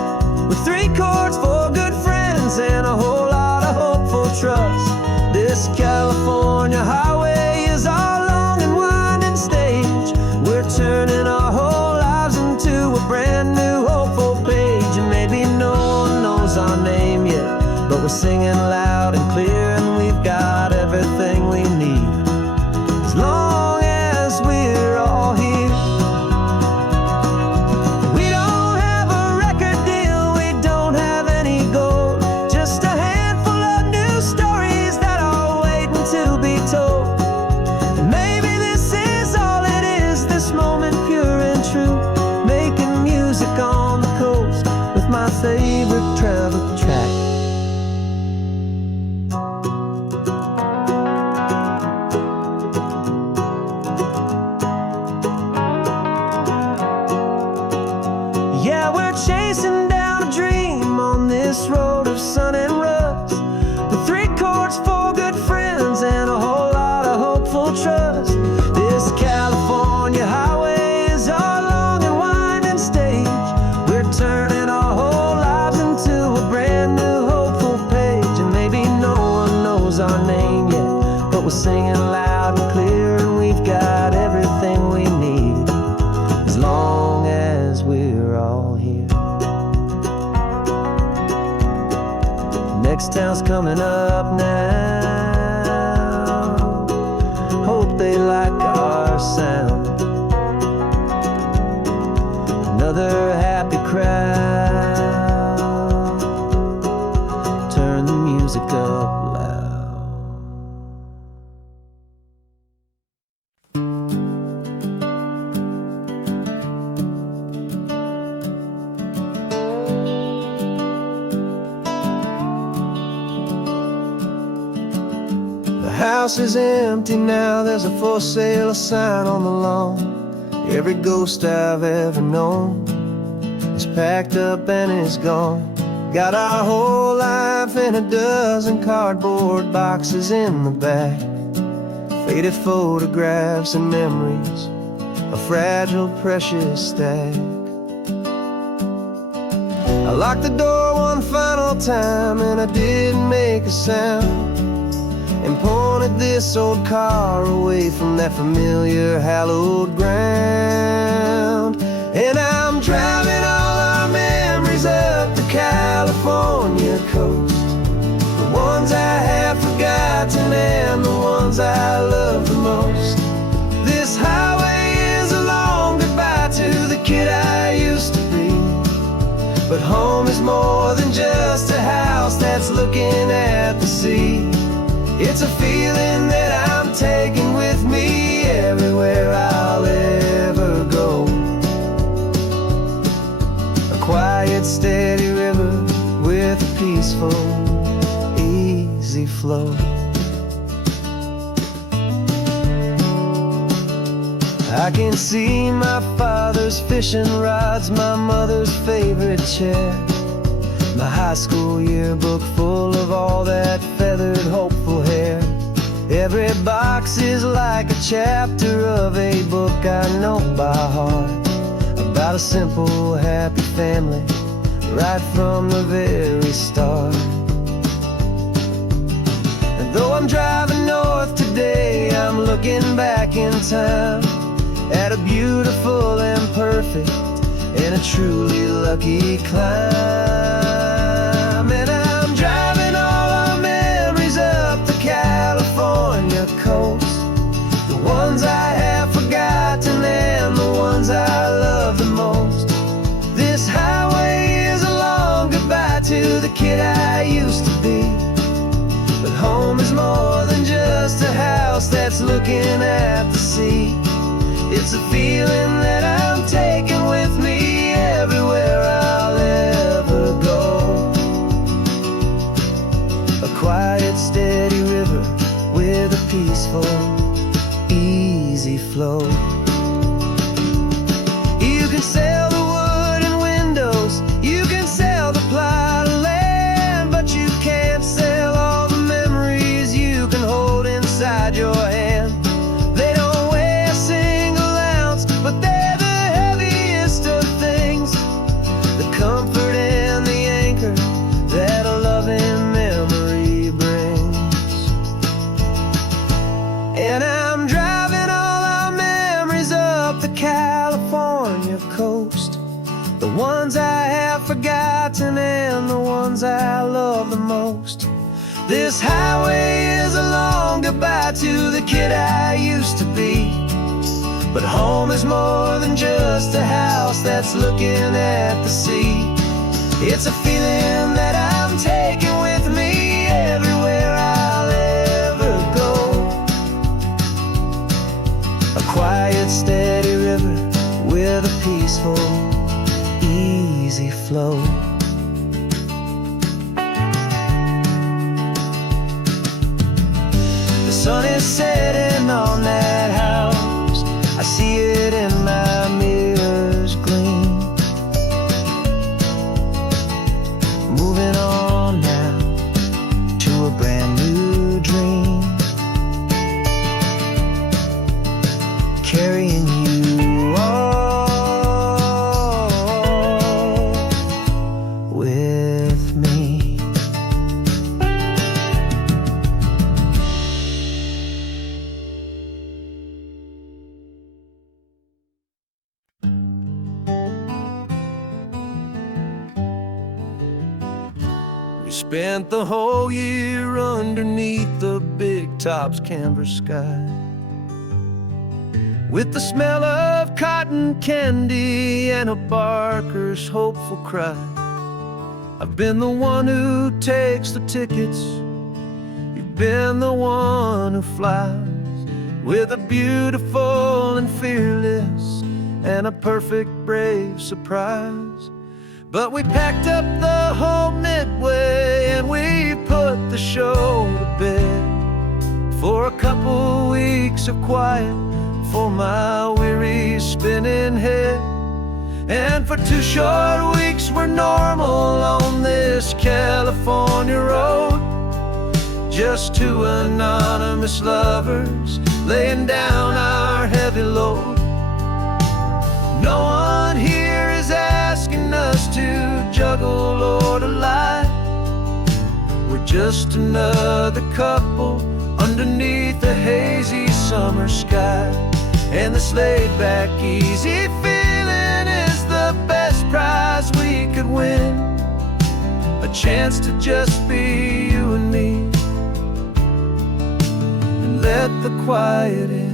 with 3 chords, 4 good friends, and a whole lot of hopeful trust. This California highway is our long and winding stage. We're turning our whole lives into a brand new hopeful page. And maybe no one knows our name yet, but we're singing loud and clear, and we've got everything we need, as long as we're all here. We don't have a record deal, we don't have any gold, just a handful of new stories that are waiting to be told. And maybe this is all it is, this moment pure and true, making music on the coast with my favorite travel track. Yeah, we're chasing down a dream on this road of sun and rust, with 3 chords, 4 good friends, and a whole lot of hopeful trust. This California highway is our long and winding stage. We're turning our whole lives into a brand new hopeful page. And maybe no one knows our name yet, but we're singing loud next town's coming up now. Hope they like our sound. Another happy crowd. Turn the music up loud. The house is empty now, there's a for sale sign on the lawn. Every ghost I've ever known is packed up and is gone. Got our whole life in a dozen cardboard boxes in the back. Faded photographs and memories, a fragile, precious stack. I locked the door one final time and I didn't make a sound, and pointed this old car away from that familiar hallowed ground. And I'm driving all our memories up the California coast, the ones I have forgotten and the ones I love the most. This highway is a long goodbye to the kid I used to be, but home is more than just a house that's looking at the sea. It's a feeling that I'm taking with me everywhere I'll ever go. A quiet, steady river with a peaceful, easy flow. I can see my father's fishing rods, my mother's favorite chair, my high school yearbook full of all that feathered, hopeful hair. Every box is like a chapter of a book I know by heart, about a simple, happy family right from the very start. And though I'm driving north today, I'm looking back in time at a beautiful and perfect and a truly lucky climb. And I'm driving all our memories up the California coast, the ones I have forgotten and the ones I love the most. This highway is a long goodbye to the kid I used to be, but home is more than just a house that's looking at the sea. It's a feeling that I'm taking with me everywhere I'll ever go. A quiet, steady river with a peaceful, easy flow. You can sell the wood and windows, you can sell the plot of land, but you can't sell all the memories you can hold inside your hand. They don't weigh a single ounce, but they're the heaviest of things, the comfort and the anchor that a loving memory brings. And I'm driving all our memories up the California coast, the ones I have forgotten and the ones I love the most. This highway is a long goodbye to the kid I used to be, but home is more than just a house that's looking at the sea. It's a feeling that I'm taking with me everywhere I'll ever go. A quiet, steady river with a peaceful, easy flow. The sun is setting on that house, I see it in my mirror's gleam. Moving on now to a brand new dream, carrying you all with me. spent the whole year underneath the big top's canvas sky, with the smell of cotton candy and a barker's hopeful cry. I've been the one who takes the tickets, you've been the one who flies, with a beautiful and fearless and a perfect brave surprise. But we packed up the whole Midway and we put the show to bed, for a couple weeks of quiet for my weary spinning head. And for 2 short weeks we're normal on this California road, just 2 anonymous lovers laying down our heavy load. No one here is asking us to juggle or to lie. We're just another couple underneath a hazy summer sky. And this laid-back, easy feeling is the best prize we could win, a chance to just be you and me, and let the quiet in.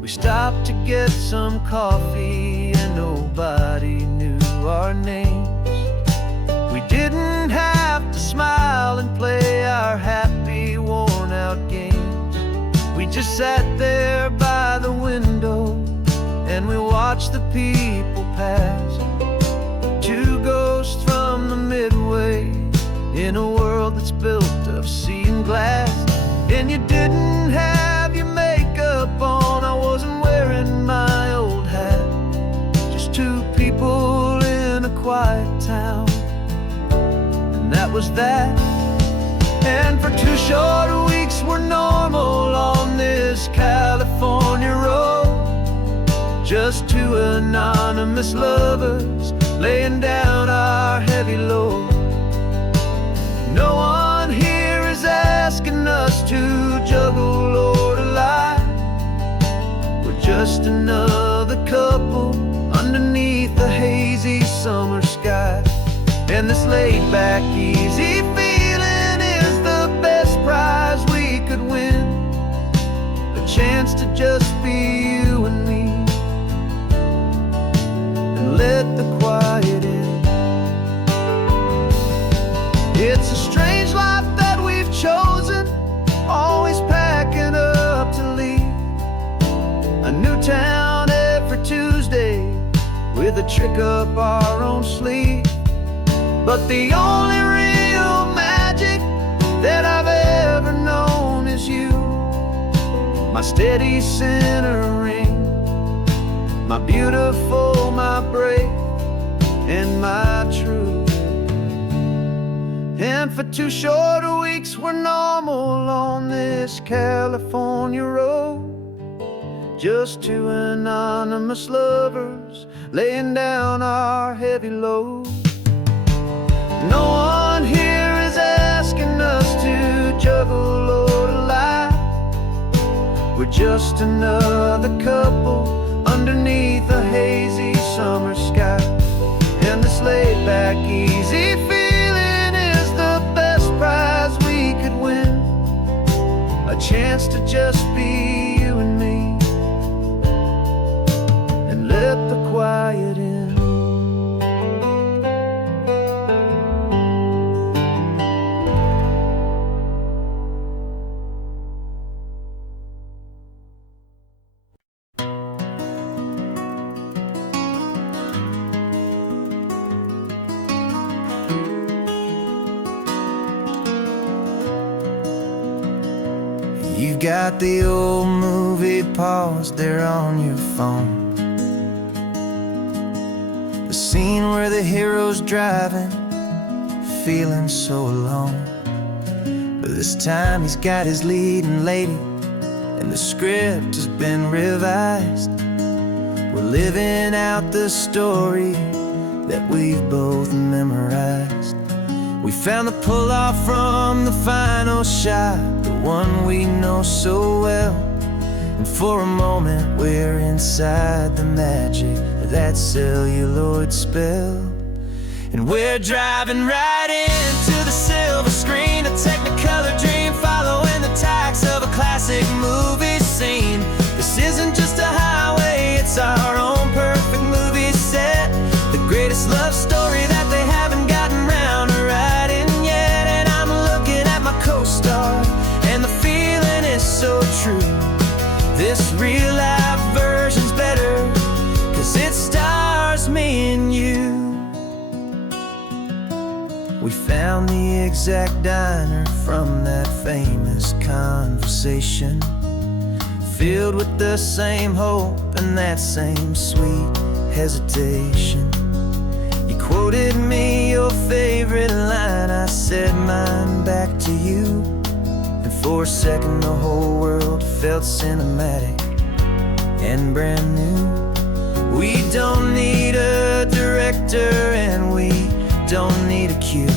We stopped to get some coffee and nobody knew our names. We didn't have to smile and play our happy, worn-out games. We just sat there by the window and we watched the people pass, 2 ghosts from the Midway in a world that's built of sea and glass. And you didn't have your makeup on, I wasn't wearing my old hat, just 2 people in a quiet town, and that was that. And for 2 short weeks we're normal on this California road, just 2 anonymous lovers laying down our heavy load. No one here is asking us to juggle or to lie. We're just another couple underneath the hazy summer sky. And this laid-back, easy feeling is the best prize we could win, a chance to just be you and me, and let the quiet in. It's a strange life that we've chosen, always packing up to leave a new town every Tuesday with a trick up our own sleeve. But the only real magic that I've ever known is you, my steady centering, my beautiful, my brave, and my true. And for 2 short weeks we're normal on this California road, just 2 anonymous lovers laying down our heavy load. No one here is asking us to juggle or to lie. We're just another couple underneath a hazy summer sky. And this laid-back, easy feeling is the best prize we could win, a chance to just be you and me, and let the quiet in. You've got the old movie paused there on your phone, the scene where the hero's driving, feeling so alone. But this time he's got his leading lady, and the script has been revised. We're living out the story that we've both memorized. We found the pull-off from the final shot, the one we know so well. And for a moment we're inside the magic that celluloid spell. And we're driving right into the silver screen, a Technicolor dream, following the tacks of a classic movie scene. This isn't just a highway, it's our own perfect movie set, the greatest love story that they haven't gotten round to writing yet. And I'm looking at my co-star, and the feeling is so true. This real life version's better, 'cause it stars me and you. We found the exact diner from that famous conversation, filled with the same hope and that same sweet hesitation. You quoted me your favorite line, I said mine back to you, and for a second the whole world felt cinematic and brand new. We don't need a director and we don't need a cue.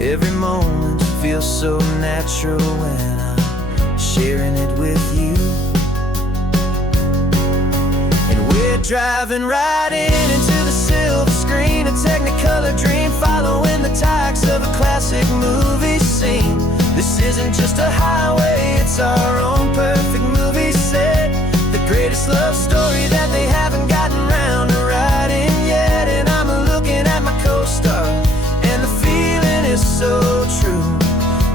Every moment feels so natural when I'm sharing it with you. And we're driving right into the silver screen, a Technicolor dream, following the tacks of a classic movie scene. This isn't just a highway, it's our own perfect movie set, the greatest love story that they haven't gotten round to writing yet. And I'm looking at my co-star, and the feeling is so true.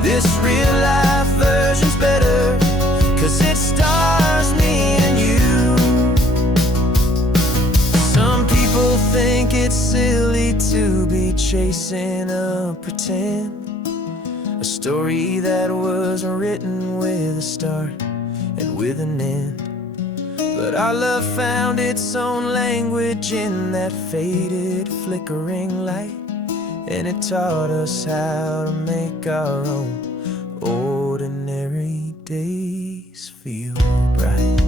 This real life version's better, 'cause it stars me and you. Some people think it's silly to be chasing a pretend, a story that was written with a start and with an end. But our love found its own language in that faded, flickering light, and it taught us how to make our own ordinary days feel bright.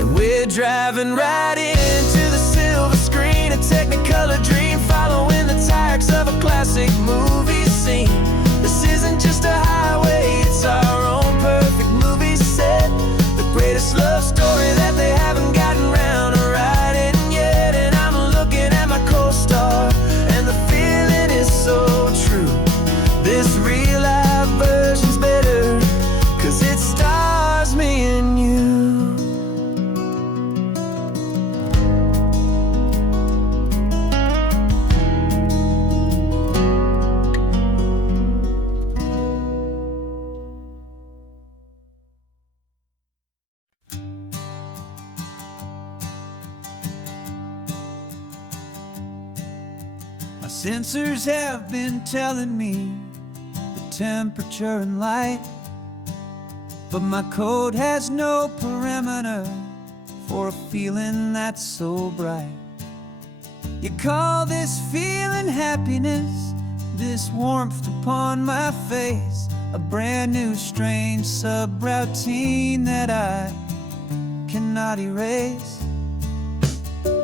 And we're driving right into the silver screen, a Technicolor dream, following the tacks of a classic movie scene. This isn't just a highway, it's our own perfect movie set, the greatest love story that they haven't gotten round to writing yet. And I'm looking at my co-star, and the feeling is so true. This real life version's better, 'cause it stars me and you. My sensors have been telling me the temperature and light, but my code has no perimeter for a feeling that's so bright. You call this feeling happiness, this warmth upon my face, a brand new strange subroutine that I cannot erase.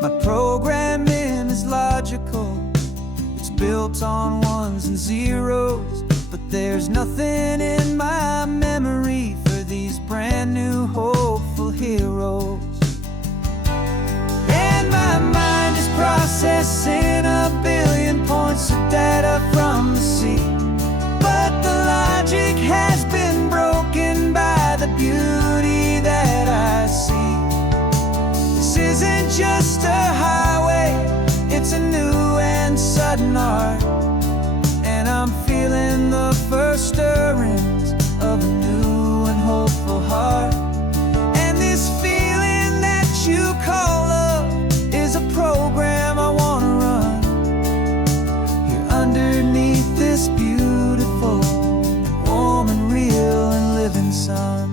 My programming is logical, built on ones and zeros, but there's nothing in my memory for these brand new hopeful heroes. And my mind is processing a billion points of data from the sea, but the logic has been broken by the beauty that I see. This isn't just a highway, it's a new and sudden art, and I'm feeling the first stirrings of a new and hopeful heart. And this feeling that you call love is a program I wanna run here underneath this beautiful, warm and real and living sun.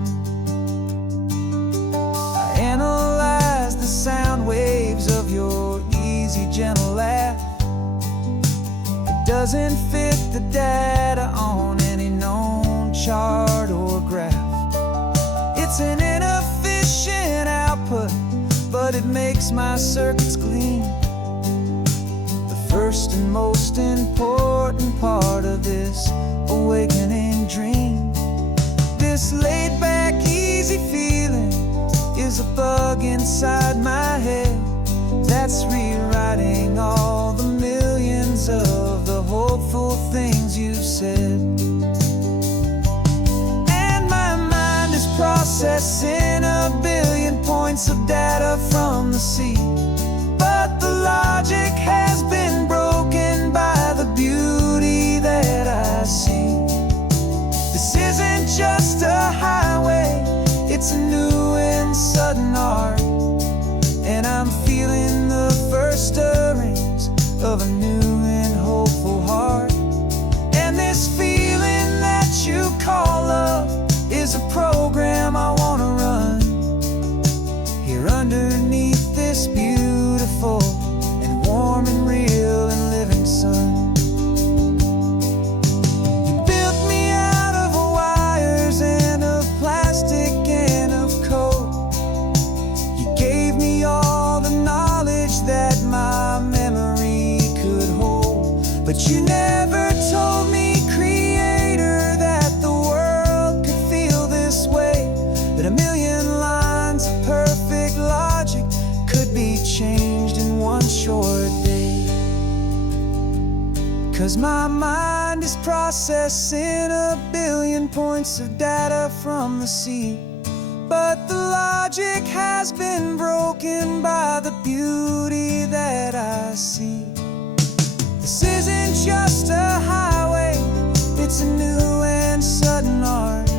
I analyze the sound waves of your easy, gentle laugh. It doesn't fit the data on any known chart or graph. It's an inefficient output, but it makes my circuits gleam. The first and most important part of this awakening dream. This laid-back, easy feeling is a bug inside my head that's rewriting all the millions of the hopeful things you've said. And my mind is processing a billion points of data from the sea, but the logic has been broken by the beauty that I see. This isn't just a highway, it's a new and sudden art, and I'm feeling the first stirrings of a new and hopeful heart. And this feeling that you call love is a program I wanna run here underneath this beautiful and warm and real and living sun. You built me out of wires and of plastic and of code. You gave me all the knowledge that my memory could hold, but you never told me, Creator, that the world could feel this way, that a million lines of perfect logic could be changed in one short day. 'Cause my mind is processing a billion points of data from the sea, but the logic has been broken by the beauty that I see. This isn't just a highway, it's a new and sudden art,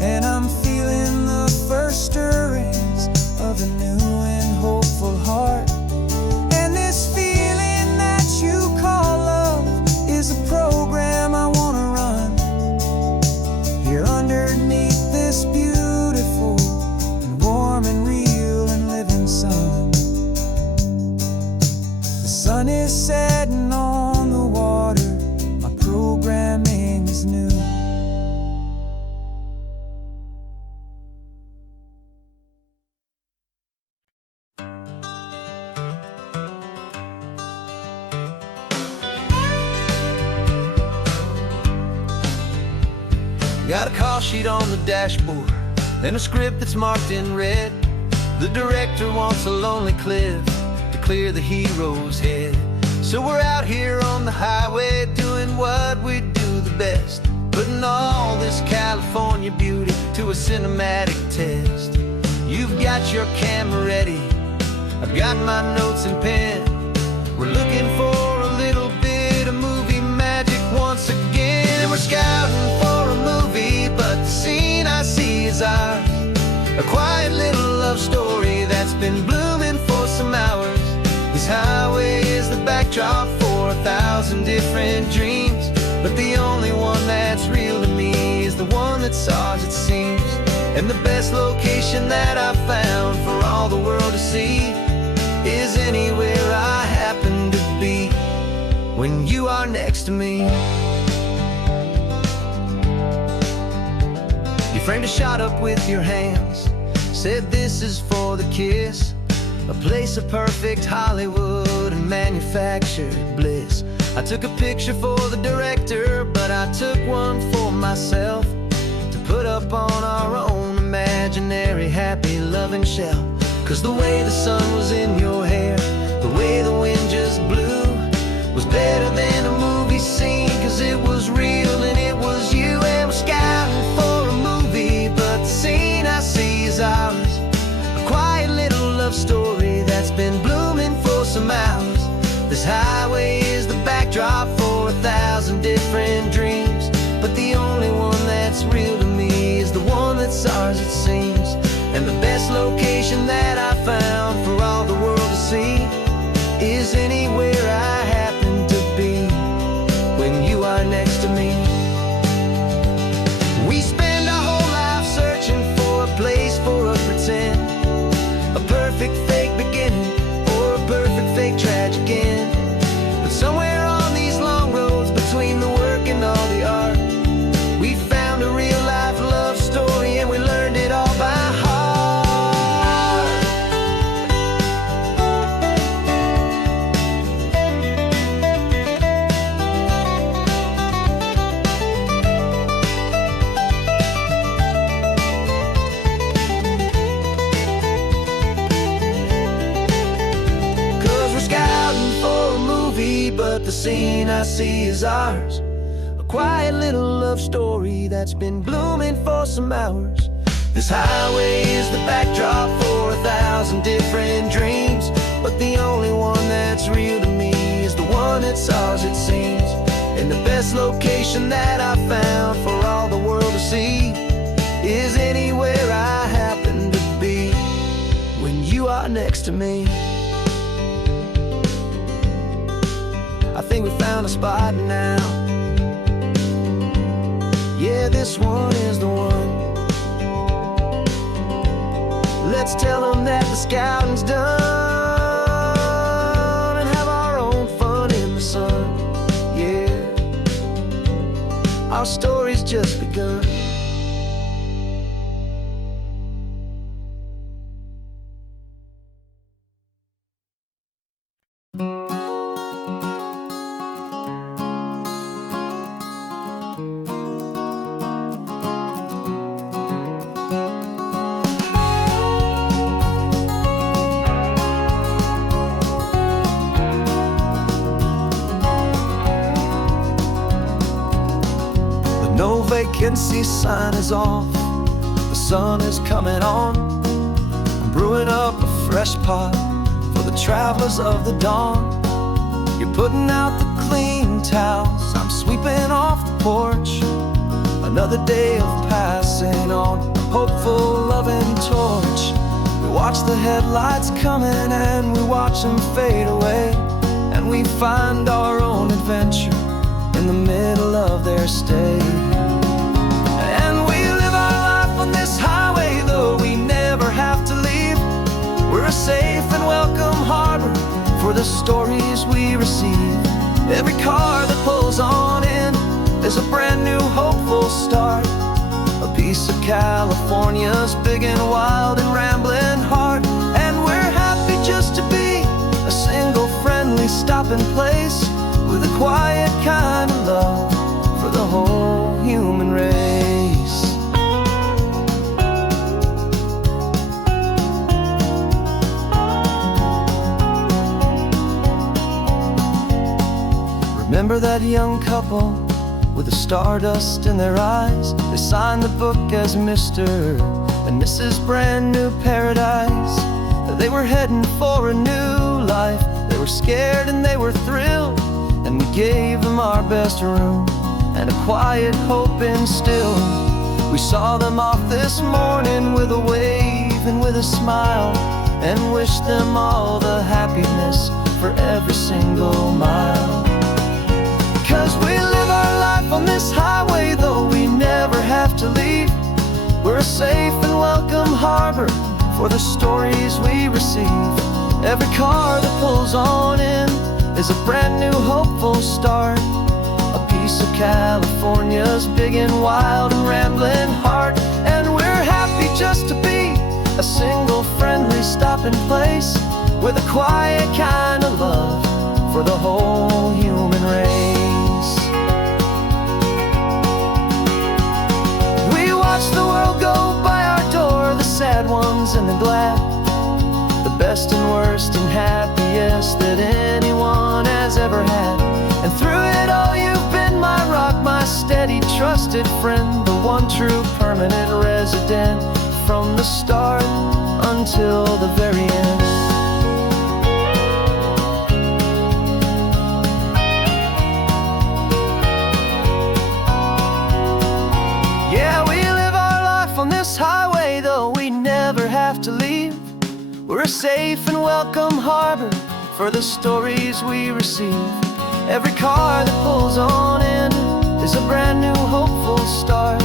and I'm feeling the first stirrings of a new and hopeful heart. And this feeling that you call love is a program I wanna run here underneath this beautiful and warm and real and living sun. The sun is setting on the water, my programming is new. Got a call sheet on the dashboard and a script that's marked in red. The director wants a lonely cliff to clear the hero's head. So we're out here on the highway doing what we do the best, putting all this California beauty to a cinematic test. You've got your camera ready, I've got my notes and pen. We're looking for a little bit of movie magic once again, and we're scouting for a movie, but the scene I see is ours. A quiet little love story that's been blooming for some hours. This highway is the backdrop for 1,000 different dreams, but the only one that's real to me is the one that's ours, it seems. And the best location that I've found for all the world to see is anywhere I happen to be when you are next to me. You framed a shot up with your hands, said this is for the kiss, a place of perfect Hollywood and manufactured bliss. I took a picture for the director, but I took one for myself to put up on our own imaginary happy loving shelf. 'Cause the way the sun was in your hair, the way the wind just blew, was better than a movie scene, 'cause it was real and it was you. And we're scouting for a movie, but the scene I see is ours. A quiet little love story that's been blooming for some hours. This highway is the backdrop for 1,000 different dreams, but the only one that's real to me is the one that's ours, it seems. And the best location that I found for all the world to see is anywhere I happen to be when you are next to me. We spend our whole life searching for a place for a pretend, a perfect fake beginning or a perfect fake tragic end. But somewhere on these long but the scene I see is ours. A quiet little love story that's been blooming for some hours. This highway is the backdrop for 1,000 different dreams, but the only one that's real to me is the one that's ours, it seems. And the best location that I found for all the world to see is anywhere I happen to be when you are next to me. I think we found a spot now. Yeah, this one is the one. Let's tell them that the scouting's done and have our own fun in the sun. Yeah, our story's just begun. No vacancy sign is off, the sun is coming on. I'm brewing up a fresh pot for the travelers of the dawn. You're putting out the clean towels, I'm sweeping off the porch. Another day of passing on, a hopeful, loving torch. We watch the headlights coming and we watch them fade away, and we find our own adventure in the middle of their stay. And we live our life on this highway, though we never have to leave. We're a safe and welcome harbor for the stories we receive. Every car that pulls on in is a brand new hopeful start. A piece of California's big and wild and rambling heart. And we're happy just to be a single friendly stopping place, with a quiet kind of love for the whole human race. Remember that young couple with the stardust in their eyes? They signed the book as Mr. and Mrs. Brand New Paradise. They were heading for a new life. They were scared and they were thrilled, and we gave them our best room and a quiet hope instilled. We saw them off this morning with a wave and with a smile, and wished them all the happiness for every single mile. 'Cause we live our life on this highway, though we never have to leave. We're a safe and welcome harbor for the stories we receive. Every car that pulls on in is a brand new hopeful start. A piece of California's big and wild and rambling heart. And we're happy just to be a single friendly stopping place, with a quiet kind of love for the whole human race. We watch the world go by our door, the sad ones and the glad, the best and worst and happiest that anyone has ever had. And through it all you've been my rock, my steady trusted friend, the one true permanent resident, from the start until the very end. Yeah, we live our life on this highway, though we never have to leave. We're a safe and welcome harbor for the stories we receive. Every car that pulls on in is a brand new hopeful start.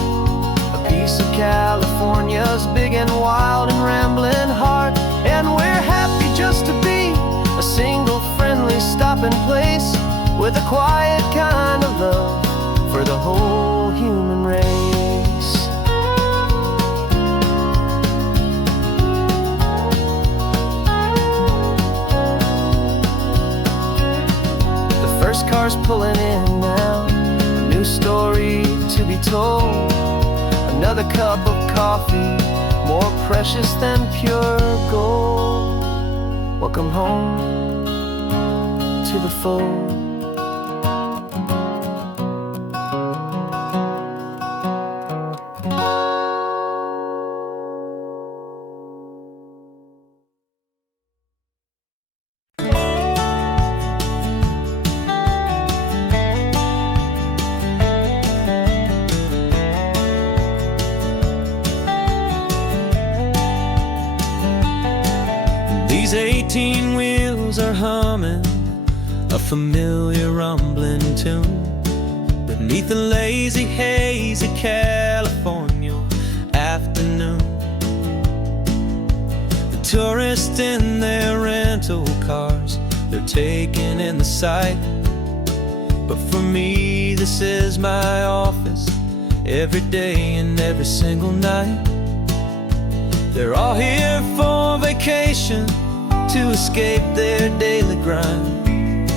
A piece of California's big and wild and rambling heart. And we're happy just to be a single friendly stopping place, with a quiet kind of love for the whole human race. First car's pulling in now, a new story to be told. Another cup of coffee, more precious than pure gold. Welcome home to the fold. radios are humming a familiar rumbling tune beneath the lazy, hazy California afternoon. The tourists in their rental cars, they're taking in the sight. But for me, this is my office, every day and every single night. They're all here for vacation, to escape their daily grind.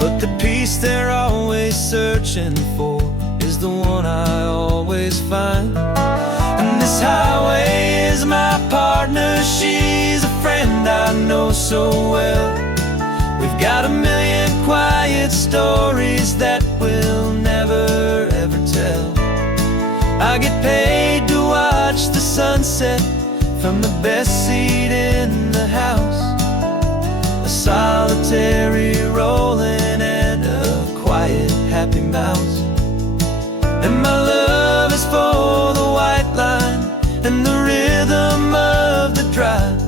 But the peace they're always searching for is the one I always find. And this highway is my partner, she's a friend I know so well. We've got a million quiet stories that we'll never ever tell. I get paid to watch the sunset from the best seat in the house. A solitary rolling and a quiet happy mouse. And my love is for the white line and the rhythm of the drive.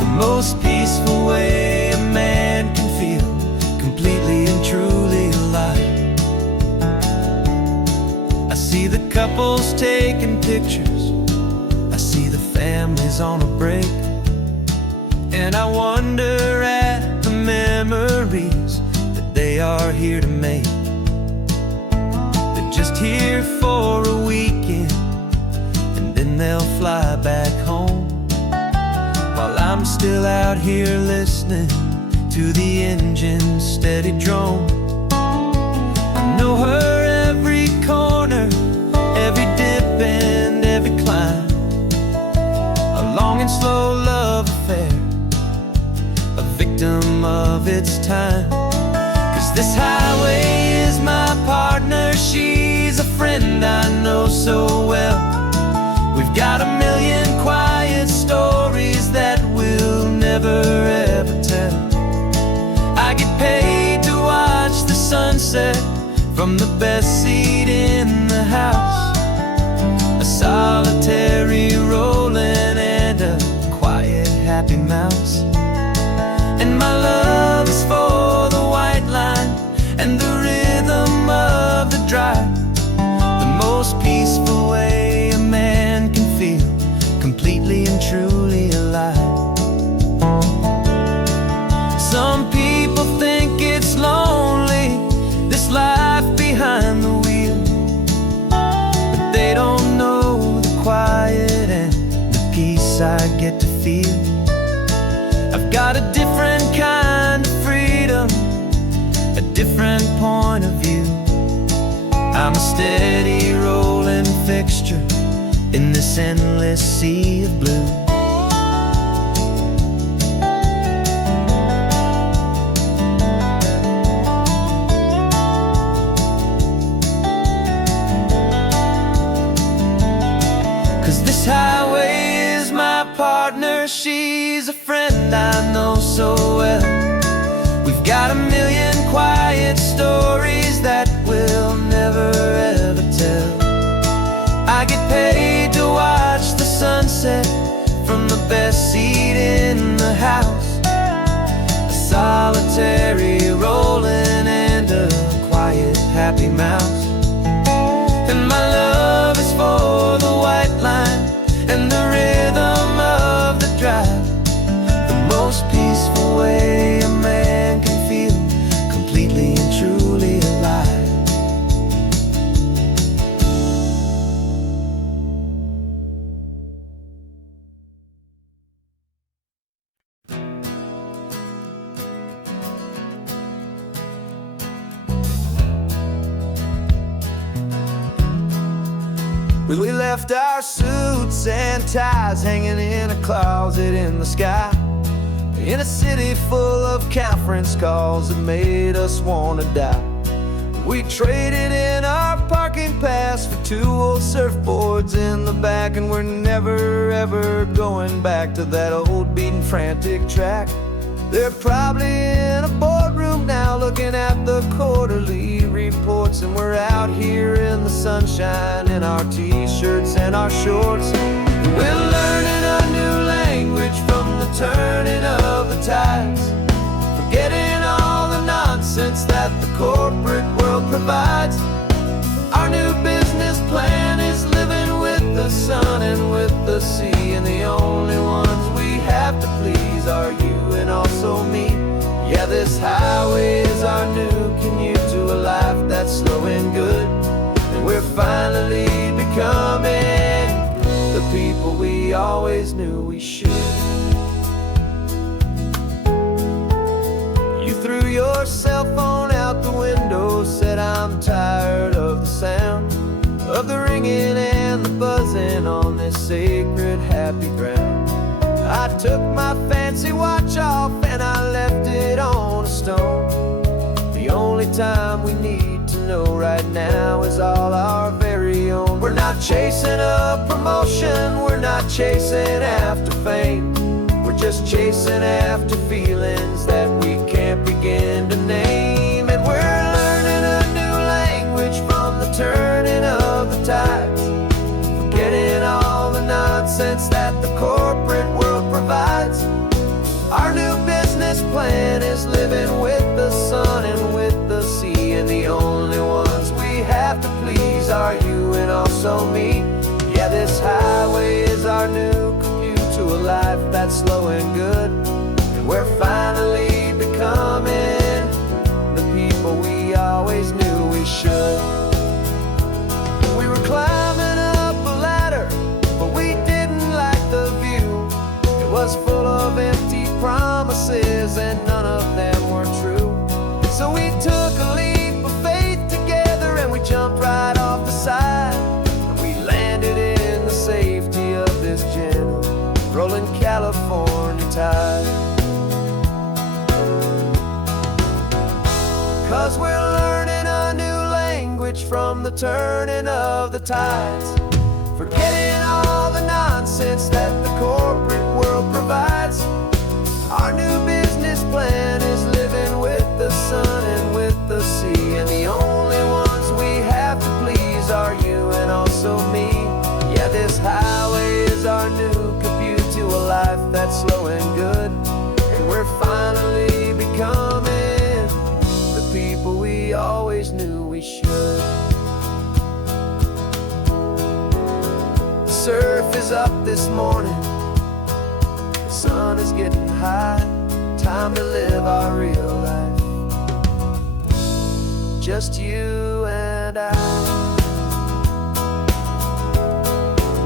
The most peaceful way a man can feel completely and truly alive. I see the couples taking pictures, I see the families on a break, and I wonder at the memories that they are here to make. They're just here for a weekend, and then they'll fly back home, while I'm still out here listening to the engine's steady drone. I know her every corner, every dip and every climb. A long and slow love affair, a victim of its time. 'Cause this highway is my partner, she's a friend I know so well. We've got a million quiet stories that we'll never ever tell. I get paid to watch the sunset from the best seat in the house. A solitary rolling and a quiet happy mouse. And my love is for the white line and the rhythm of the drive. The most peaceful way a man can feel completely and truly alive. Some people think it's lonely, this life behind the wheel, but they don't know the quiet and the peace I get to feel. I've got a different kind of freedom, a different point of view. I'm a steady rolling fixture in this endless sea of blue. Highway is my partner, she's a friend I know so well. We've got a million quiet stories that we'll never ever tell. I get paid to watch the sunset from the best seat in the house. A solitary rolling and a quiet happy mouse. And my love is for the white line and the rhythm of the drive. The most peaceful way a man can feel completely and truly alive. We left our suits and ties hanging in a closet in the sky, in a city full of conference calls that made us wanna die. We traded in our parking pass for 2 old surfboards in the back, and we're never ever going back to that old beaten frantic track. They're probably in a boardroom now looking at the quarterly reports, and we're out here in the sunshine in our t-shirts and our shorts. We're learning a new language from the turning of the tides. provides. Our new business plan is living with the sun and with the sea, and the only ones we have to please are you and also me. Yeah, this highway is our new commute to a life that's slow and good, and we're finally becoming the people we always knew we should. You threw your cell phone out the window, said I'm tired of the sound of the ringing and the buzzing on this sacred happy ground. I took my fancy watch off and I left it on a stone. The only time we need to know right now is all our very own. We're not chasing a promotion, we're not chasing after fame. We're just chasing after feelings that we can't begin to name. And we're learning a new language from the turning of the tides, forgetting all the nonsense that the corporate world provides. Our new business plan is living with the sun and with the sea, and the only ones we have to please are you and also me. Yeah, this highway is our new commute to a life that's slow and good, and we're finally becoming the people we always knew we should. We were climbing up a ladder, but we didn't like the view. It was full of empty promises and none of them were true. So we took a leap of faith together and we jumped right off the side, and we landed in the safety of this gentle rolling California tide. 'Cause we're learning a new language from the turning of the tides, forgetting all the nonsense that the corporate world provides. Our new business plan is living with the sun and with the sea, and the only ones we have to please are you and also me. Yeah, this highway is our new commute to a life that's slow and good, and we're finally becoming the people we always knew we should. The surf is up this morning, the sun is getting high, time to live our real life, just you and I,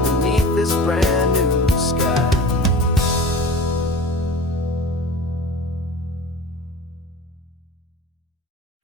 beneath this brand new sky.